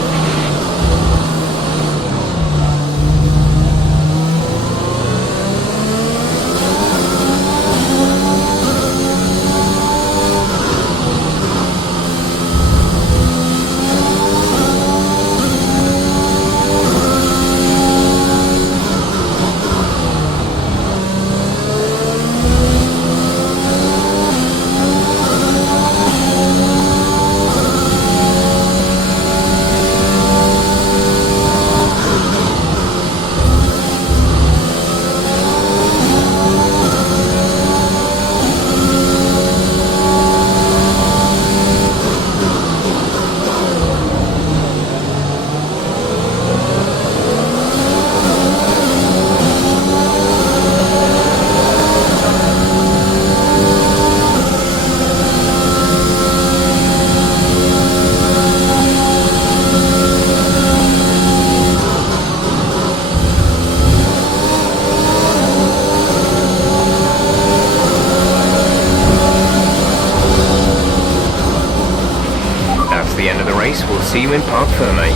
The end of the race. We'll see you in Parc Fermé.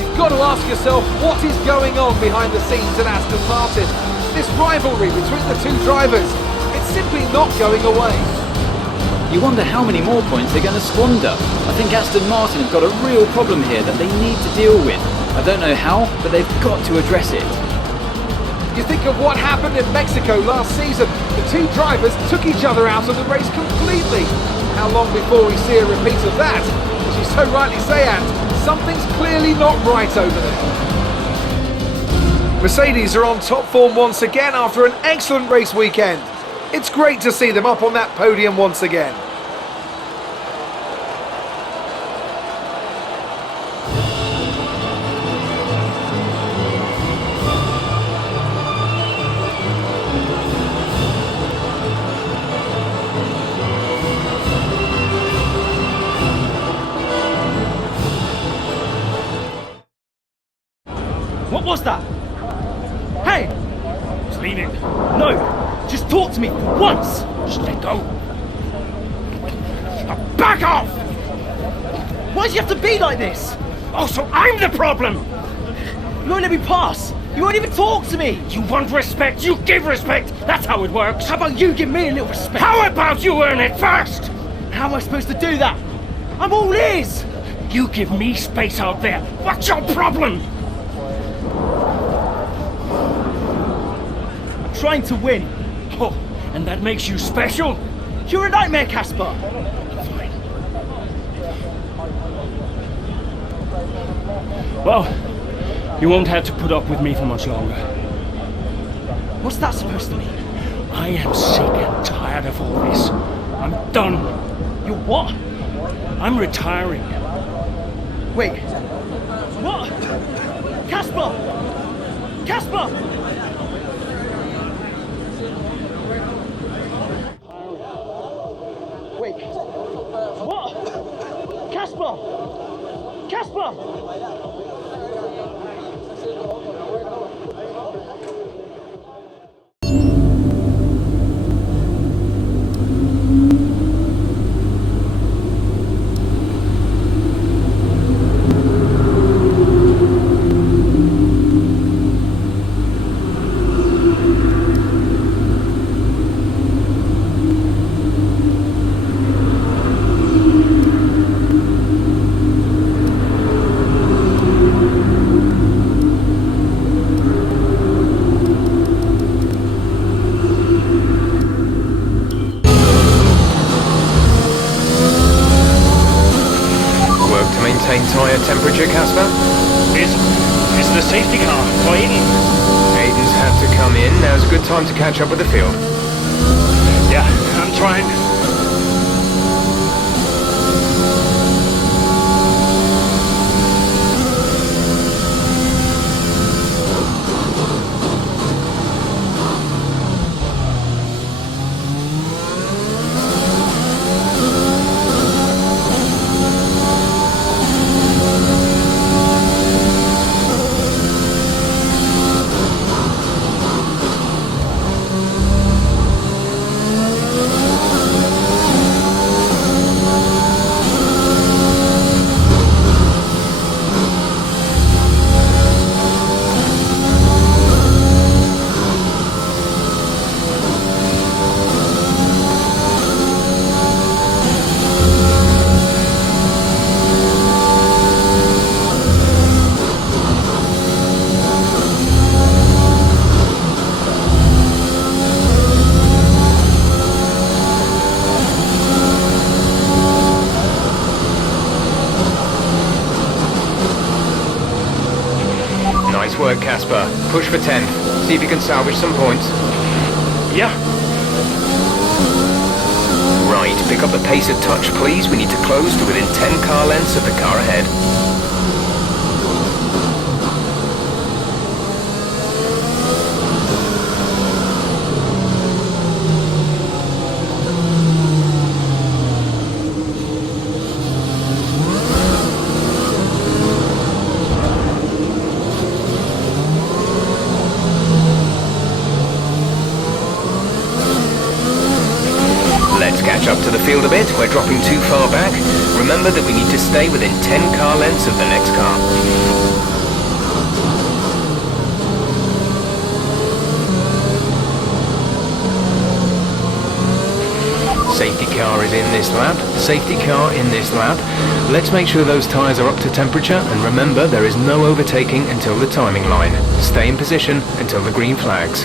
You've got to ask yourself what is going on behind the scenes at Aston Martin. This rivalry between the two drivers, it's simply not going away. You wonder how many more points they're going to squander. I think Aston Martin have got a real problem here that they need to deal with. I don't know how, but they've got to address it. You think of what happened in Mexico last season. The two drivers took each other out of the race completely. How long before we see a repeat of that? As you so rightly say, Ant, something's clearly not right over there. Mercedes are on top form once again after an excellent race weekend. It's great to see them up on that podium once again. What was that? Hey! Just leave it. No! Just talk to me for once! Just let go. Back off! Why do you have to be like this? Oh, so I'm the problem! You won't let me pass! You won't even talk to me! You want respect, you give respect! That's how it works! How about you give me a little respect? How about you earn it first? How am I supposed to do that? I'm all ears! You give me space out there! What's your problem? I'm trying to win. Oh, and that makes you special? You're a nightmare, Casper! Well, you won't have to put up with me for much longer. What's that supposed to mean? I am sick and tired of all this. I'm done. You're what? I'm retiring. Wait. What? Casper! Casper! Wait. What? Casper! Casper! Tyre temperature, Casper? It's It's the safety car for Aiden. Aiden's had to come in. Now's a good time to catch up with the field. Yeah, I'm trying. Nice work, Casper. Push for 10th. See if you can salvage some points. Yeah. Right, pick up the pace a touch, please. We need to close to within 10 car lengths of the car ahead. Catch up to the field a bit, we're dropping too far back. Remember that we need to stay within 10 car lengths of the next car. Safety car is in this lap, safety car in this lap. Let's make sure those tyres are up to temperature, and remember there is no overtaking until the timing line. Stay in position until the green flags.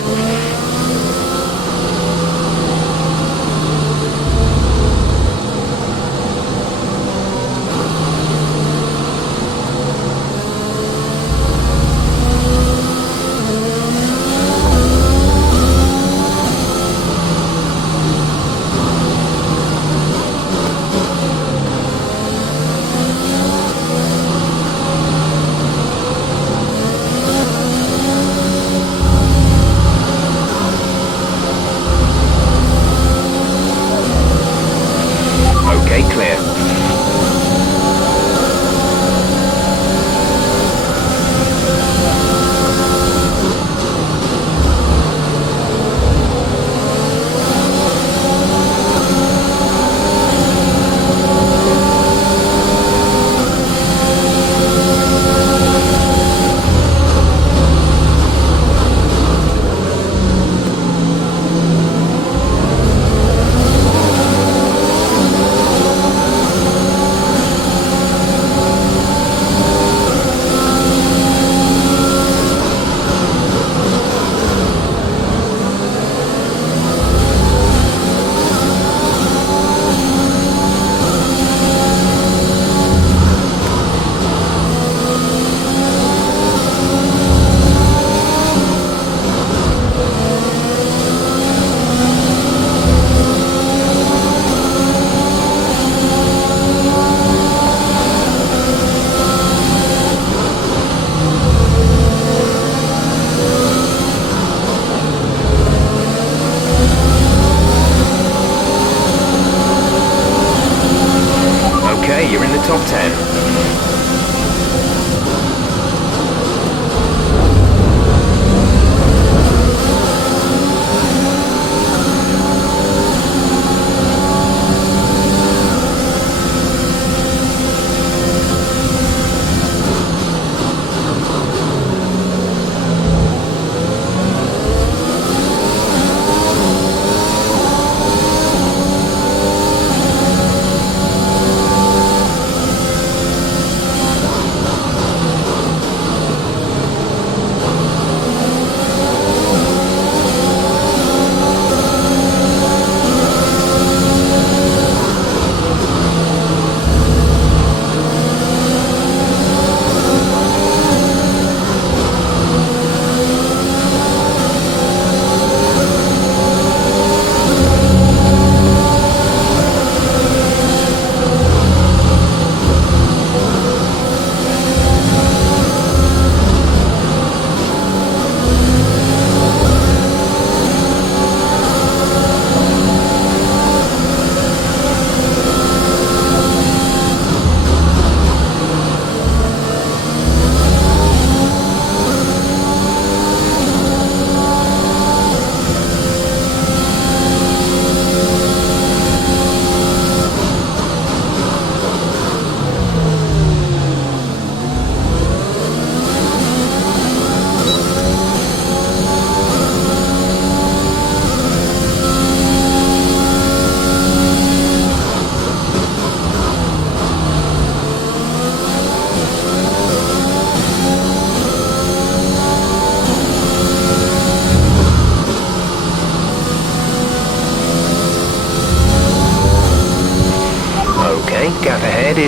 You're in the top 10.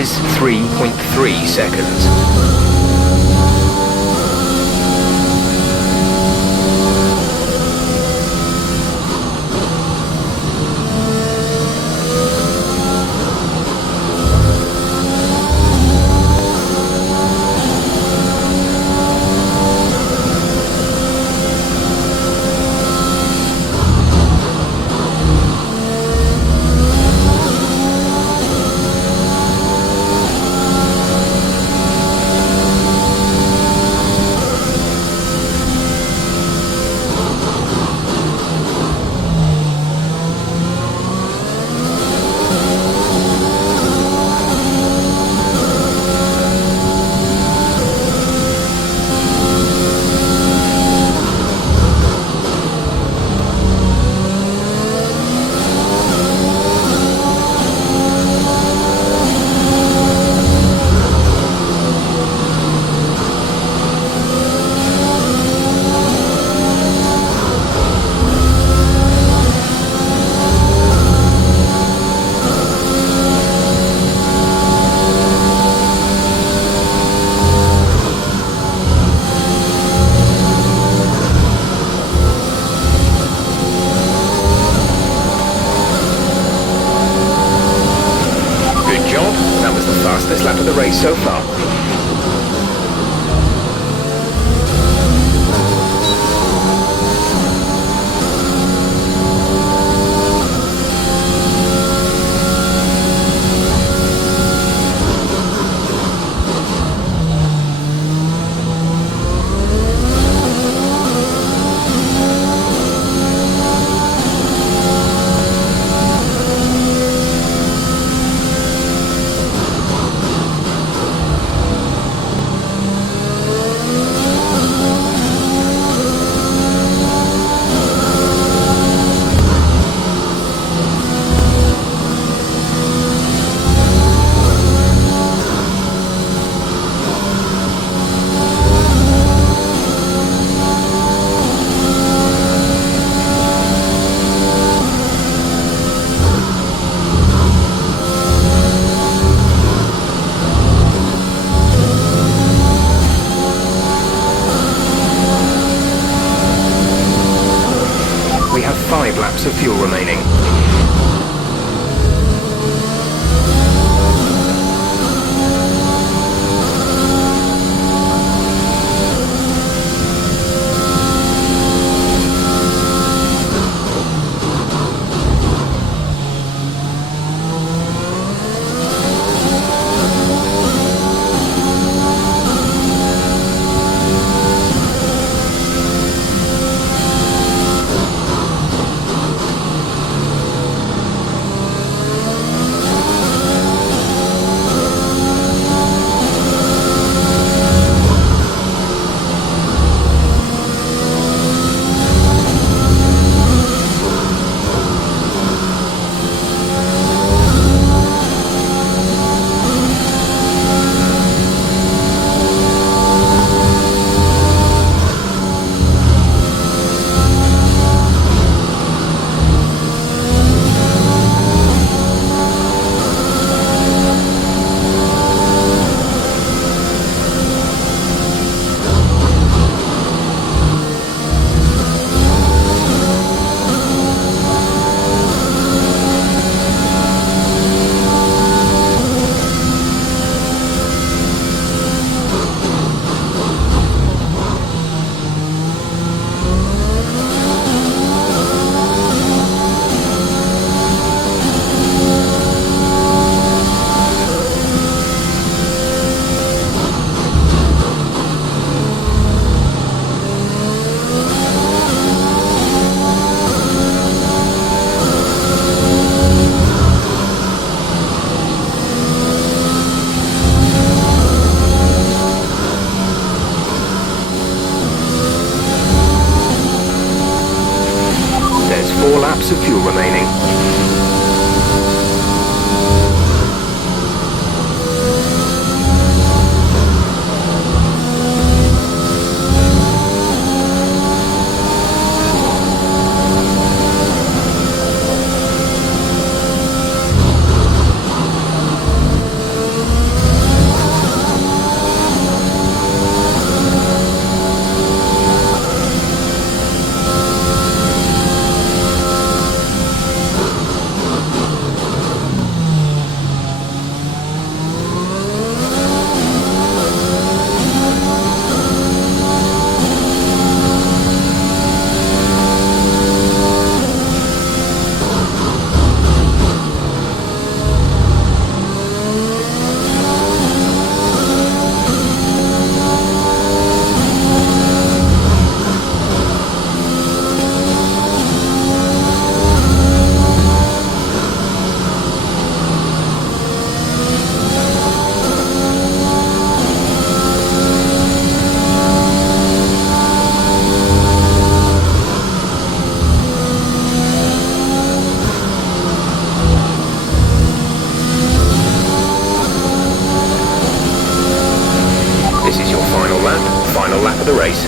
is 3.3 seconds. Fastest lap of the race so far. We have 5 laps of fuel remaining. This is your final lap of the race.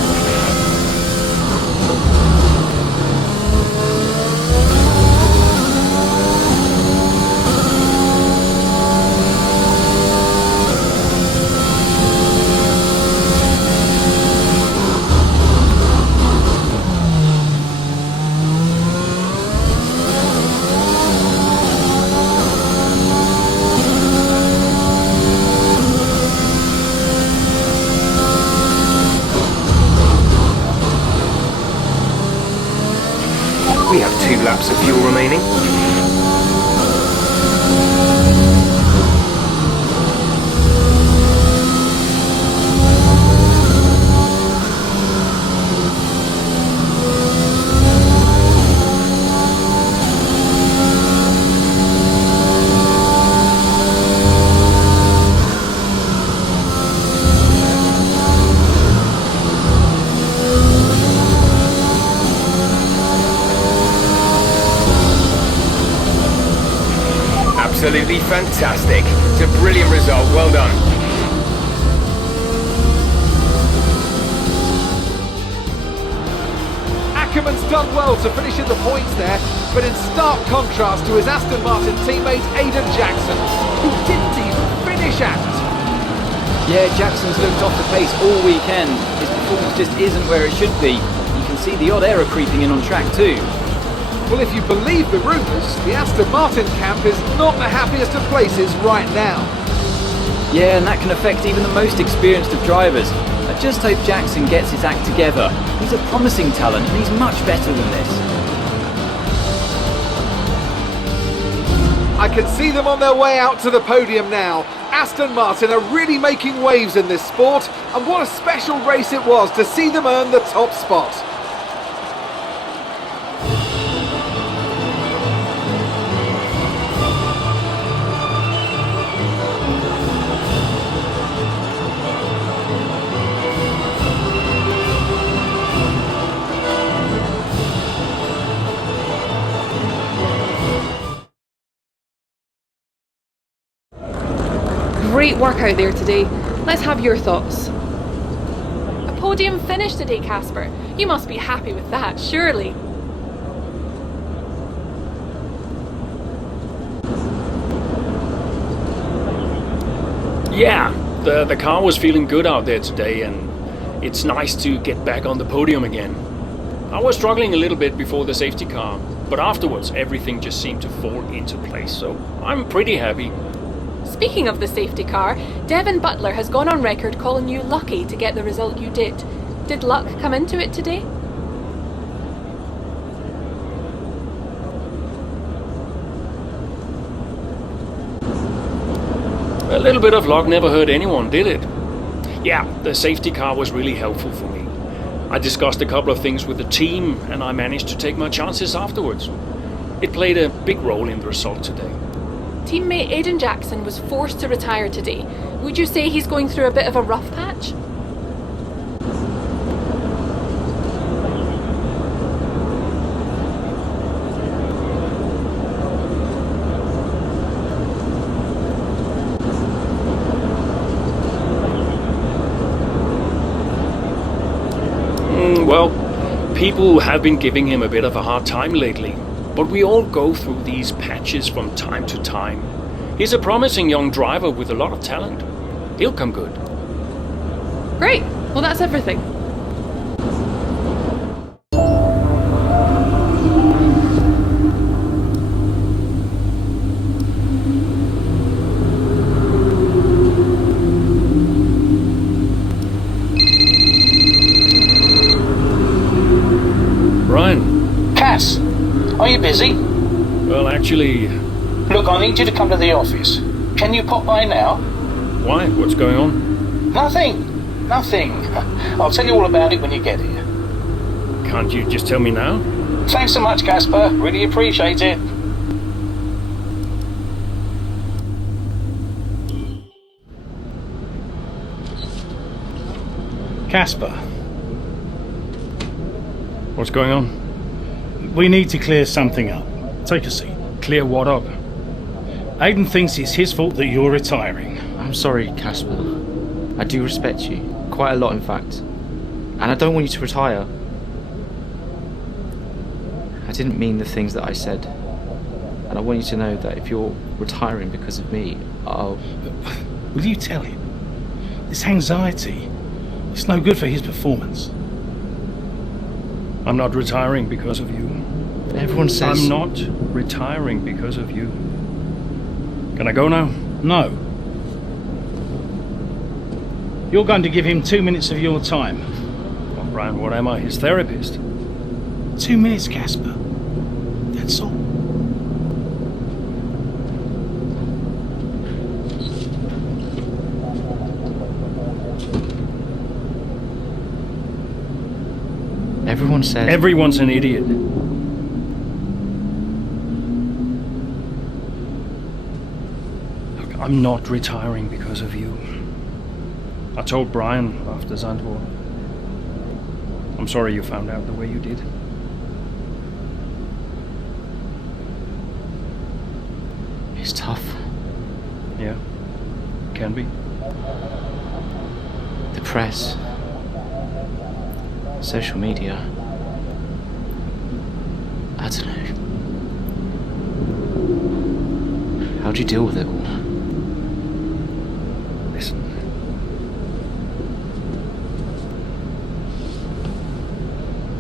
We have 2 laps of fuel remaining. Absolutely fantastic. It's a brilliant result. Well done. Ackerman's done well to finish in the points there, but in stark contrast to his Aston Martin teammate Aiden Jackson, who didn't even finish at. Yeah, Jackson's looked off the pace all weekend. His performance just isn't where it should be. You can see the odd error creeping in on track too. Well, if you believe the rumours, the Aston Martin camp is not the happiest of places right now. Yeah, and that can affect even the most experienced of drivers. I just hope Jackson gets his act together. He's a promising talent and he's much better than this. I can see them on their way out to the podium now. Aston Martin are really making waves in this sport, and what a special race it was to see them earn the top spot. Great work out there today. Let's have your thoughts. A podium finish today, Casper. You must be happy with that, surely. Yeah, the car was feeling good out there today, and it's nice to get back on the podium again. I was struggling a little bit before the safety car, but afterwards everything just seemed to fall into place, so I'm pretty happy. Speaking of the safety car, Devin Butler has gone on record calling you lucky to get the result you did. Did luck come into it today? A little bit of luck never hurt anyone, did it? Yeah, the safety car was really helpful for me. I discussed a couple of things with the team, and I managed to take my chances afterwards. It played a big role in the result today. Teammate Aiden Jackson was forced to retire today. Would you say he's going through a bit of a rough patch? Well, people have been giving him a bit of a hard time lately. But we all go through these patches from time to time. He's a promising young driver with a lot of talent. He'll come good. Great. Well, that's everything. Ryan. Cass, are you busy? Well, actually... Look, I need you to come to the office. Can you pop by now? Why? What's going on? Nothing. Nothing. I'll tell you all about it when you get here. Can't you just tell me now? Thanks so much, Casper. Really appreciate it. Casper, What's going on? we need to clear something up. Take a seat. Clear what up? Aiden thinks it's his fault that you're retiring. I'm sorry, Casper. I do respect you. Quite a lot, in fact. And I don't want you to retire. I didn't mean the things that I said. And I want you to know that if you're retiring because of me, I'll... Will you tell him? This anxiety, it's no good for his performance. I'm not retiring because of you. Everyone says... I'm not retiring because of you. Can I go now? No. You're going to give him 2 minutes of your time. Well, Brian, what am I, his therapist? 2 minutes, Casper. That's all. Everyone said... Everyone's an idiot. Look, I'm not retiring because of you. I told Brian after Zandvoort. I'm sorry you found out the way you did. It's tough. Yeah, can be. The press. Social media. I don't know. How do you deal with it all? Listen.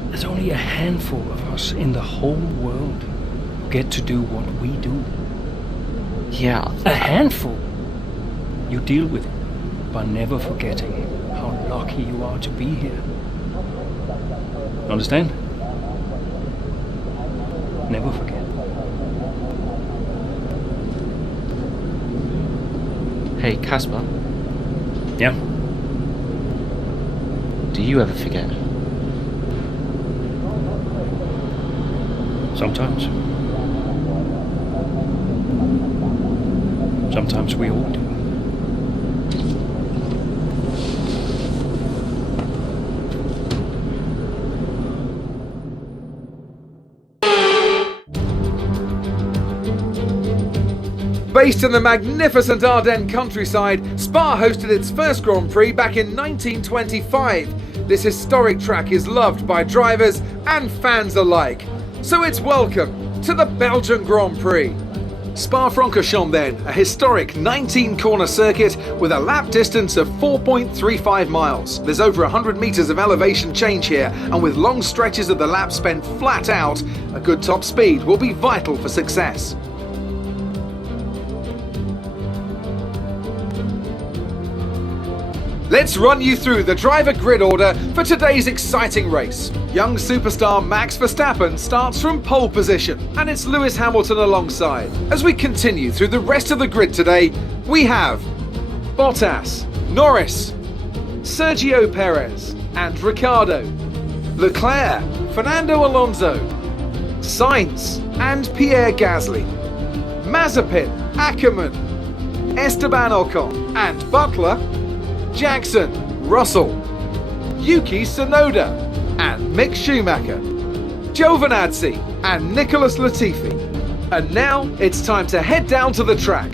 There's only a handful of us in the whole world who get to do what we do. Yeah. A handful. You deal with it by never forgetting how lucky you are to be here. Understand? Never forget. Hey, Casper. Yeah? Do you ever forget? Sometimes. Sometimes we all do. Based in the magnificent Ardennes countryside, Spa hosted its first Grand Prix back in 1925. This historic track is loved by drivers and fans alike. So it's welcome to the Belgian Grand Prix. Spa-Francorchamps then, a historic 19-corner circuit with a lap distance of 4.35 miles. There's over 100 metres of elevation change here, and with long stretches of the lap spent flat out, a good top speed will be vital for success. Let's run you through the driver grid order for today's exciting race. Young superstar Max Verstappen starts from pole position, and it's Lewis Hamilton alongside. As we continue through the rest of the grid today, we have Bottas, Norris, Sergio Perez and Ricciardo, Leclerc, Fernando Alonso, Sainz and Pierre Gasly, Mazepin, Ackermann, Esteban Ocon and Butler, Jackson, Russell, Yuki Tsunoda and Mick Schumacher, Giovinazzi and Nicholas Latifi. And now it's time to head down to the track.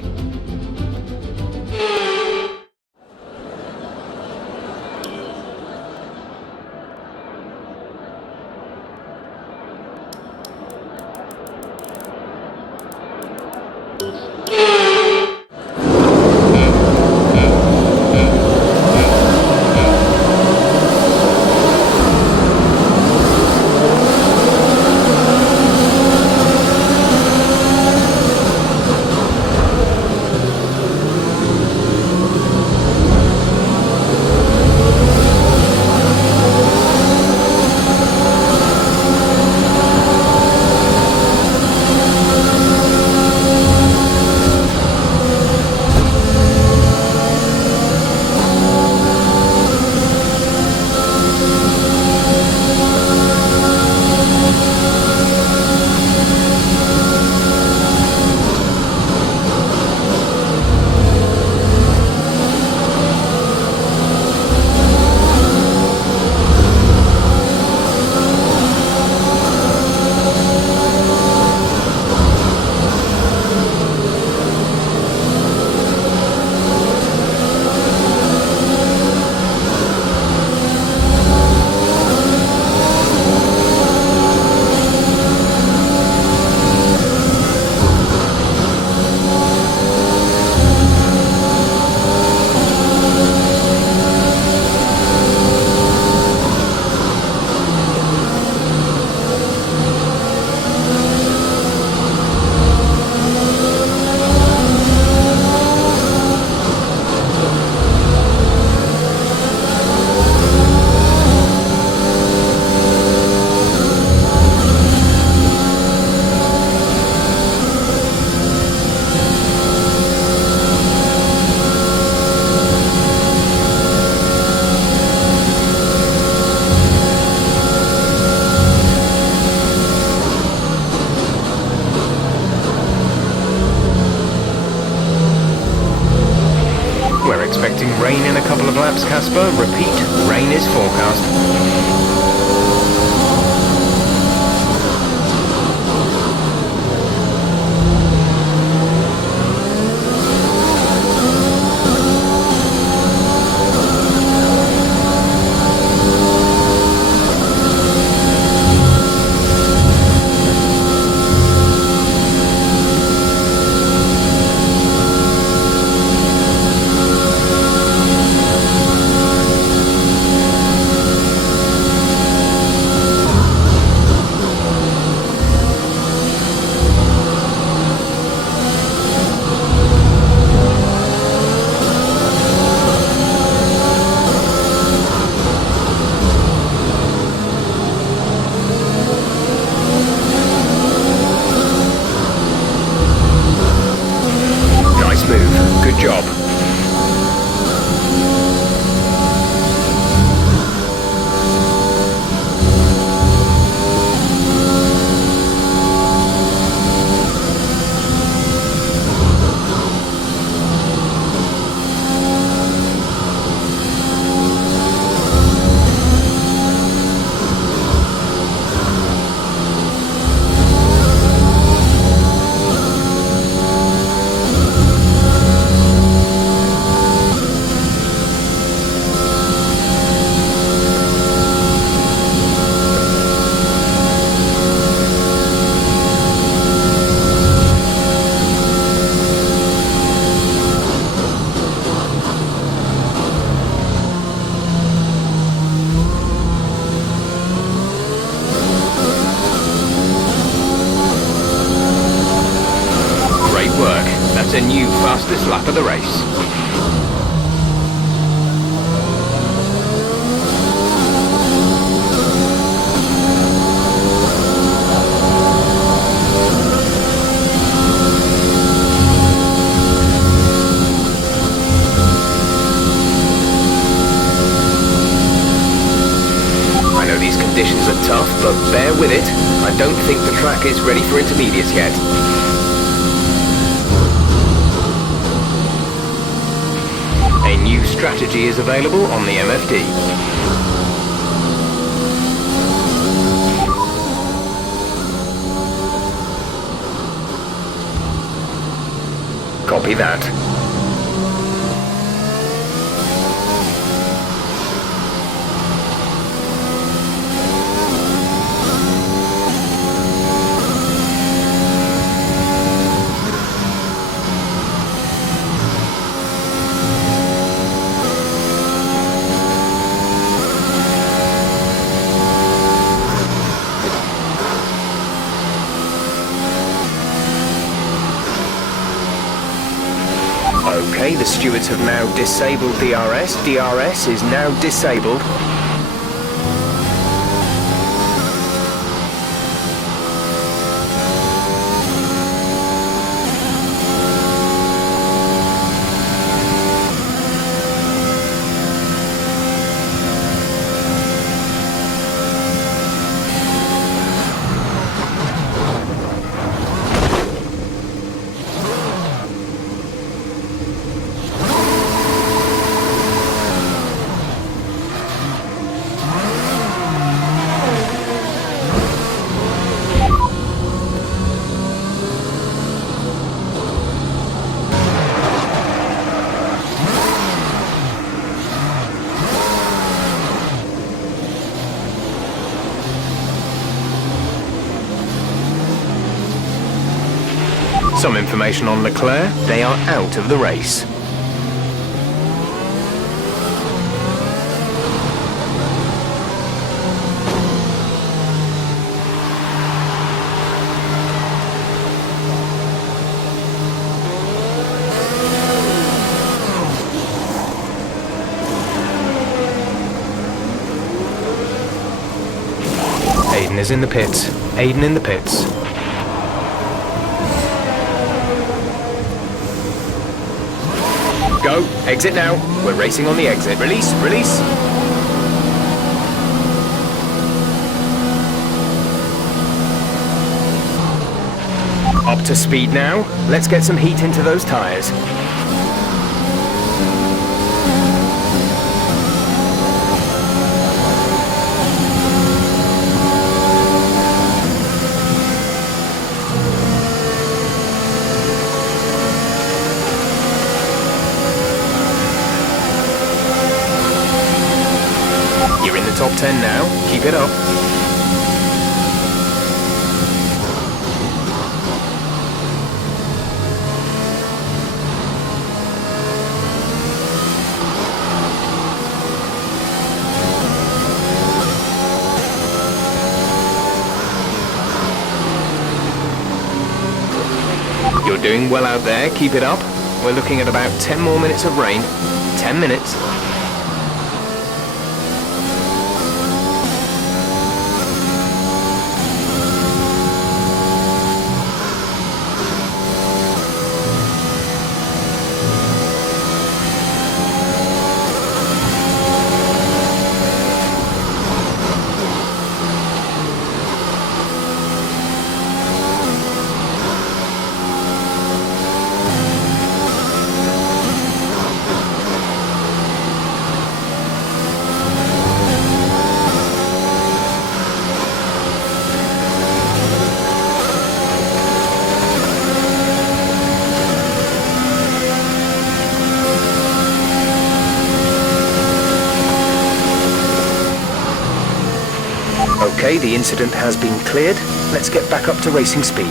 rain in a couple of laps, Casper. Repeat, rain is forecast. Good job. That's a new fastest lap of the race. I know these conditions are tough, but bear with it. I don't think the track is ready for intermediates yet. A new strategy is available on the MFD. Copy that. Okay, the stewards have now disabled DRS. DRS is now disabled. Some information on Leclerc, they are out of the race. Aiden is in the pits. Aiden in the pits. Go, exit now. We're racing on the exit. Release, release. Up to speed now. Let's get some heat into those tyres. You're in the top 10 now. Keep it up. You're doing well out there. Keep it up. We're looking at about 10 more minutes of rain. 10 minutes. Okay, the incident has been cleared. Let's get back up to racing speed.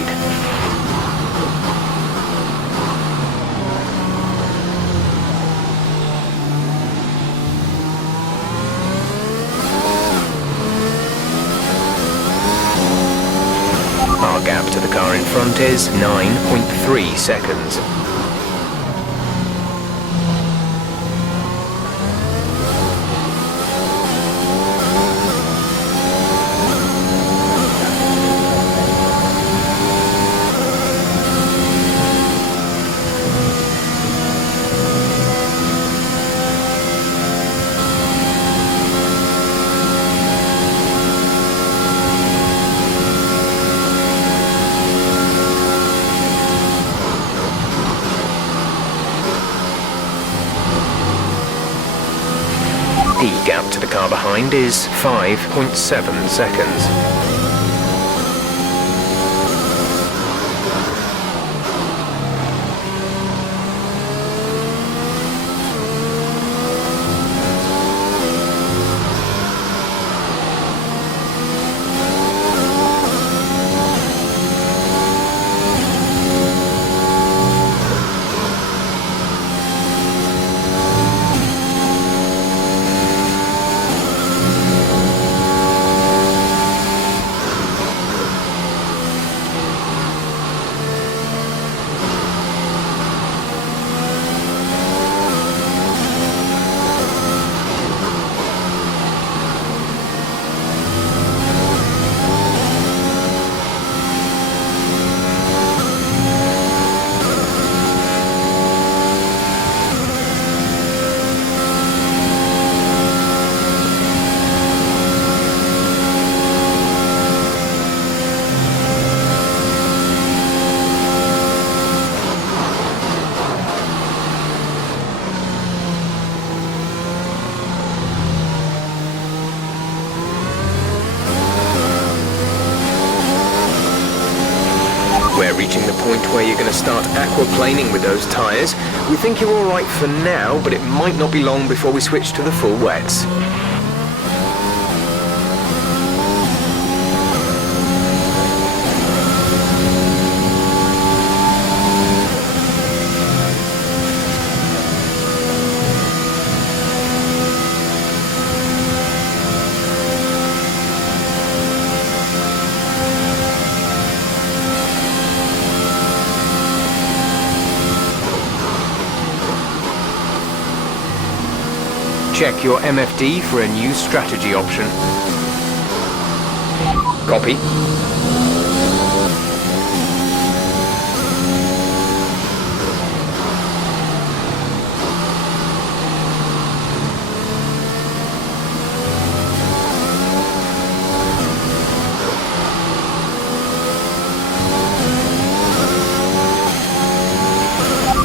Our gap to the car in front is 9.3 seconds. The gap to the car behind is 5.7 seconds. We're reaching the point where you're going to start aquaplaning with those tyres. We think you're alright for now, but it might not be long before we switch to the full wets. Check your MFD for a new strategy option. Copy.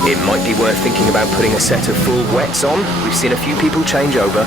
It might be worth thinking about putting a set of full wets on. We've seen a few people change over.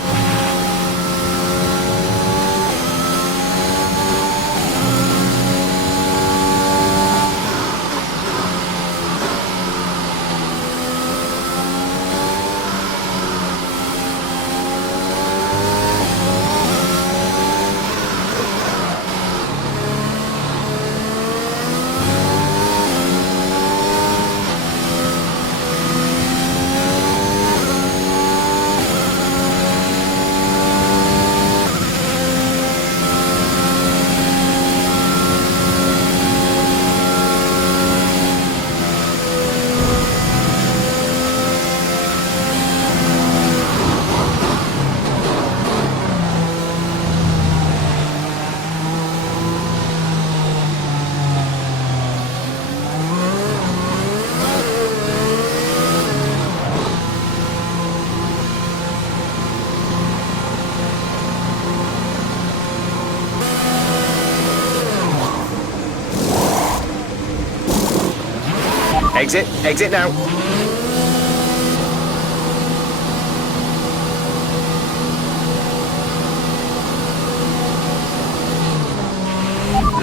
Exit. Exit now.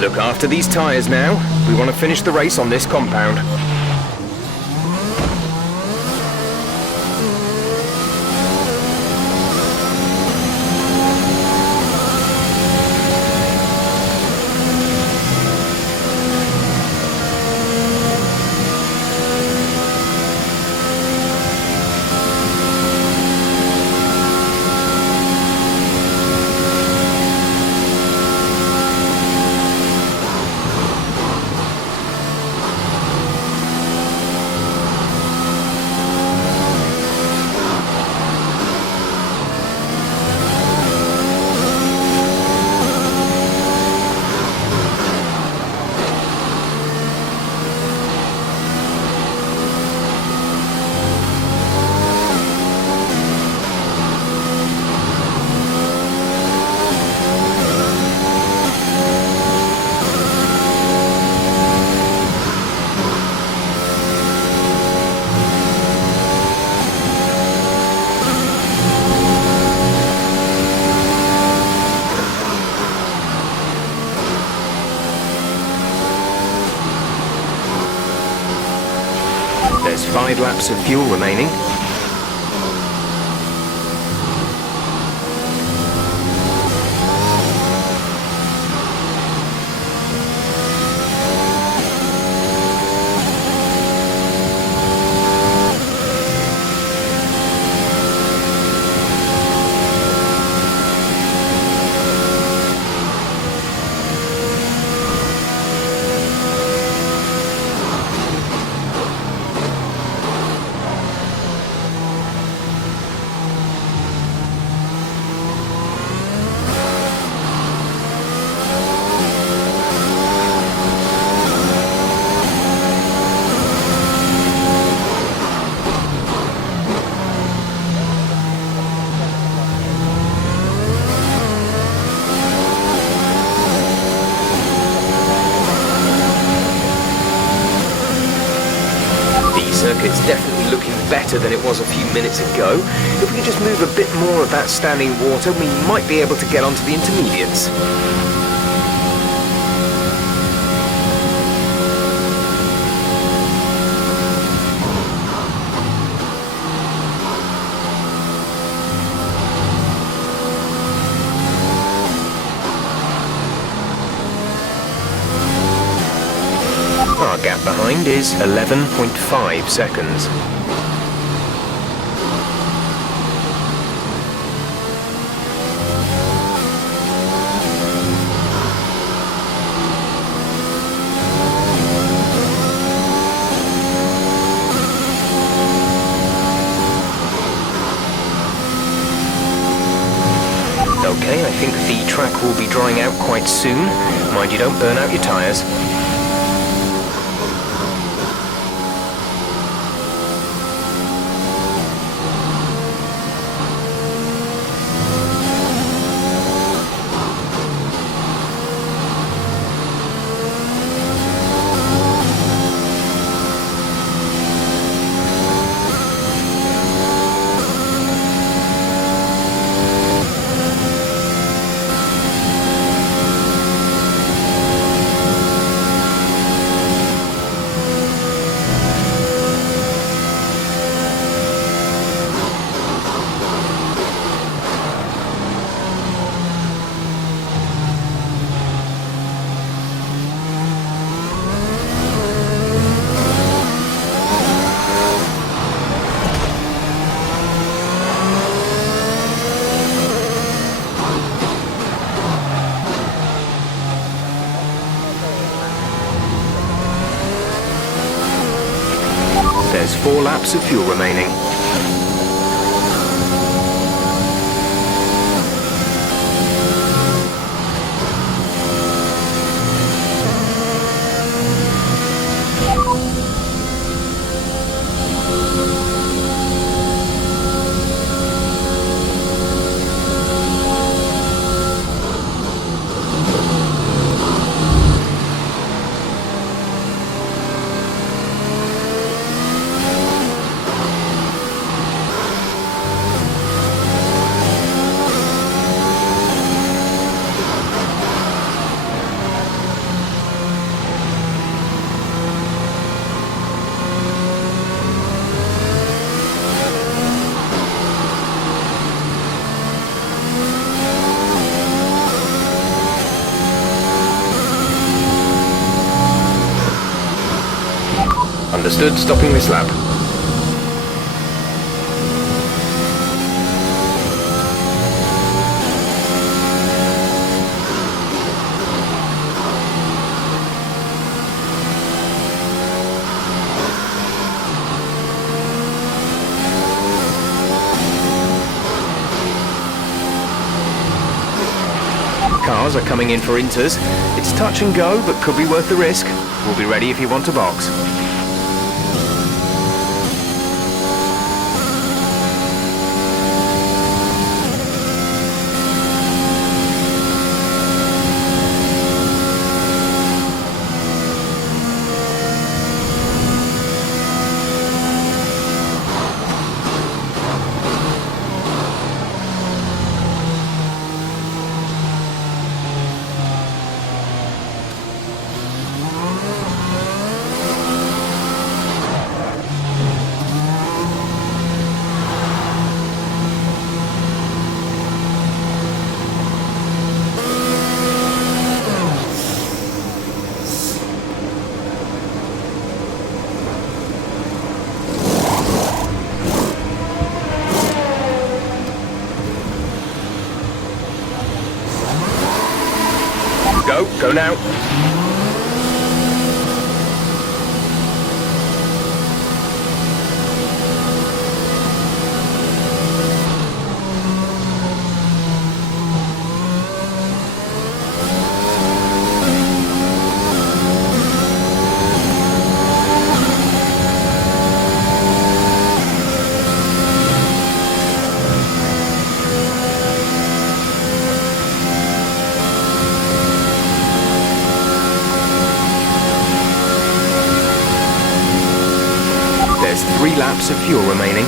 Look after these tyres now. We want to finish the race on this compound. There's 5 laps of fuel remaining. Circuit's definitely looking better than it was a few minutes ago. If we could just move a bit more of that standing water, we might be able to get onto the intermediates. Our gap behind is 11.5 seconds. Okay, I think the track will be drying out quite soon. Mind you don't burn out your tyres. There's 4 laps of fuel remaining. Understood, stopping this lap. Cars are coming in for inters. It's touch and go, but could be worth the risk. We'll be ready if you want to box. Go now. There's 3 laps of fuel remaining.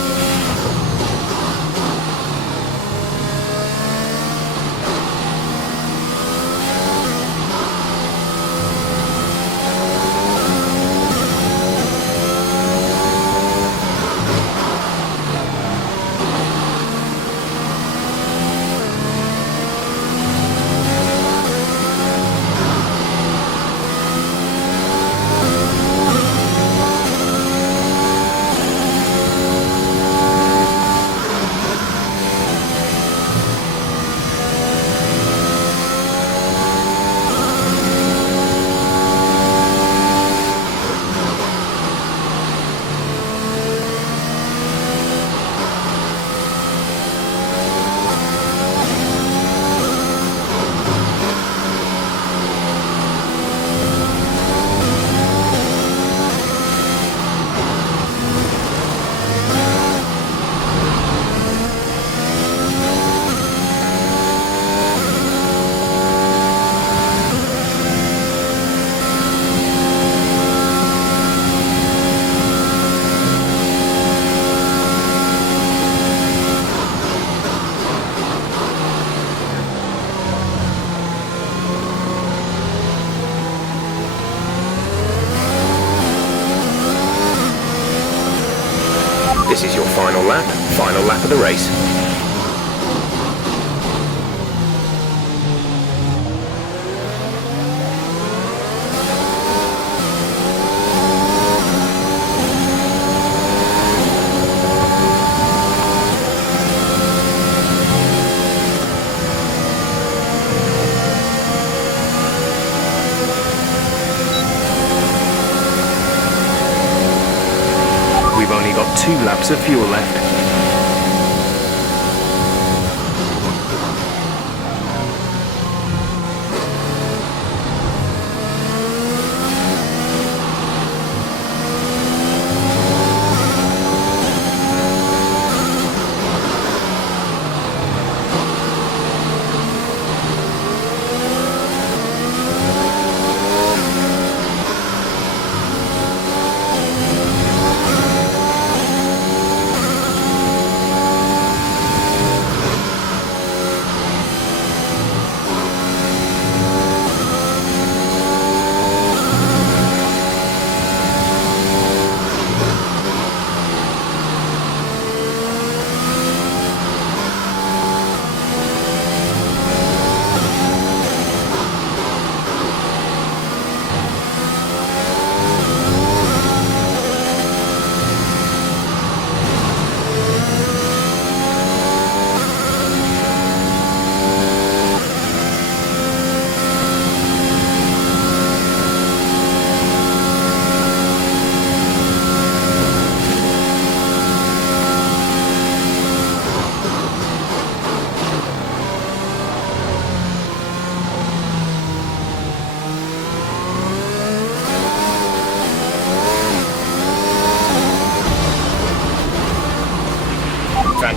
This is your final lap of the race. We've only got 2 laps of fuel left.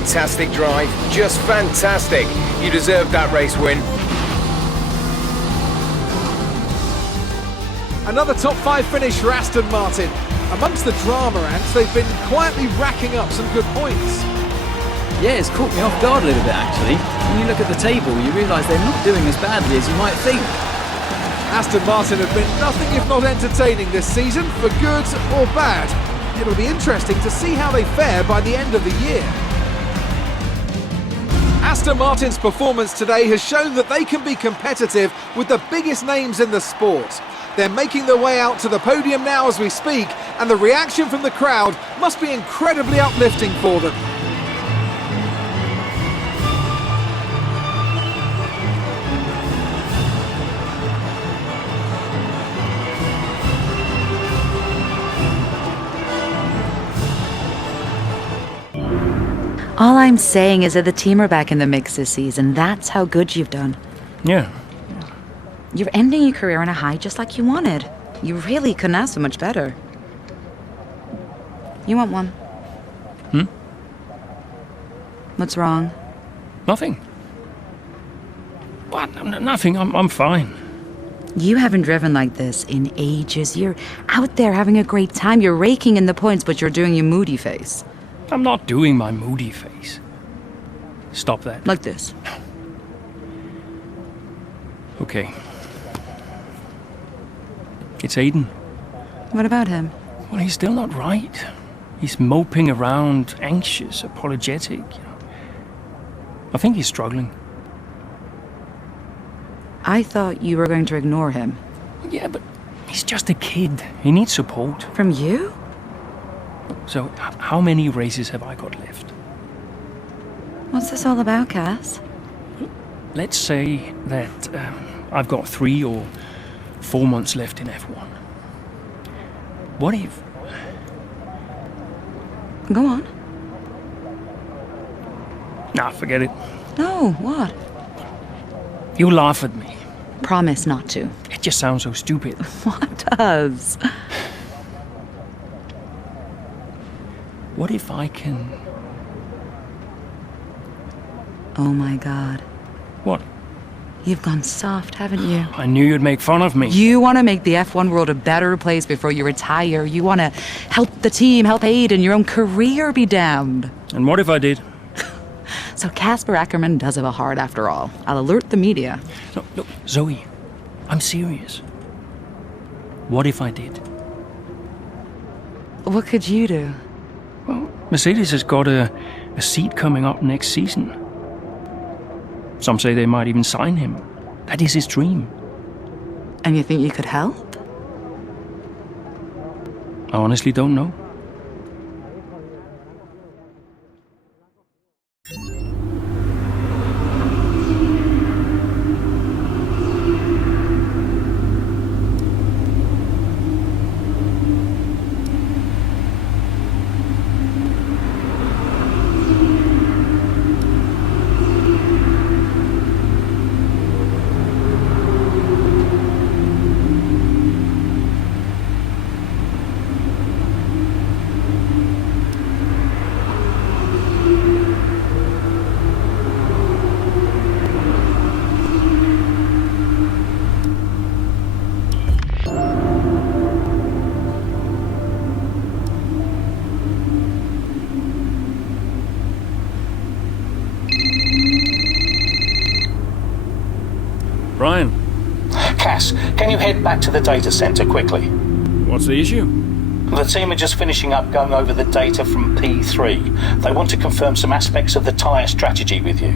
fantastic drive. Just fantastic. You deserved that race win. Another top 5 finish for Aston Martin. Amongst the drama ants, they've been quietly racking up some good points. Yeah, it's caught me off guard a little bit actually. When you look at the table, you realise they're not doing as badly as you might think. Aston Martin have been nothing if not entertaining this season, for good or bad. It'll be interesting to see how they fare by the end of the year. Aston Martin's performance today has shown that they can be competitive with the biggest names in the sport. They're making their way out to the podium now as we speak, and the reaction from the crowd must be incredibly uplifting for them. All I'm saying is that the team are back in the mix this season. That's how good you've done. Yeah. You're ending your career on a high just like you wanted. You really couldn't ask for much better. You want one? What's wrong? Nothing. What? Nothing. I'm fine. You haven't driven like this in ages. You're out there having a great time. You're raking in the points, but you're doing your moody face. I'm not doing my moody face. Stop that. Like this. Okay. It's Aiden. What about him? Well, he's still not right. He's moping around, anxious, apologetic. I think he's struggling. I thought you were going to ignore him. Yeah, but he's just a kid. He needs support. From you? So, how many races have I got left? What's this all about, Cass? Let's say that I've got 3 or 4 months left in F1. What if... Go on. Nah, forget it. No, what? You laugh at me. Promise not to. It just sounds so stupid. What does? What if I can... Oh my God. What? You've gone soft, haven't you? I knew you'd make fun of me. You want to make the F1 world a better place before you retire. You want to help the team, help Aiden, your own career be damned. And what if I did? So Casper Ackerman does have a heart after all. I'll alert the media. Look, Zoe, I'm serious. What if I did? What could you do? Well, Mercedes has got a seat coming up next season. Some say they might even sign him. That is his dream. And you think you could help? I honestly don't know. Brian. Cass, can you head back to the data center quickly? What's the issue? The team are just finishing up going over the data from P3. They want to confirm some aspects of the tyre strategy with you.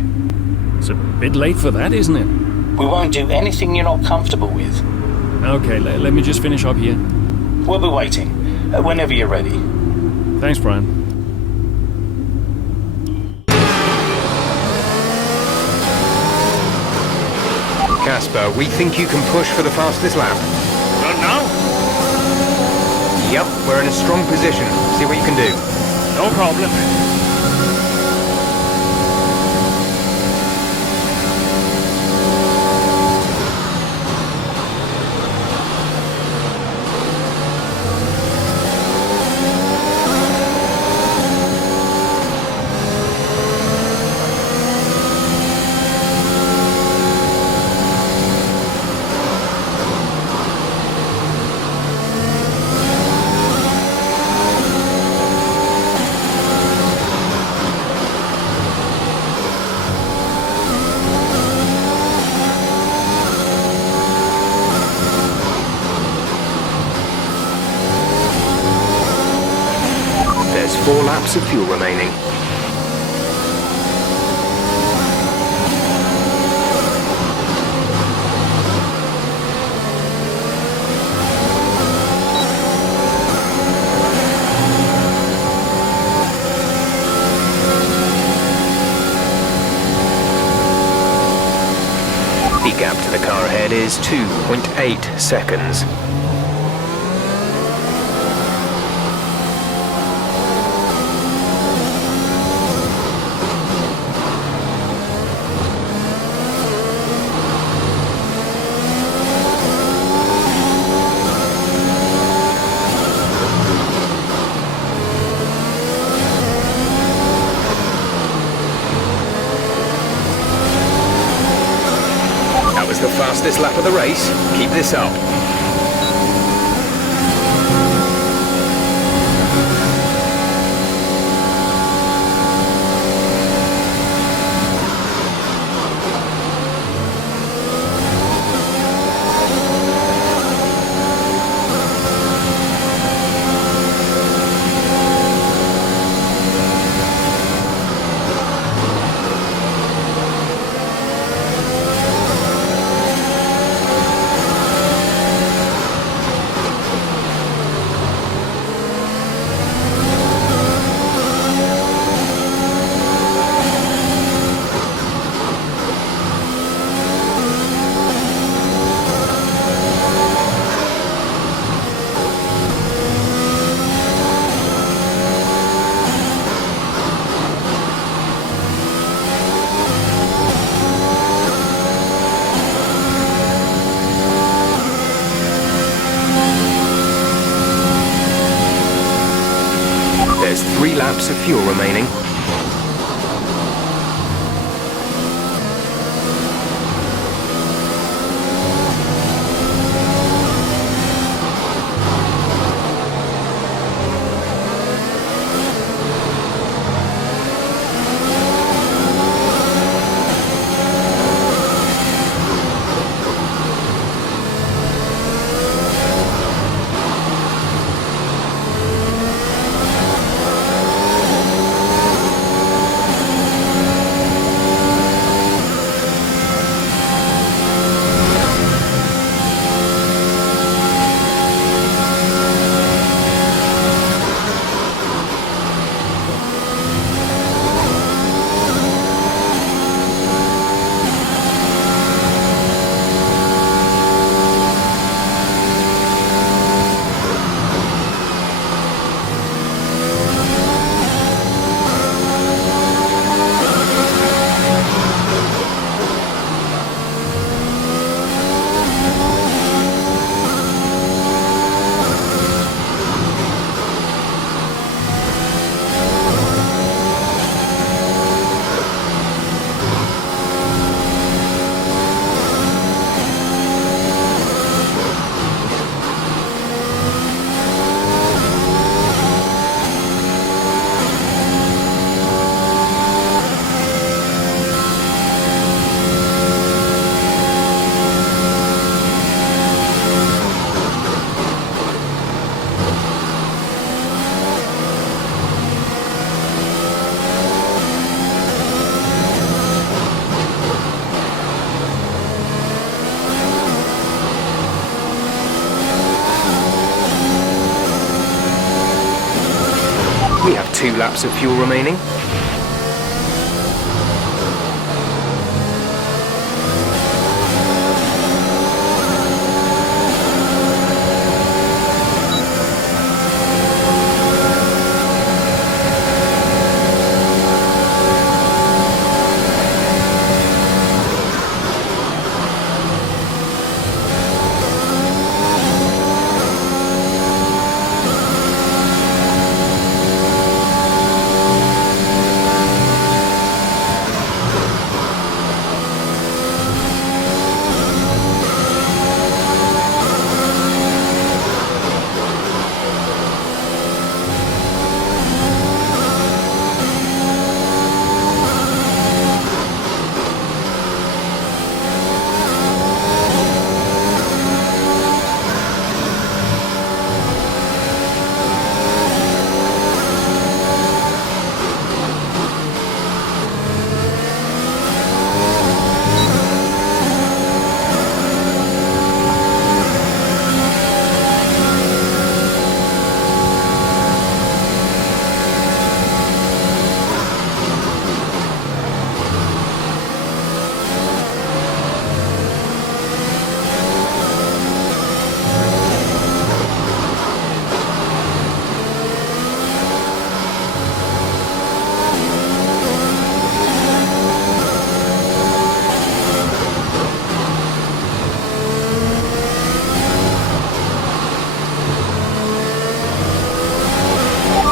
It's a bit late for that, isn't it? We won't do anything you're not comfortable with. Okay, let me just finish up here. We'll be waiting, whenever you're ready. Thanks, Brian. Casper, we think you can push for the fastest lap. Not now? Yep, we're in a strong position. See what you can do. No problem. laps of fuel remaining. The gap to the car ahead is 2.8 seconds. The fastest lap of the race. Keep this up. There's 3 laps of fuel remaining. We have 2 laps of fuel remaining.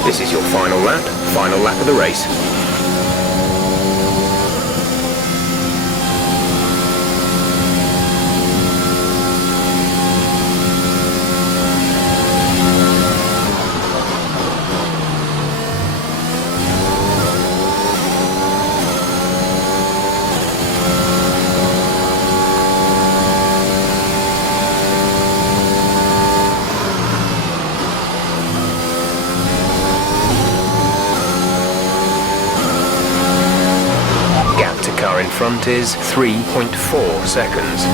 This is your final lap of the race. Car in front is 3.4 seconds.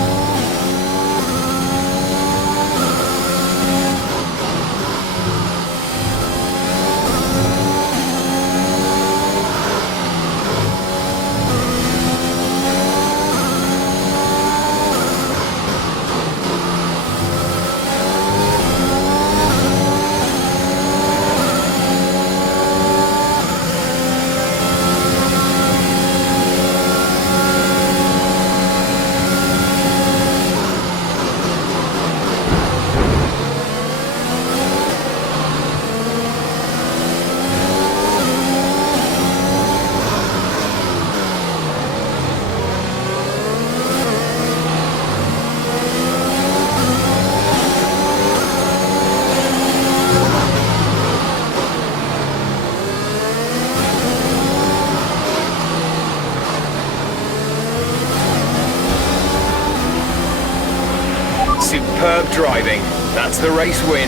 Superb driving. That's the race win.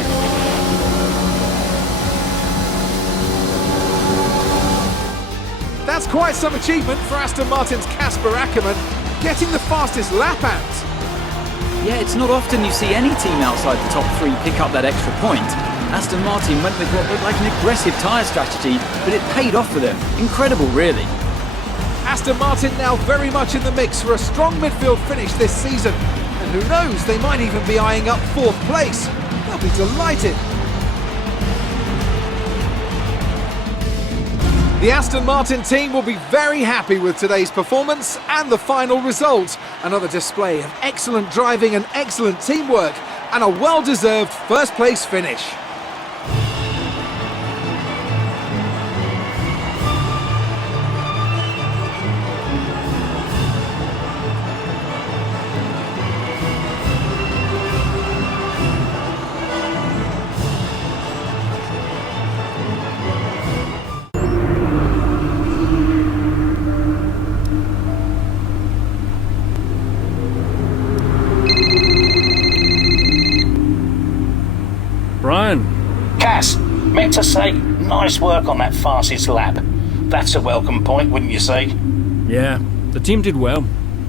That's quite some achievement for Aston Martin's Casper Ackermann, getting the fastest lap out. Yeah, it's not often you see any team outside the top three pick up that extra point. Aston Martin went with what looked like an aggressive tyre strategy, but it paid off for them. Incredible, really. Aston Martin now very much in the mix for a strong midfield finish this season. And who knows, they might even be eyeing up 4th place. They'll be delighted. The Aston Martin team will be very happy with today's performance and the final result. Another display of excellent driving and excellent teamwork, and a well-deserved first place finish. Brian. Cass, meant to say, nice work on that fastest lap. That's a welcome point, wouldn't you say? Yeah, the team did well.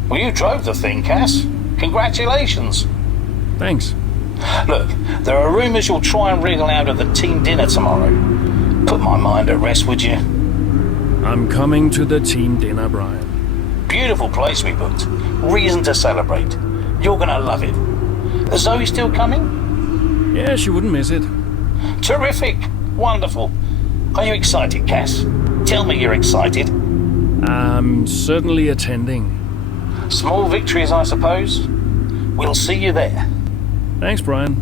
Well, you drove the thing, Cass. Congratulations. Thanks. Look, there are rumours you'll try and wriggle out of the team dinner tomorrow. Put my mind at rest, would you? I'm coming to the team dinner, Brian. Beautiful place we booked. Reason to celebrate. You're gonna love it. Is Zoe still coming? Yeah, she wouldn't miss it. Terrific. Wonderful. Are you excited, Cass? Tell me you're excited. I'm certainly attending. Small victories, I suppose. We'll see you there. Thanks, Brian.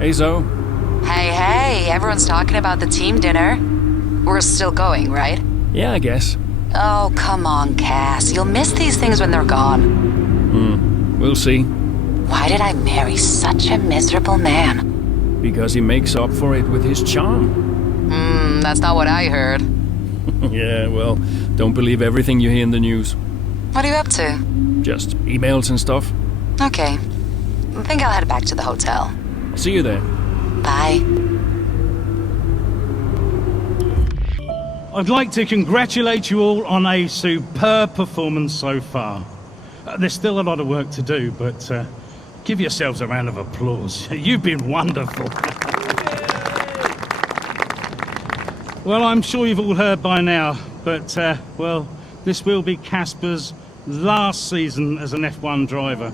Hey, Zoe. Hey, everyone's talking about the team dinner. We're still going, right? Yeah, I guess. Oh, come on, Cass. You'll miss these things when they're gone. We'll see. Why did I marry such a miserable man? Because he makes up for it with his charm. That's not what I heard. Yeah, well, don't believe everything you hear in the news. What are you up to? Just emails and stuff. Okay. I think I'll head back to the hotel. See you there. Bye. I'd like to congratulate you all on a superb performance so far. There's still a lot of work to do, but give yourselves a round of applause. You've been wonderful. Well, I'm sure you've all heard by now, but, well, this will be Casper's last season as an F1 driver.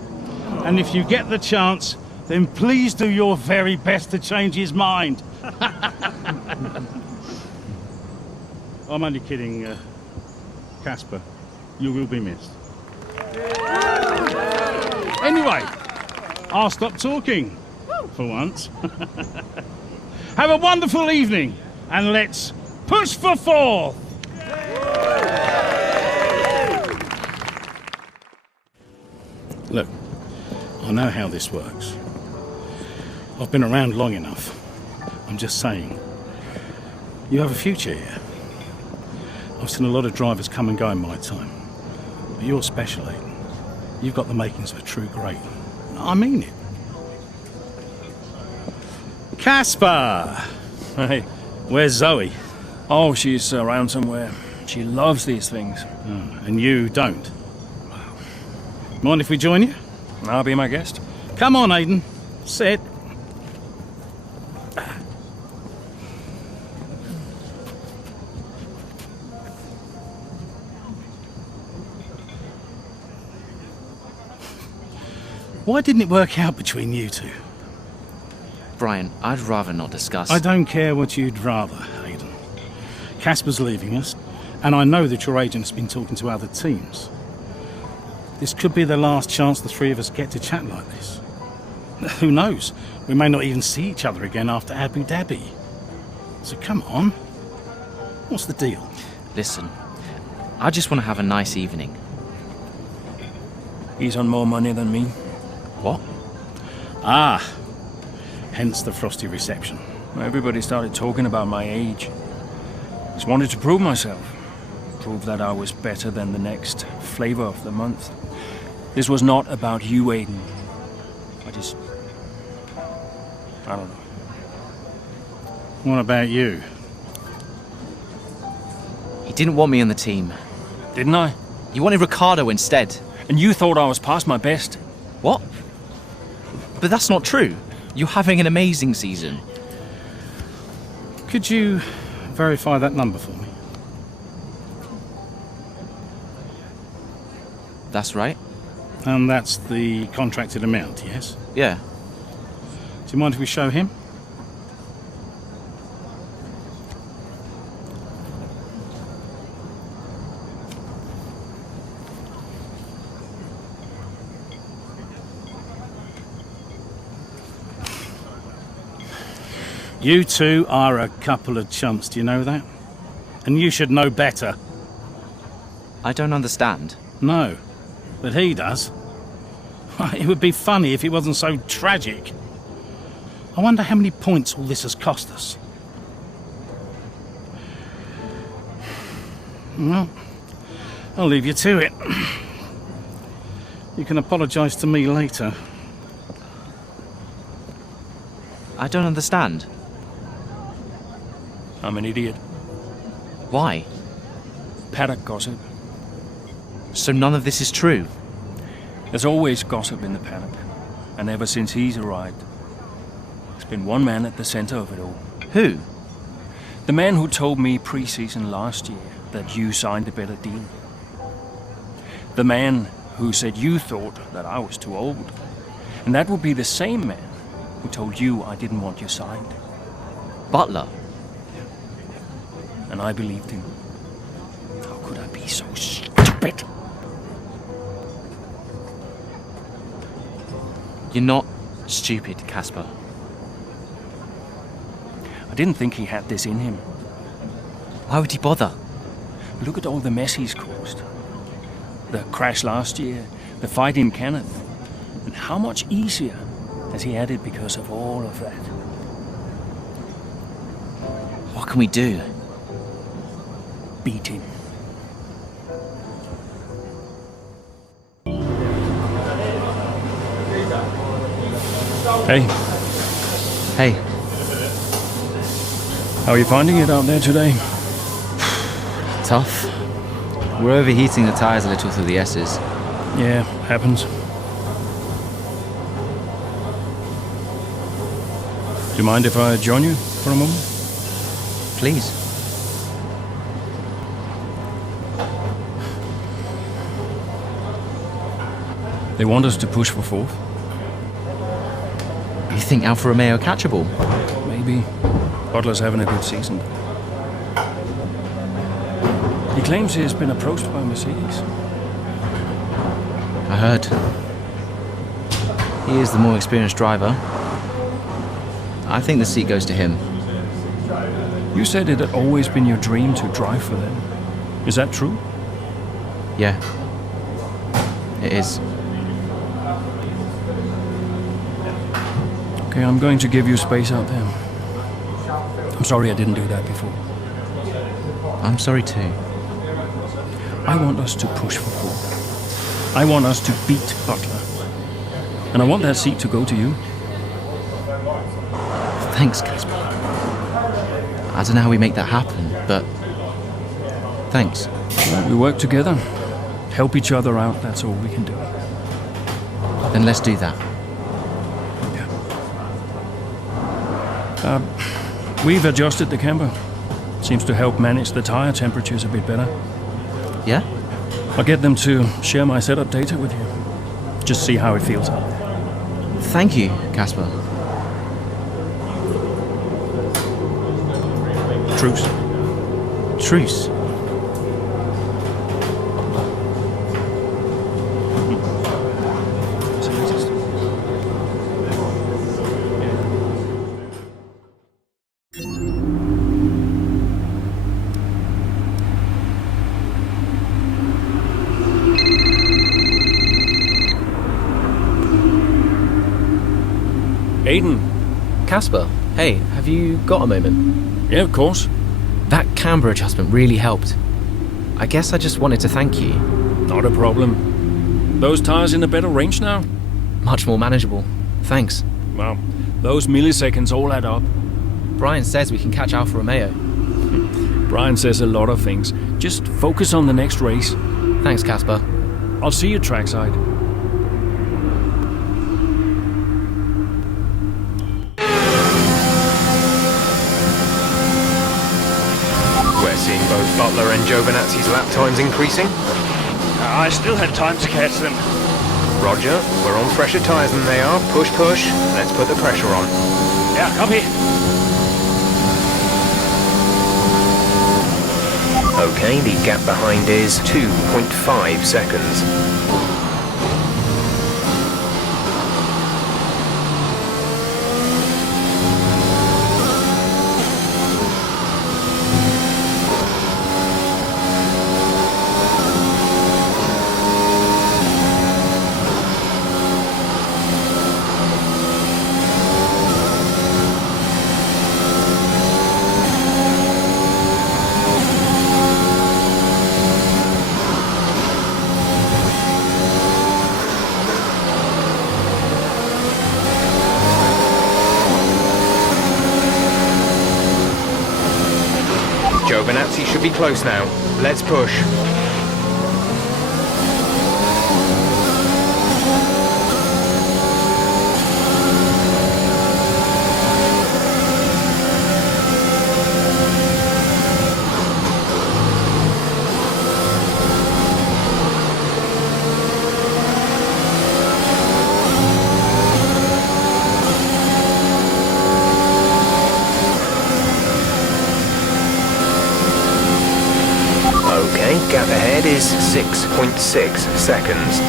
And if you get the chance, then please do your very best to change his mind. I'm only kidding, Casper. You will be missed. Anyway, I'll stop talking for once. Have a wonderful evening, and let's push for fourth. Look, I know how this works. I've been around long enough. I'm just saying, you have a future here. I've seen a lot of drivers come and go in my time. But you're special, Aiden. You've got the makings of a true great. I mean it. Casper! Hey. Where's Zoe? Oh, she's around somewhere. She loves these things. Oh, and you don't? Mind if we join you? I'll be my guest. Come on, Aiden. Sit. Why didn't it work out between you two? Brian, I'd rather not discuss. I don't care what you'd rather, Aiden. Casper's leaving us, and I know that your agent's been talking to other teams. This could be the last chance the three of us get to chat like this. Who knows? We may not even see each other again after Abu Dhabi. So come on. What's the deal? Listen, I just want to have a nice evening. He's on more money than me. What? Ah, hence the frosty reception. Everybody started talking about my age. Just wanted to prove myself. Prove that I was better than the next flavor of the month. This was not about you, Aiden. I don't know. What about you? He didn't want me on the team. Didn't I? You wanted Ricardo instead. And you thought I was past my best. What? But that's not true. You're having an amazing season. Could you verify that number for me? That's right. And that's the contracted amount, yes? Yeah. Do you mind if we show him? You two are a couple of chumps, do you know that? And you should know better. I don't understand. No, but he does. It would be funny if it wasn't so tragic. I wonder how many points all this has cost us. Well, I'll leave you to it. You can apologise to me later. I don't understand. I'm an idiot. Why? Paddock gossip. So none of this is true? There's always gossip in the paddock. And ever since he's arrived, there's been one man at the center of it all. Who? The man who told me pre-season last year that you signed a better deal. The man who said you thought that I was too old. And that would be the same man who told you I didn't want you signed. Butler? And I believed him. How could I be so stupid? You're not stupid, Casper. I didn't think he had this in him. Why would he bother? Look at all the mess he's caused. The crash last year, the fight in Kenneth. And how much easier has he had it because of all of that? What can we do? Beat him. Hey. Hey. How are you finding it out there today? Tough. We're overheating the tires a little through the S's. Yeah, happens. Do you mind if I join you for a moment? Please. They want us to push for fourth. You think Alfa Romeo catchable? Maybe. Butler's having a good season. He claims he has been approached by Mercedes. I heard. He is the more experienced driver. I think the seat goes to him. You said it had always been your dream to drive for them. Is that true? Yeah. It is. Okay, I'm going to give you space out there. I'm sorry I didn't do that before. I'm sorry too. I want us to push for 4. I want us to beat Butler. And I want that seat to go to you. Thanks, Casper. I don't know how we make that happen, but thanks. Well, we work together. Help each other out, that's all we can do. Then let's do that. We've adjusted the camber. Seems to help manage the tire temperatures a bit better. Yeah? I'll get them to share my setup data with you. Just see how it feels out there. Thank you, Casper. Truce. Truce. Aiden. Casper, hey, have you got a moment? Yeah, of course. That camber adjustment really helped. I guess I just wanted to thank you. Not a problem. Those tires in a better range now? Much more manageable. Thanks. Well, those milliseconds all add up. Brian says we can catch Alfa Romeo. Brian says a lot of things. Just focus on the next race. Thanks, Casper. I'll see you trackside. We're seeing both Butler and Giovinazzi's lap times increasing. I still had time to catch them. Roger, we're on fresher tyres than they are. Push, push. Let's put the pressure on. Yeah, copy. Okay, the gap behind is 2.5 seconds. Giovinazzi should be close now. Let's push. Okay, gap ahead is 6.6 seconds.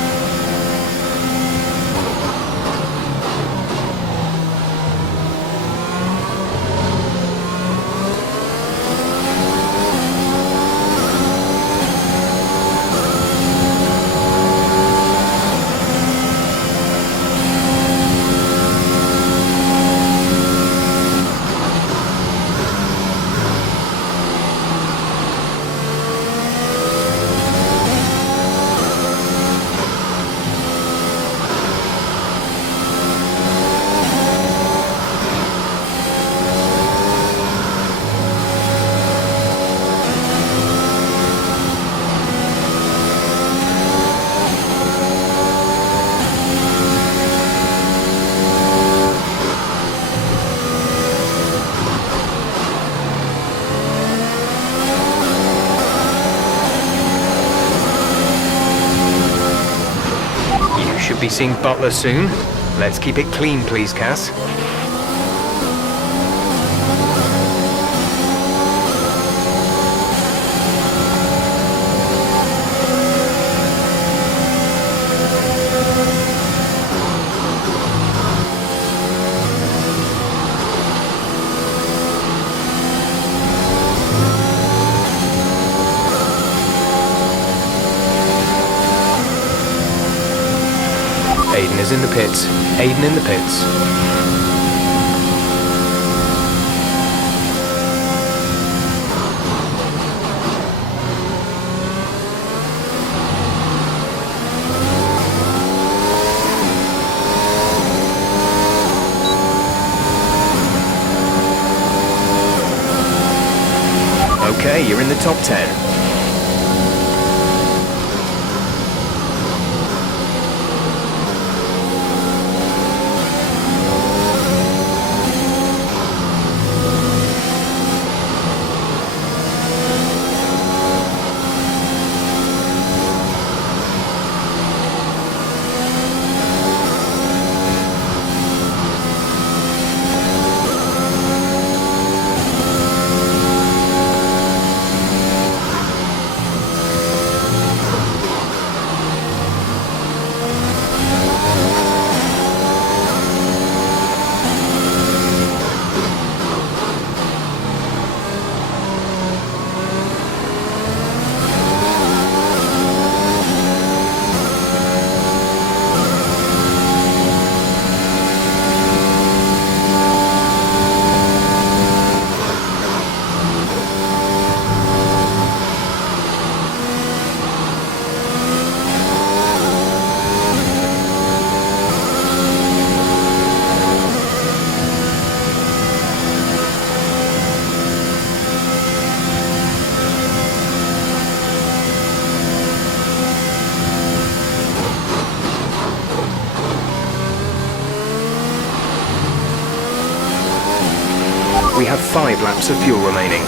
Should be seeing Butler soon. Let's keep it clean, please, Cass. Tyres in the pits. Aiden in the pits. Okay, you're in the top 10. We have 5 laps of fuel remaining.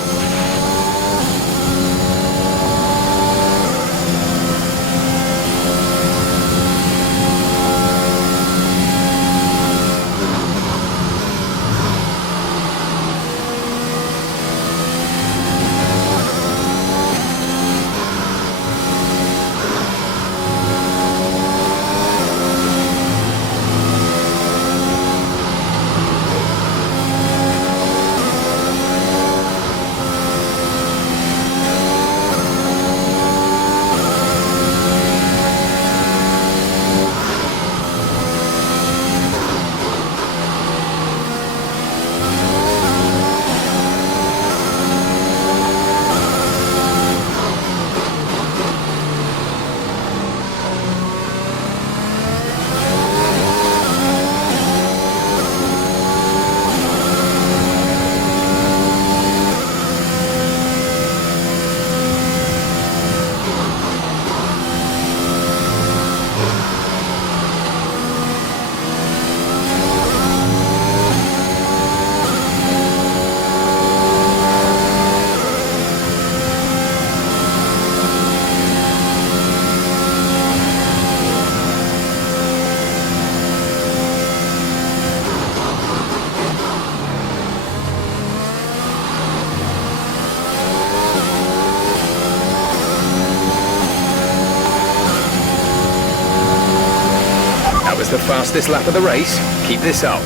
That was the fastest lap of the race. Keep this up.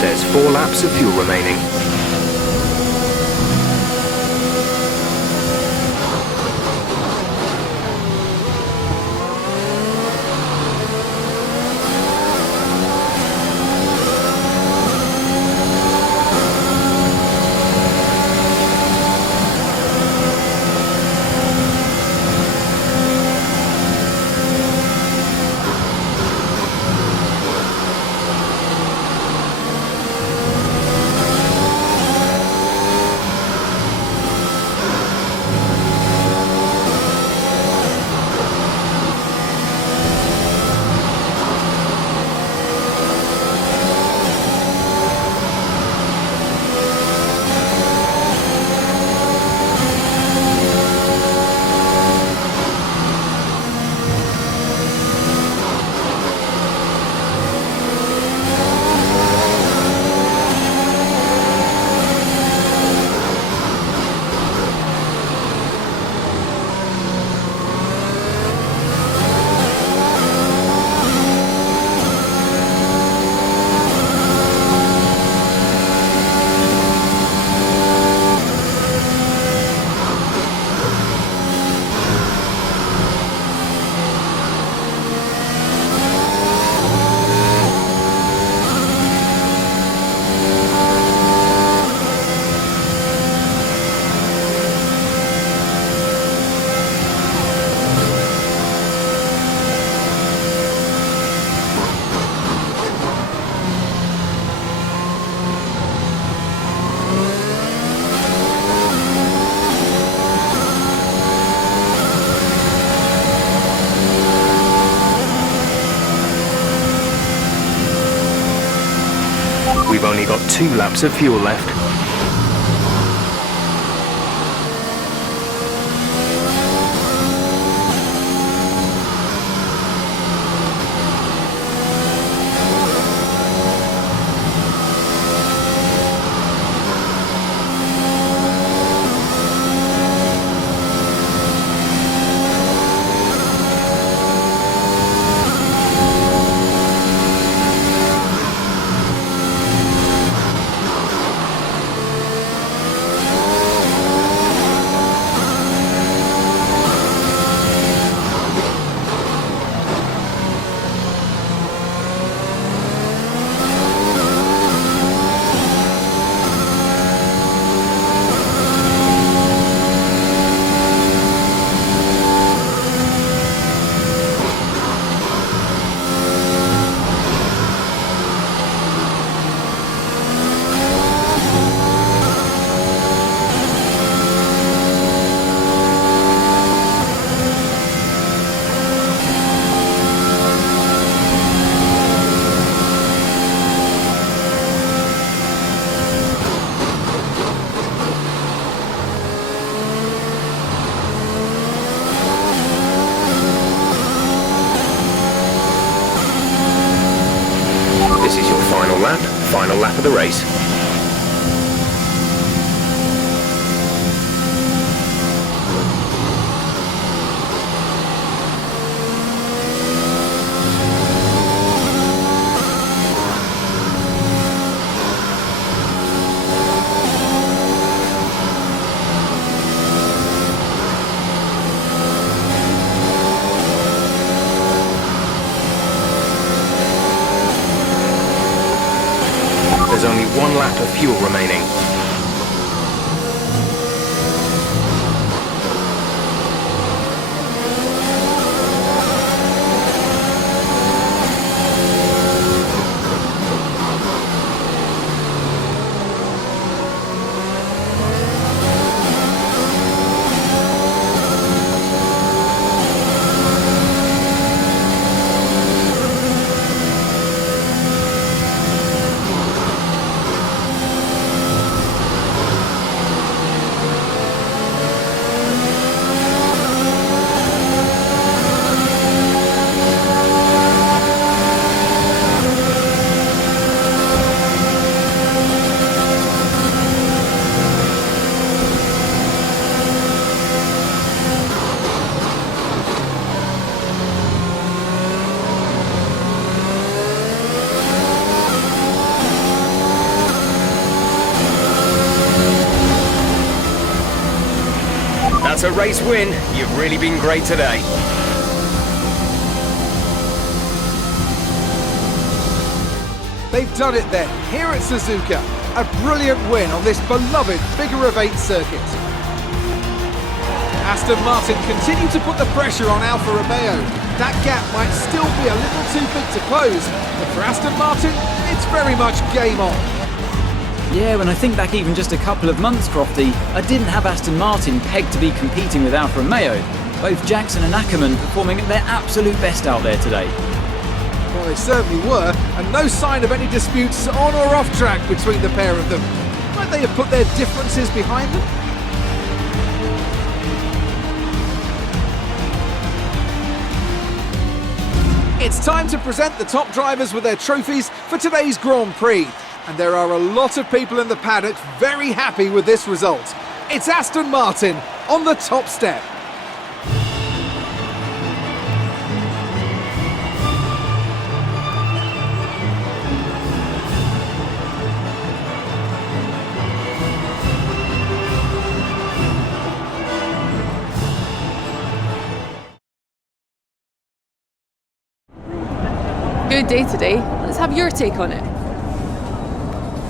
There's 4 laps of fuel remaining. only got 2 laps of fuel left. This is your final lap of the race. There's only 1 lap of fuel remaining. That's a race win. You've really been great today. They've done it then, here at Suzuka. A brilliant win on this beloved figure-of-8 circuit. Aston Martin continue to put the pressure on Alfa Romeo. That gap might still be a little too big to close, but for Aston Martin, it's very much game on. Yeah, when I think back even just a couple of months, Crofty, I didn't have Aston Martin pegged to be competing with Alfa Romeo. Both Jackson and Ackerman performing at their absolute best out there today. Well, they certainly were, and no sign of any disputes on or off track between the pair of them. Might they have put their differences behind them? It's time to present the top drivers with their trophies for today's Grand Prix. And there are a lot of people in the paddock very happy with this result. It's Aston Martin on the top step. Good day today. Let's have your take on it.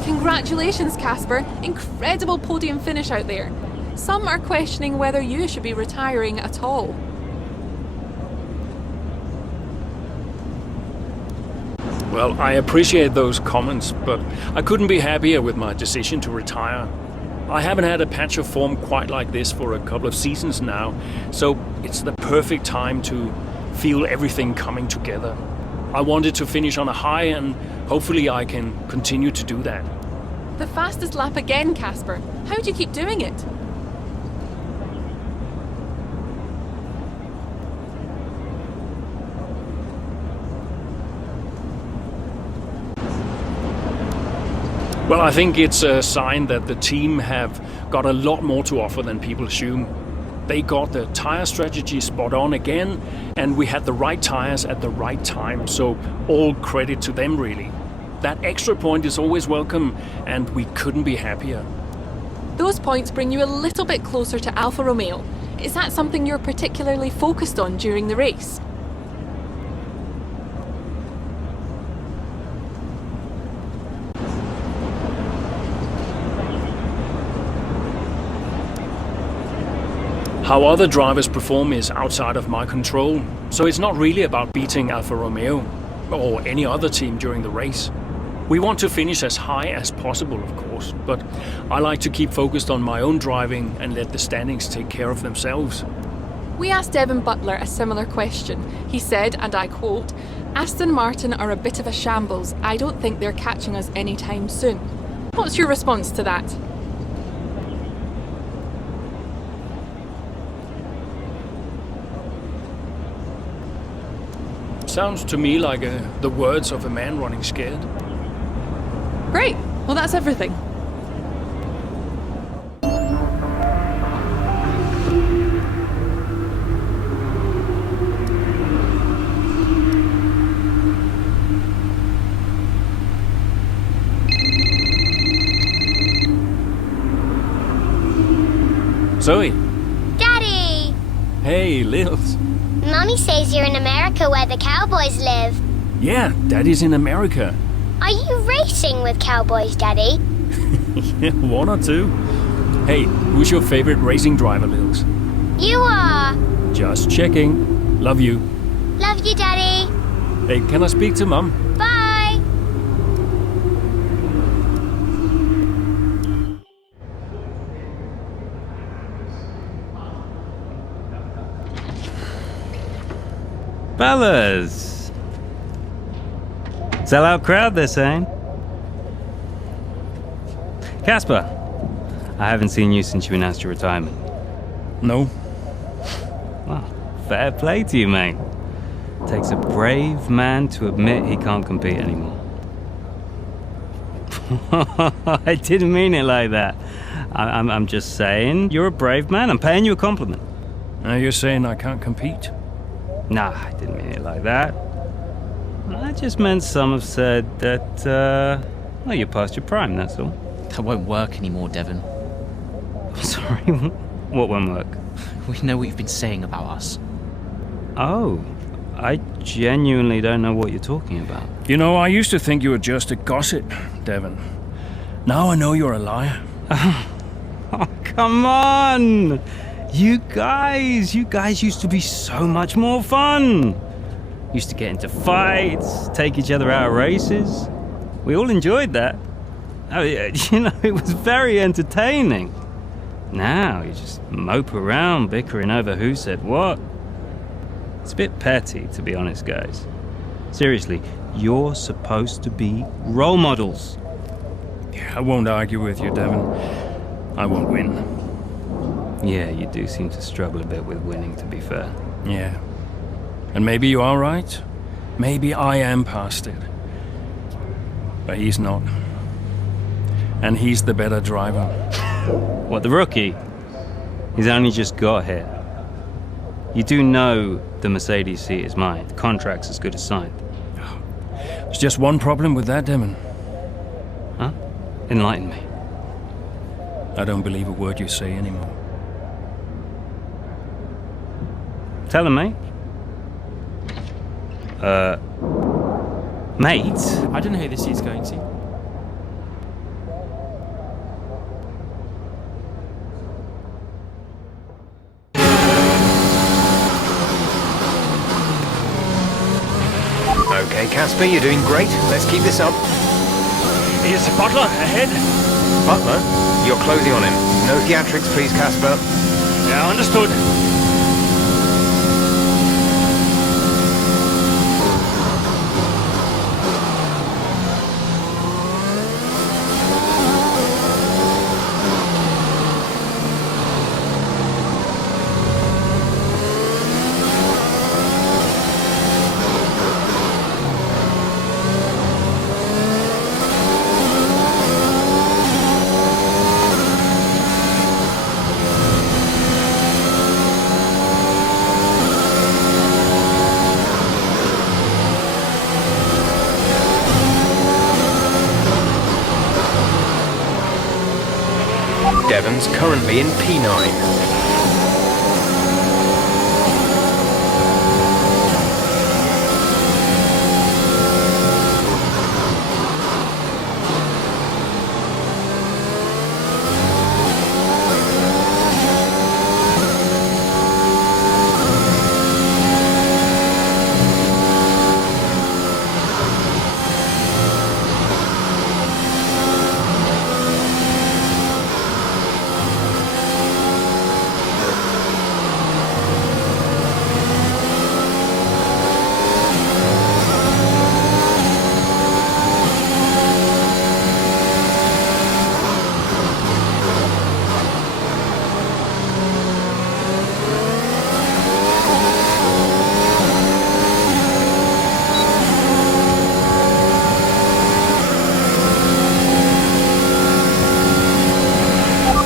Congratulations, Casper. Incredible podium finish out there. Some are questioning whether you should be retiring at all. Well, I appreciate those comments, but I couldn't be happier with my decision to retire. I haven't had a patch of form quite like this for a couple of seasons now, so it's the perfect time to feel everything coming together. I wanted to finish on a high, and hopefully I can continue to do that. The fastest lap again, Casper. How do you keep doing it? Well, I think it's a sign that the team have got a lot more to offer than people assume. They got the tire strategy spot on again, and we had the right tires at the right time, so all credit to them really. That extra point is always welcome, and we couldn't be happier. Those points bring you a little bit closer to Alfa Romeo. Is that something you're particularly focused on during the race? How other drivers perform is outside of my control, so it's not really about beating Alfa Romeo or any other team during the race. We want to finish as high as possible, of course, but I like to keep focused on my own driving and let the standings take care of themselves. We asked Devin Butler a similar question. He said, and I quote, "Aston Martin are a bit of a shambles. I don't think they're catching us anytime soon." What's your response to that? Sounds to me like the words of a man running scared. Great. Well, that's everything. Zoe. Daddy! Hey, Lils. Mummy says you're in America where the cowboys live. Yeah, Daddy's in America. Are you racing with cowboys, Daddy? Yeah, one or two. Hey, who's your favorite racing driver, Lils? You are. Just checking. Love you. Love you, Daddy. Hey, can I speak to Mum? Bye. Fellas! Sell-out crowd, they're saying. Casper, I haven't seen you since you announced your retirement. No. Well, fair play to you, mate. Takes a brave man to admit he can't compete anymore. I didn't mean it like that. I'm just saying you're a brave man. I'm paying you a compliment. Now you're saying I can't compete? Nah, I didn't mean it like that. I just meant some have said that, well, you're past your prime, that's all. That won't work anymore, Devon. Sorry, what won't work? We know what you've been saying about us. Oh, I genuinely don't know what you're talking about. You know, I used to think you were just a gossip, Devon. Now I know you're a liar. Oh, come on! You guys used to be so much more fun. Used to get into fights, take each other out of races. We all enjoyed that. I mean, you know, it was very entertaining. Now you just mope around bickering over who said what. It's a bit petty, to be honest, guys. Seriously, you're supposed to be role models. Yeah, I won't argue with you, Devon. I won't win. Yeah, you do seem to struggle a bit with winning, to be fair. Yeah. And maybe you are right. Maybe I am past it. But he's not. And he's the better driver. What, the rookie? He's only just got here. You do know the Mercedes seat is mine. The contract's as good as signed. There's just one problem with that, Devon. Huh? Enlighten me. I don't believe a word you say anymore. Tell him, mate. Mate? I don't know who this is going to. Okay, Casper, you're doing great. Let's keep this up. Here's Butler ahead. Butler, you're closing on him. No theatrics, please, Casper. Yeah, understood. stands currently in P9.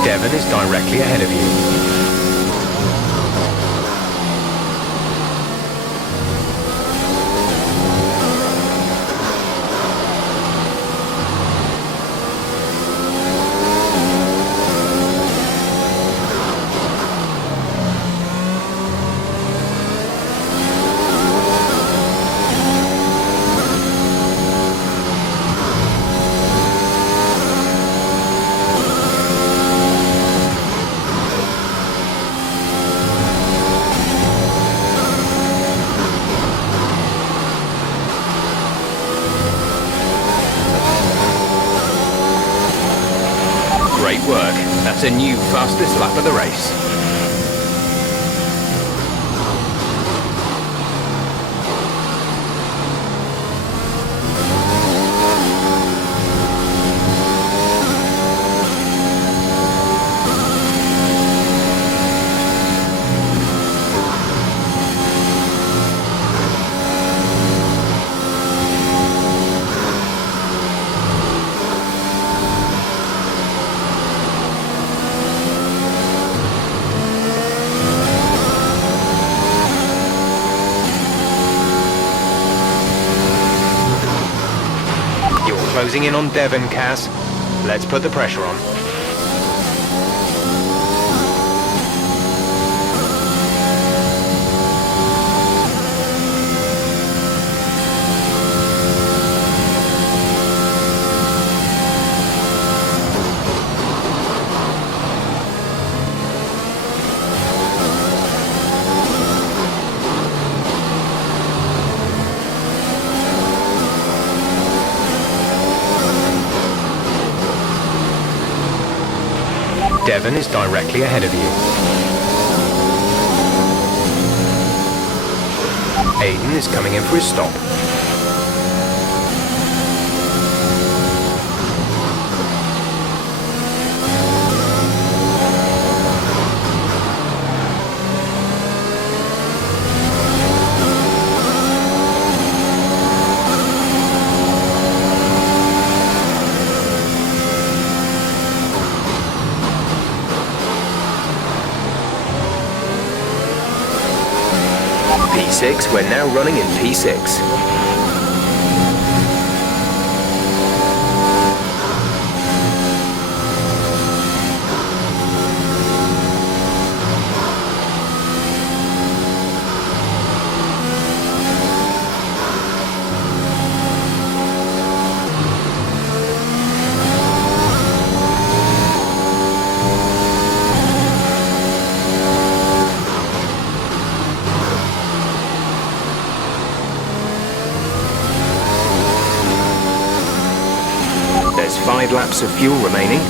Devon is directly ahead of you. Great work. That's a new fastest lap of the race. Closing in on Devon, Cass. Let's put the pressure on. Devon is directly ahead of you. Aiden is coming in for his stop. P6, we're now running in P6. There's 5 laps of fuel remaining.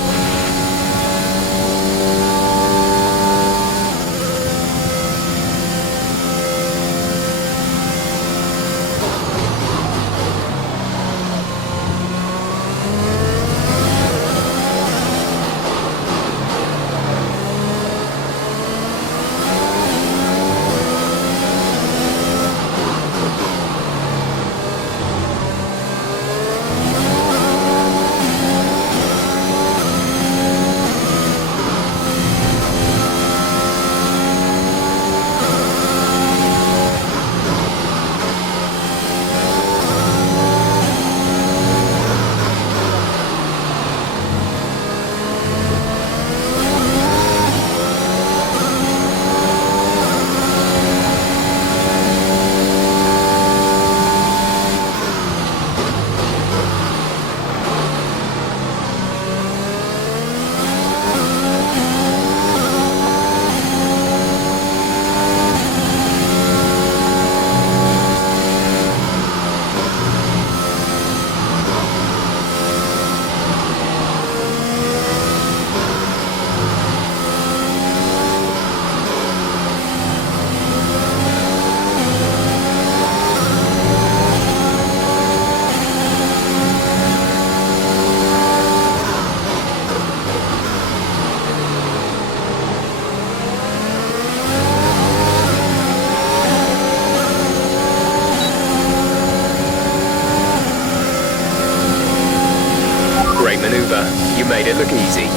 made it look easy.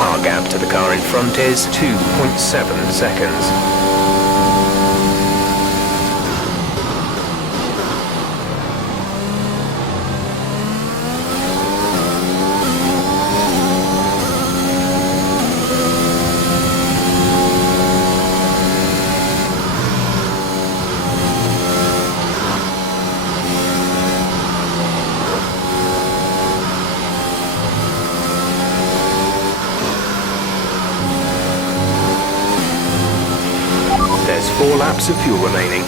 Our gap to the car in front is 2.7 seconds. There's 4 laps of fuel remaining.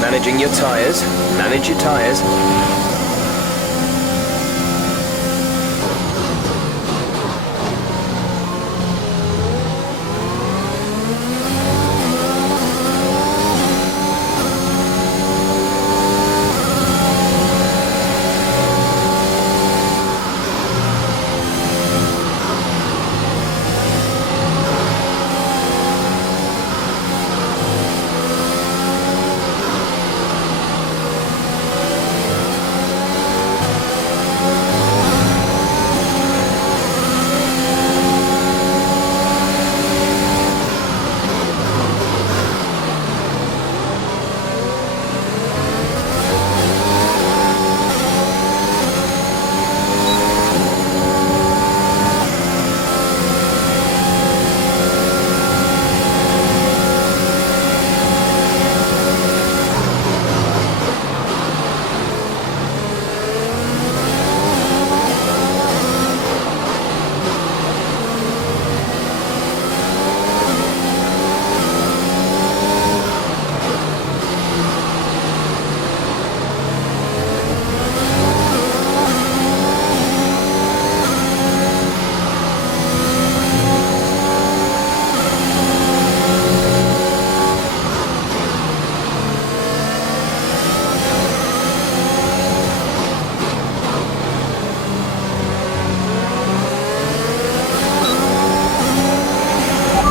Managing your tyres. Manage your tyres.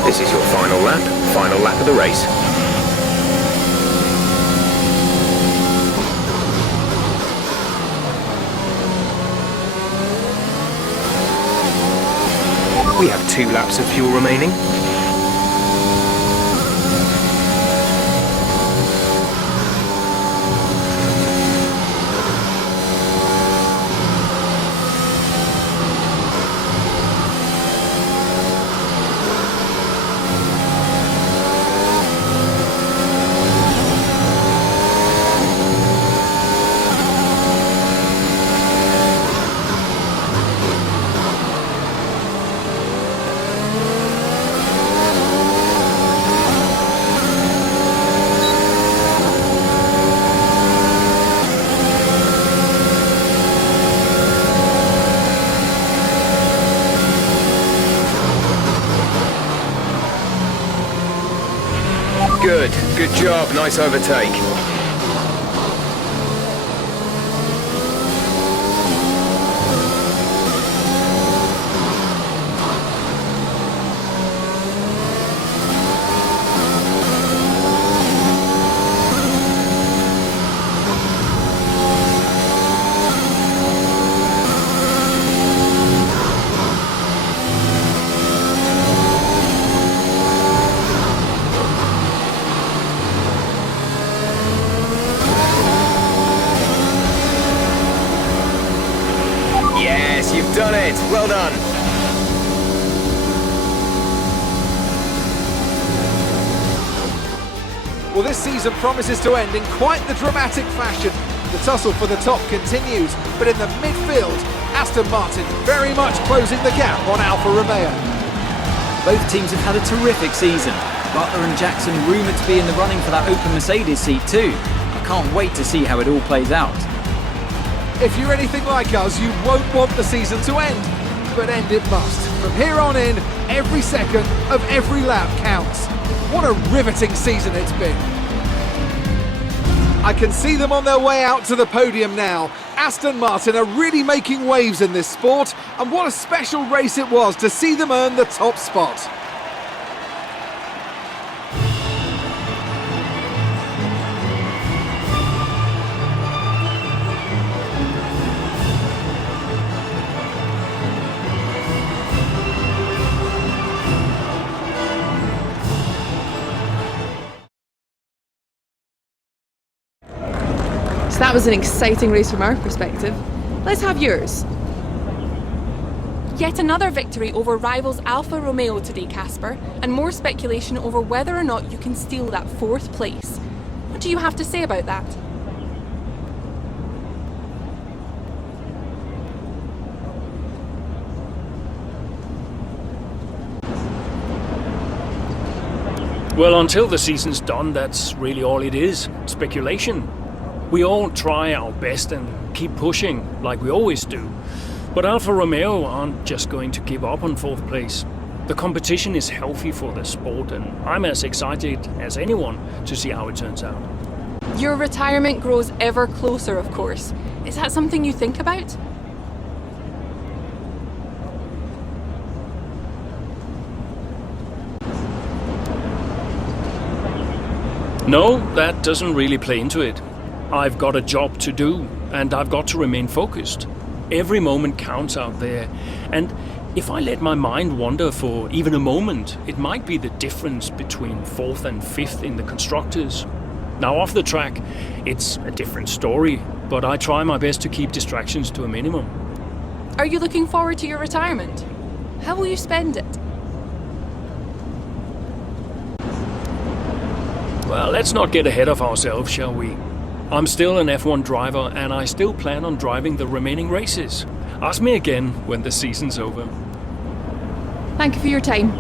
This is your final lap of the race. We have 2 laps of fuel remaining. Good. Good job. Nice overtake. Yes, you've done it. Well done. Well, this season promises to end in quite the dramatic fashion. The tussle for the top continues, but in the midfield, Aston Martin very much closing the gap on Alfa Romeo. Both teams have had a terrific season. Butler and Jackson rumoured to be in the running for that open Mercedes seat too. I can't wait to see how it all plays out. If you're anything like us, you won't want the season to end, but end it must. From here on in, every second of every lap counts. What a riveting season it's been. I can see them on their way out to the podium now. Aston Martin are really making waves in this sport, and what a special race it was to see them earn the top spot. So that was an exciting race from our perspective. Let's have yours. Yet another victory over rivals Alfa Romeo today, Casper, and more speculation over whether or not you can steal that 4th place. What do you have to say about that? Well, until the season's done, that's really all it is. Speculation. We all try our best and keep pushing, like we always do. But Alfa Romeo aren't just going to give up on 4th place. The competition is healthy for the sport, and I'm as excited as anyone to see how it turns out. Your retirement grows ever closer, of course. Is that something you think about? No, that doesn't really play into it. I've got a job to do, and I've got to remain focused. Every moment counts out there, and if I let my mind wander for even a moment, it might be the difference between 4th and 5th in the constructors. Now off the track, it's a different story, but I try my best to keep distractions to a minimum. Are you looking forward to your retirement? How will you spend it? Well, let's not get ahead of ourselves, shall we? I'm still an F1 driver, and I still plan on driving the remaining races. Ask me again when the season's over. Thank you for your time.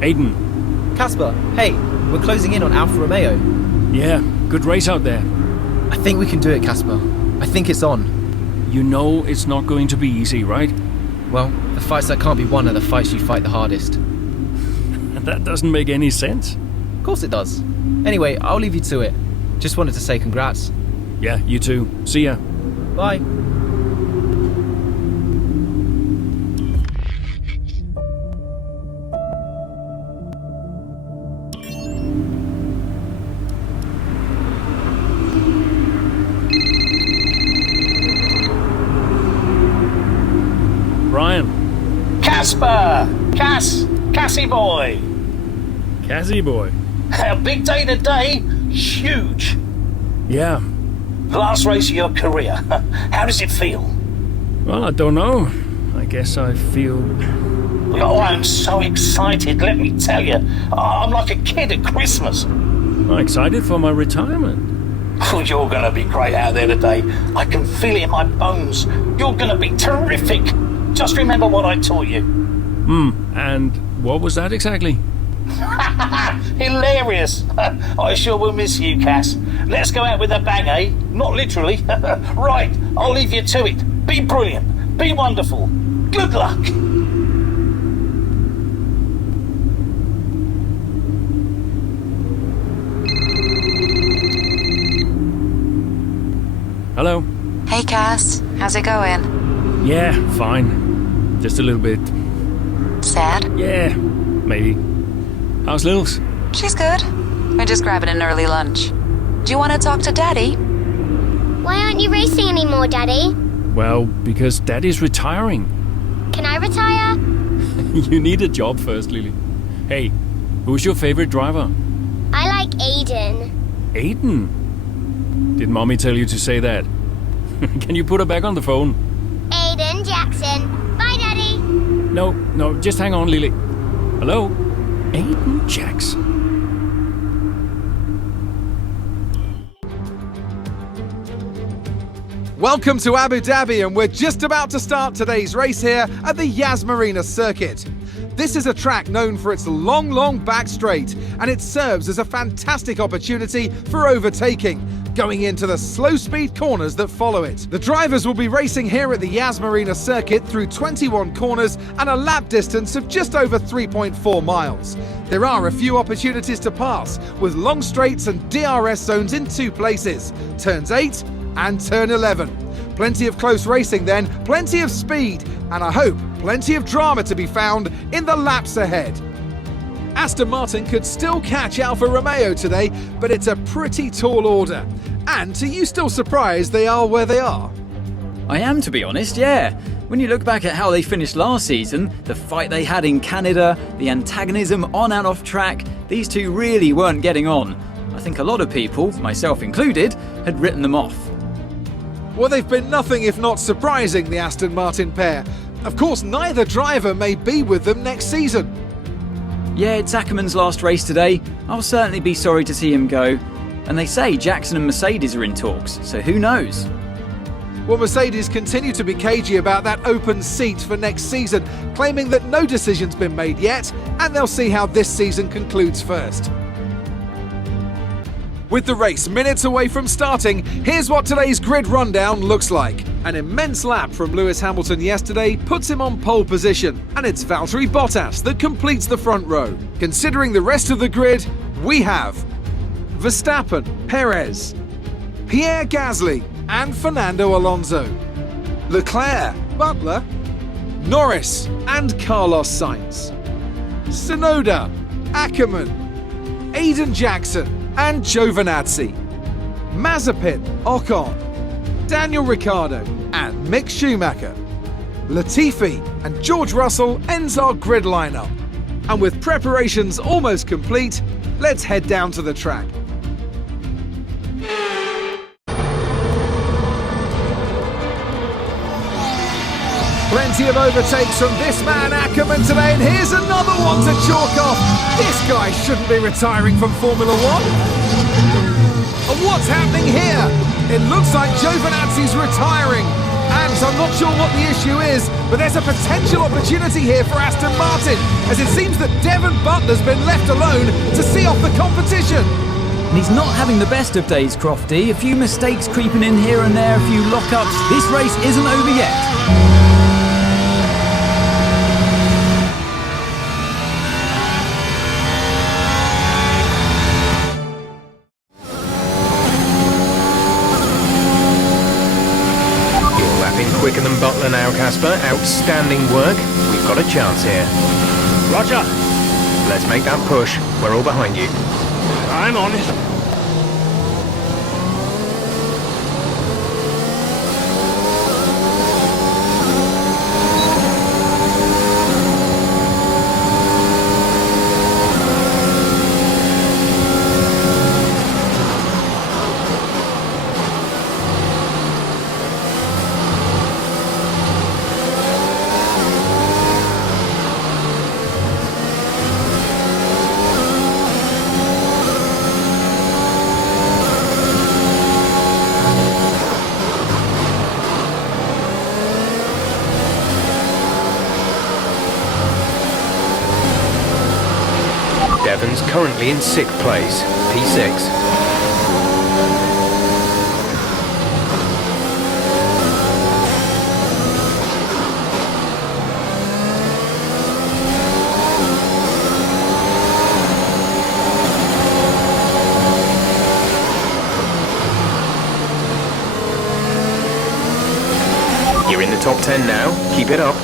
Aiden. Casper, hey, we're closing in on Alfa Romeo. Yeah, good race out there. I think we can do it, Casper. I think it's on. You know it's not going to be easy, right? Well, the fights that can't be won are the fights you fight the hardest. That doesn't make any sense. Of course it does. Anyway, I'll leave you to it. Just wanted to say congrats. Yeah, you too. See ya. Bye. Brian. Casper! Cassie boy! Cassie boy. A big day today. Huge. Yeah. The last race of your career. How does it feel? Well, I don't know. I guess I feel... Oh, I'm so excited, let me tell you. I'm like a kid at Christmas. I'm excited for my retirement. Oh, you're going to be great out there today. I can feel it in my bones. You're going to be terrific. Just remember what I taught you. And what was that exactly? Hilarious. I sure will miss you, Cass. Let's go out with a bang, eh? Not literally. Right, I'll leave you to it. Be brilliant. Be wonderful. Good luck. Hello? Hey, Cass. How's it going? Yeah, fine. Just a little bit. Sad? Yeah, maybe. How's Lils? She's good. We're just grabbing an early lunch. Do you want to talk to Daddy? Why aren't you racing anymore, Daddy? Well, because Daddy's retiring. Can I retire? You need a job first, Lily. Hey, who's your favorite driver? I like Aiden. Aiden? Did Mommy tell you to say that? Can you put her back on the phone? Aiden Jackson. Bye, Daddy. No, just hang on, Lily. Hello? Aiden Jackson. Welcome to Abu Dhabi, and we're just about to start today's race here at the Yas Marina circuit. This is a track known for its long back straight, and it serves as a fantastic opportunity for overtaking, going into the slow speed corners that follow it. The drivers will be racing here at the Yas Marina circuit through 21 corners and a lap distance of just over 3.4 miles. There are a few opportunities to pass, with long straights and DRS zones in 2 places, turns 8 and turn 11. Plenty of close racing then, plenty of speed, and I hope plenty of drama to be found in the laps ahead. Aston Martin could still catch Alfa Romeo today, but it's a pretty tall order. And are you still surprised they are where they are? I am, to be honest, yeah. When you look back at how they finished last season, the fight they had in Canada, the antagonism on and off track, these two really weren't getting on. I think a lot of people, myself included, had written them off. Well, they've been nothing if not surprising, the Aston Martin pair. Of course, neither driver may be with them next season. Yeah, it's Ackerman's last race today. I'll certainly be sorry to see him go. And they say Jackson and Mercedes are in talks, so who knows? Well, Mercedes continue to be cagey about that open seat for next season, claiming that no decision's been made yet, and they'll see how this season concludes first. With the race minutes away from starting, here's what today's grid rundown looks like. An immense lap from Lewis Hamilton yesterday puts him on pole position, and it's Valtteri Bottas that completes the front row. Considering the rest of the grid, we have Verstappen, Perez, Pierre Gasly and Fernando Alonso, Leclerc, Butler, Norris and Carlos Sainz, Tsunoda, Ackerman, Aiden Jackson and Giovinazzi, Mazepin, Ocon, Daniel Ricciardo and Mick Schumacher. Latifi and George Russell ends our grid lineup. And with preparations almost complete, let's head down to the track. Plenty of overtakes from this man Ackerman today, and here's another one to chalk off. This guy shouldn't be retiring from Formula One. And what's happening here? It looks like Giovinazzi's retiring, and I'm not sure what the issue is, but there's a potential opportunity here for Aston Martin, as it seems that Devon Butler's been left alone to see off the competition. And he's not having the best of days, Crofty. A few mistakes creeping in here and there, a few lockups. This race isn't over yet. Quicker than Butler now, Casper. Outstanding work. We've got a chance here. Roger. Let's make that push. We're all behind you. I'm on it. currently in 6th place, P6. You're in the top 10 now. Keep it up.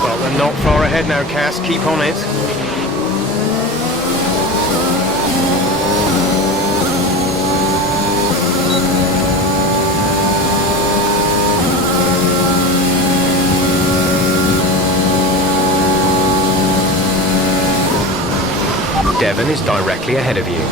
Well, they're not far ahead now, Cass. Keep on it. Devon is directly ahead of you.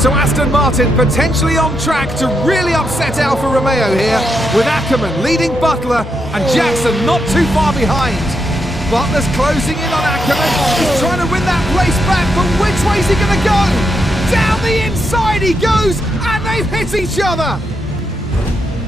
So Aston Martin potentially on track to really upset Alfa Romeo here, with Ackerman leading Butler and Jackson not too far behind. Butler's closing in on Ackerman. He's trying to win that race back, but which way's he going to go? Down the inside he goes, and they've hit each other.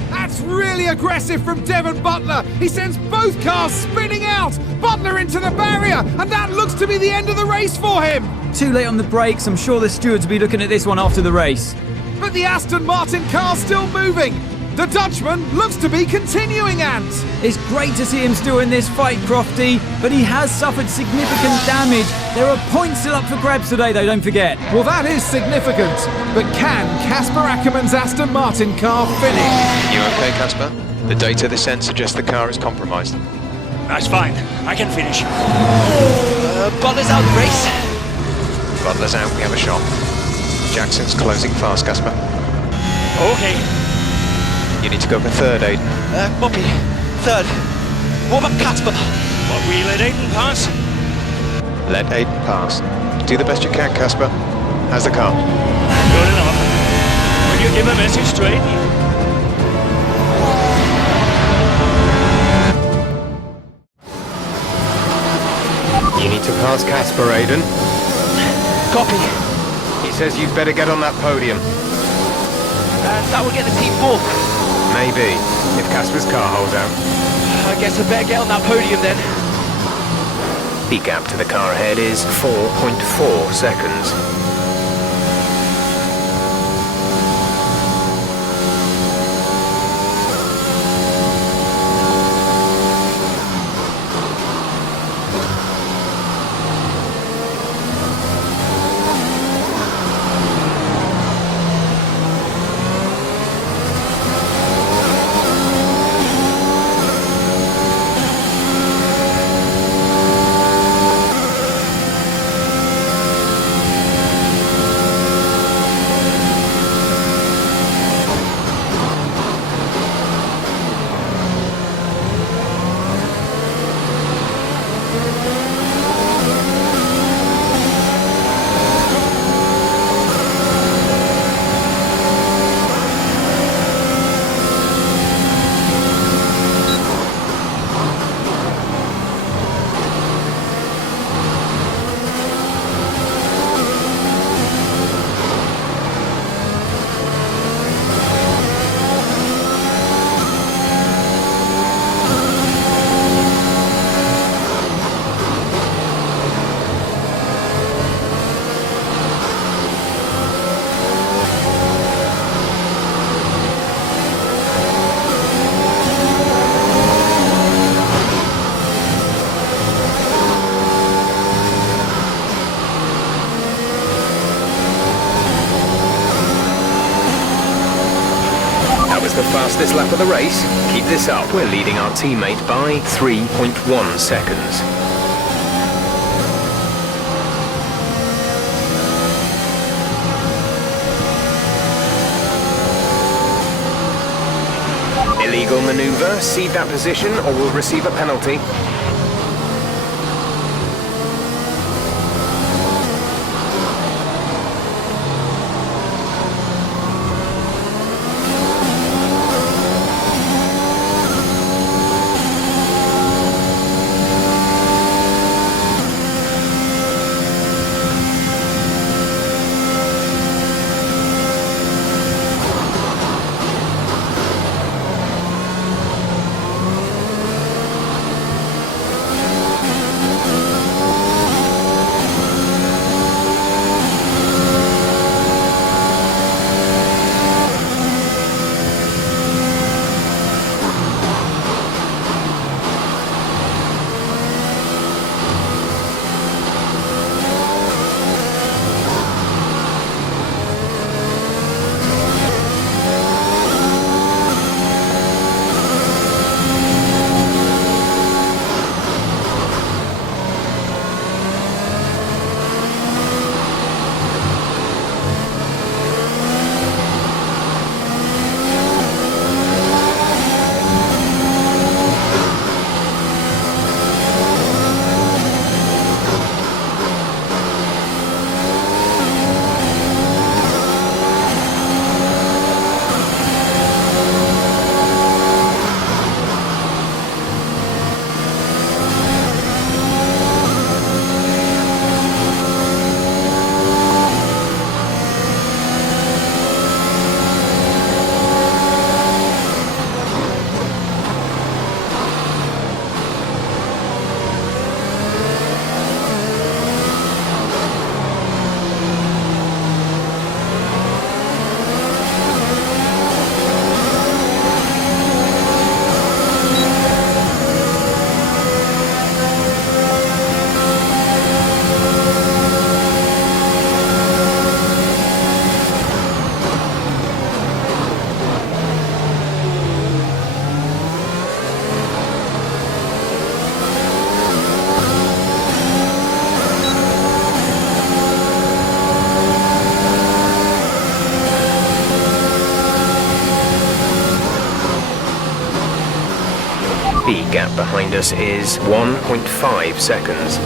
That's really aggressive from Devon Butler. He sends both cars spinning out. Butler into the barrier, and that looks to be the end of the race for him. Too late on the brakes. I'm sure the stewards will be looking at this one after the race. But the Aston Martin car's still moving. The Dutchman looks to be continuing, Ant. It's great to see him still in this fight, Crofty, but he has suffered significant damage. There are points still up for grabs today, though, don't forget. Well, that is significant. But can Casper Ackerman's Aston Martin car finish? You okay, Casper? The data this end suggests the car is compromised. That's fine. I can finish. Butler's out the race. Butler's out, we have a shot. Jackson's closing fast, Casper. Okay. You need to go for third, Aiden. Copy. Third. What about Casper? What, we let Aiden pass? Let Aiden pass. Do the best you can, Casper. How's the car? Good enough. Will you give a message to Aiden? You need to pass Casper, Aiden. Copy. He says you'd better get on that podium. That will get the team fourth. Maybe, if Casper's car holds out. I guess I better get on that podium then. The gap to the car ahead is 4.4 seconds. The fastest lap of the race. Keep this up. We're leading our teammate by 3.1 seconds. Illegal maneuver. Cede that position or we'll receive a penalty. The gap behind us is 1.5 seconds.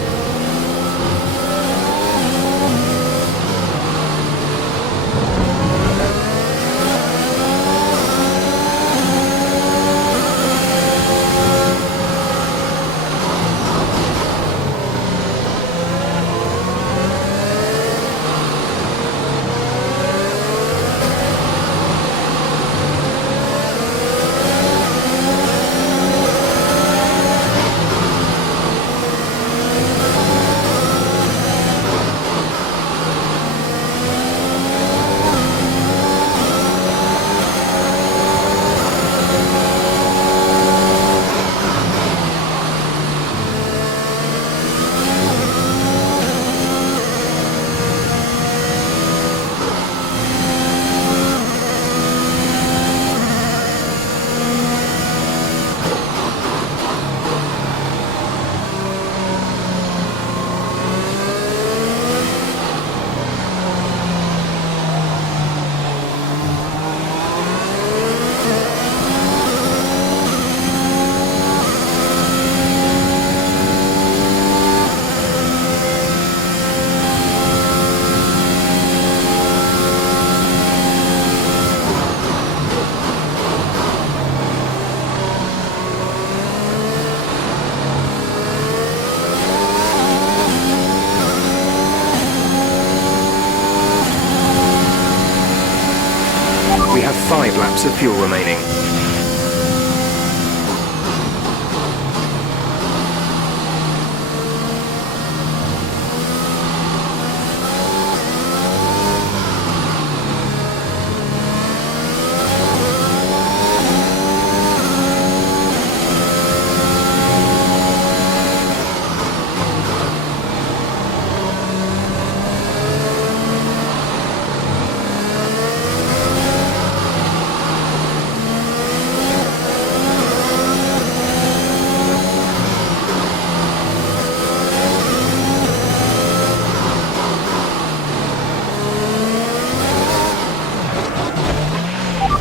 We have 5 laps of fuel remaining.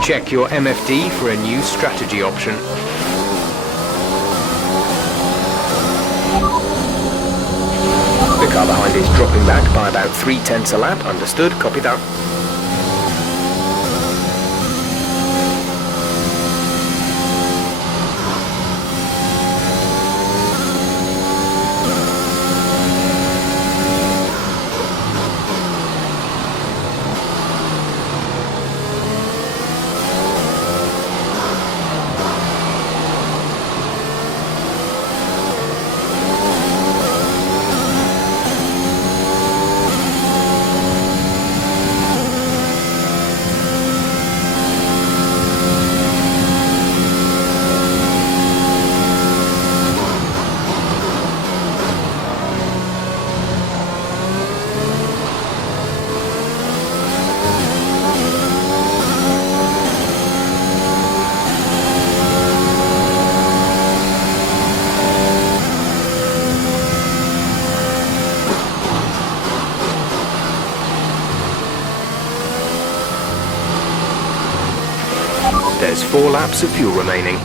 Check your MFD for a new strategy option. The car behind is dropping back by about 0.3 a lap. Understood, copy that. There's 4 laps of fuel remaining.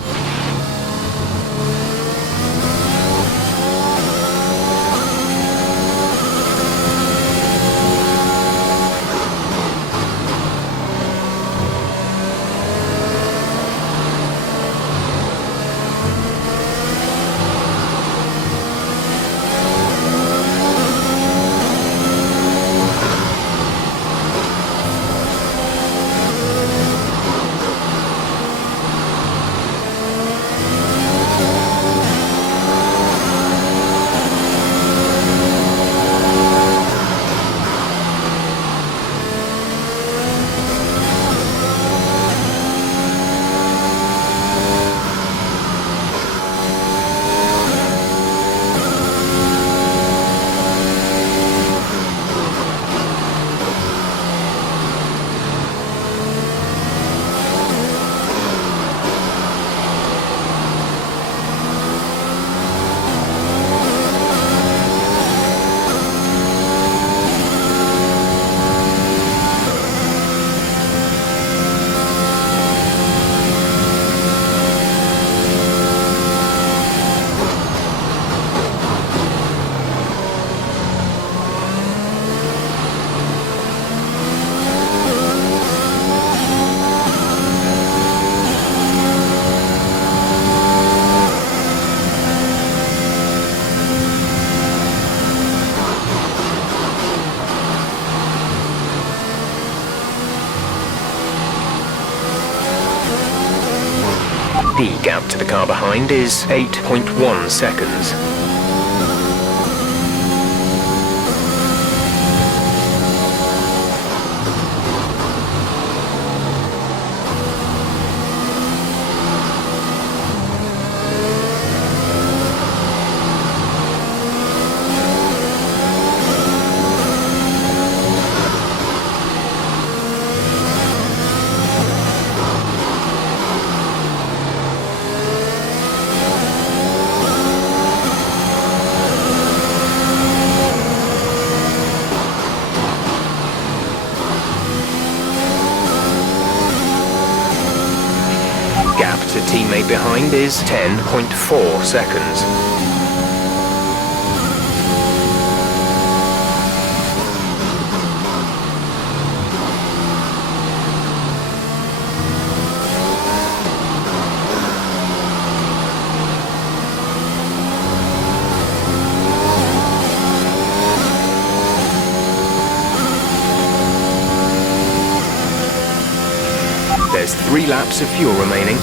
The gap to the car behind is 8.1 seconds. To teammate behind is 10.4 seconds. There's 3 laps of fuel remaining.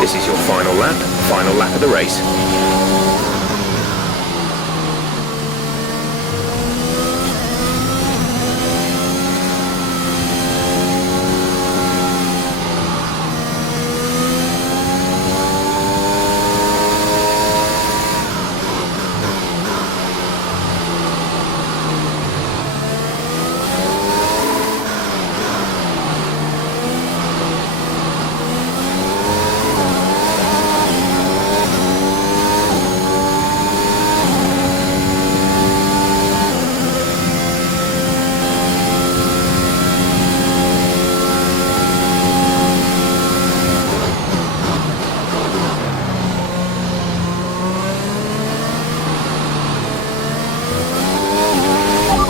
This is your final lap of the race.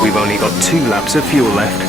We've only got 2 laps of fuel left.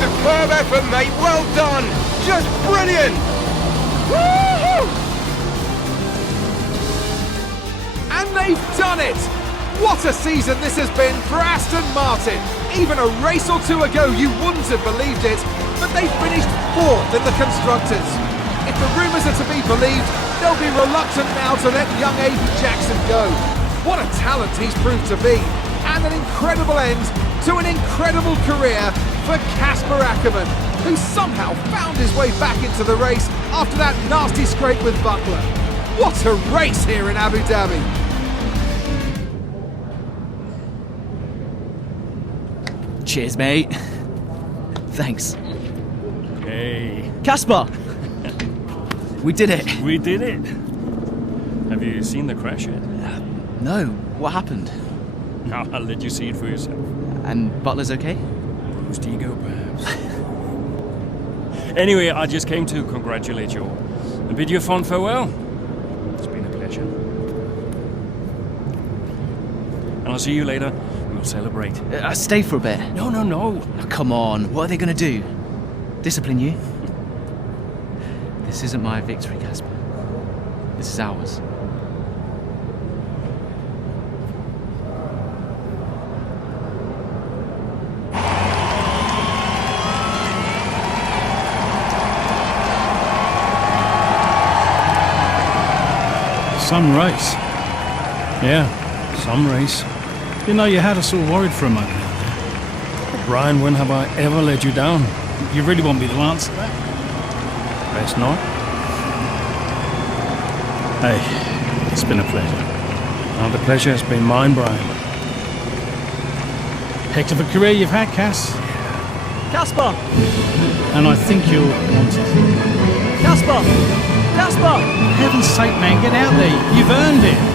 Superb effort, mate. Well done. Just brilliant. Woo-hoo! And they've done it! What a season this has been for Aston Martin. Even a race or two ago you wouldn't have believed it, but they finished 4th in the Constructors. If the rumours are to be believed, they'll be reluctant now to let young Aiden Jackson go. What a talent he's proved to be, and an incredible end to an incredible career for Casper Ackermann, who somehow found his way back into the race after that nasty scrape with Buckler. What a race here in Abu Dhabi. Cheers, mate. Thanks. Hey. Casper! We did it. We did it. Have you seen the crash yet? No. What happened? No, I'll let you see it for yourself. And Butler's okay? Bruised ego, perhaps. Anyway, I just came to congratulate you all and bid you a fond farewell. It's been a pleasure. And I'll see you later. We'll celebrate. Stay for a bit. No. Oh, come on. What are they going to do? Discipline you? This isn't my victory, Casper. This is ours. Some race. Yeah, some race. You know, you had us all worried for a moment out there. But Brian, when have I ever let you down? You really want me to answer that? Best not. Hey, it's been a pleasure. Oh, the pleasure has been mine, Brian. Heck of a career you've had, Cass. Casper! And I think you'll want it. Casper! Casper! For heaven's sake, man, get out there. You've earned it.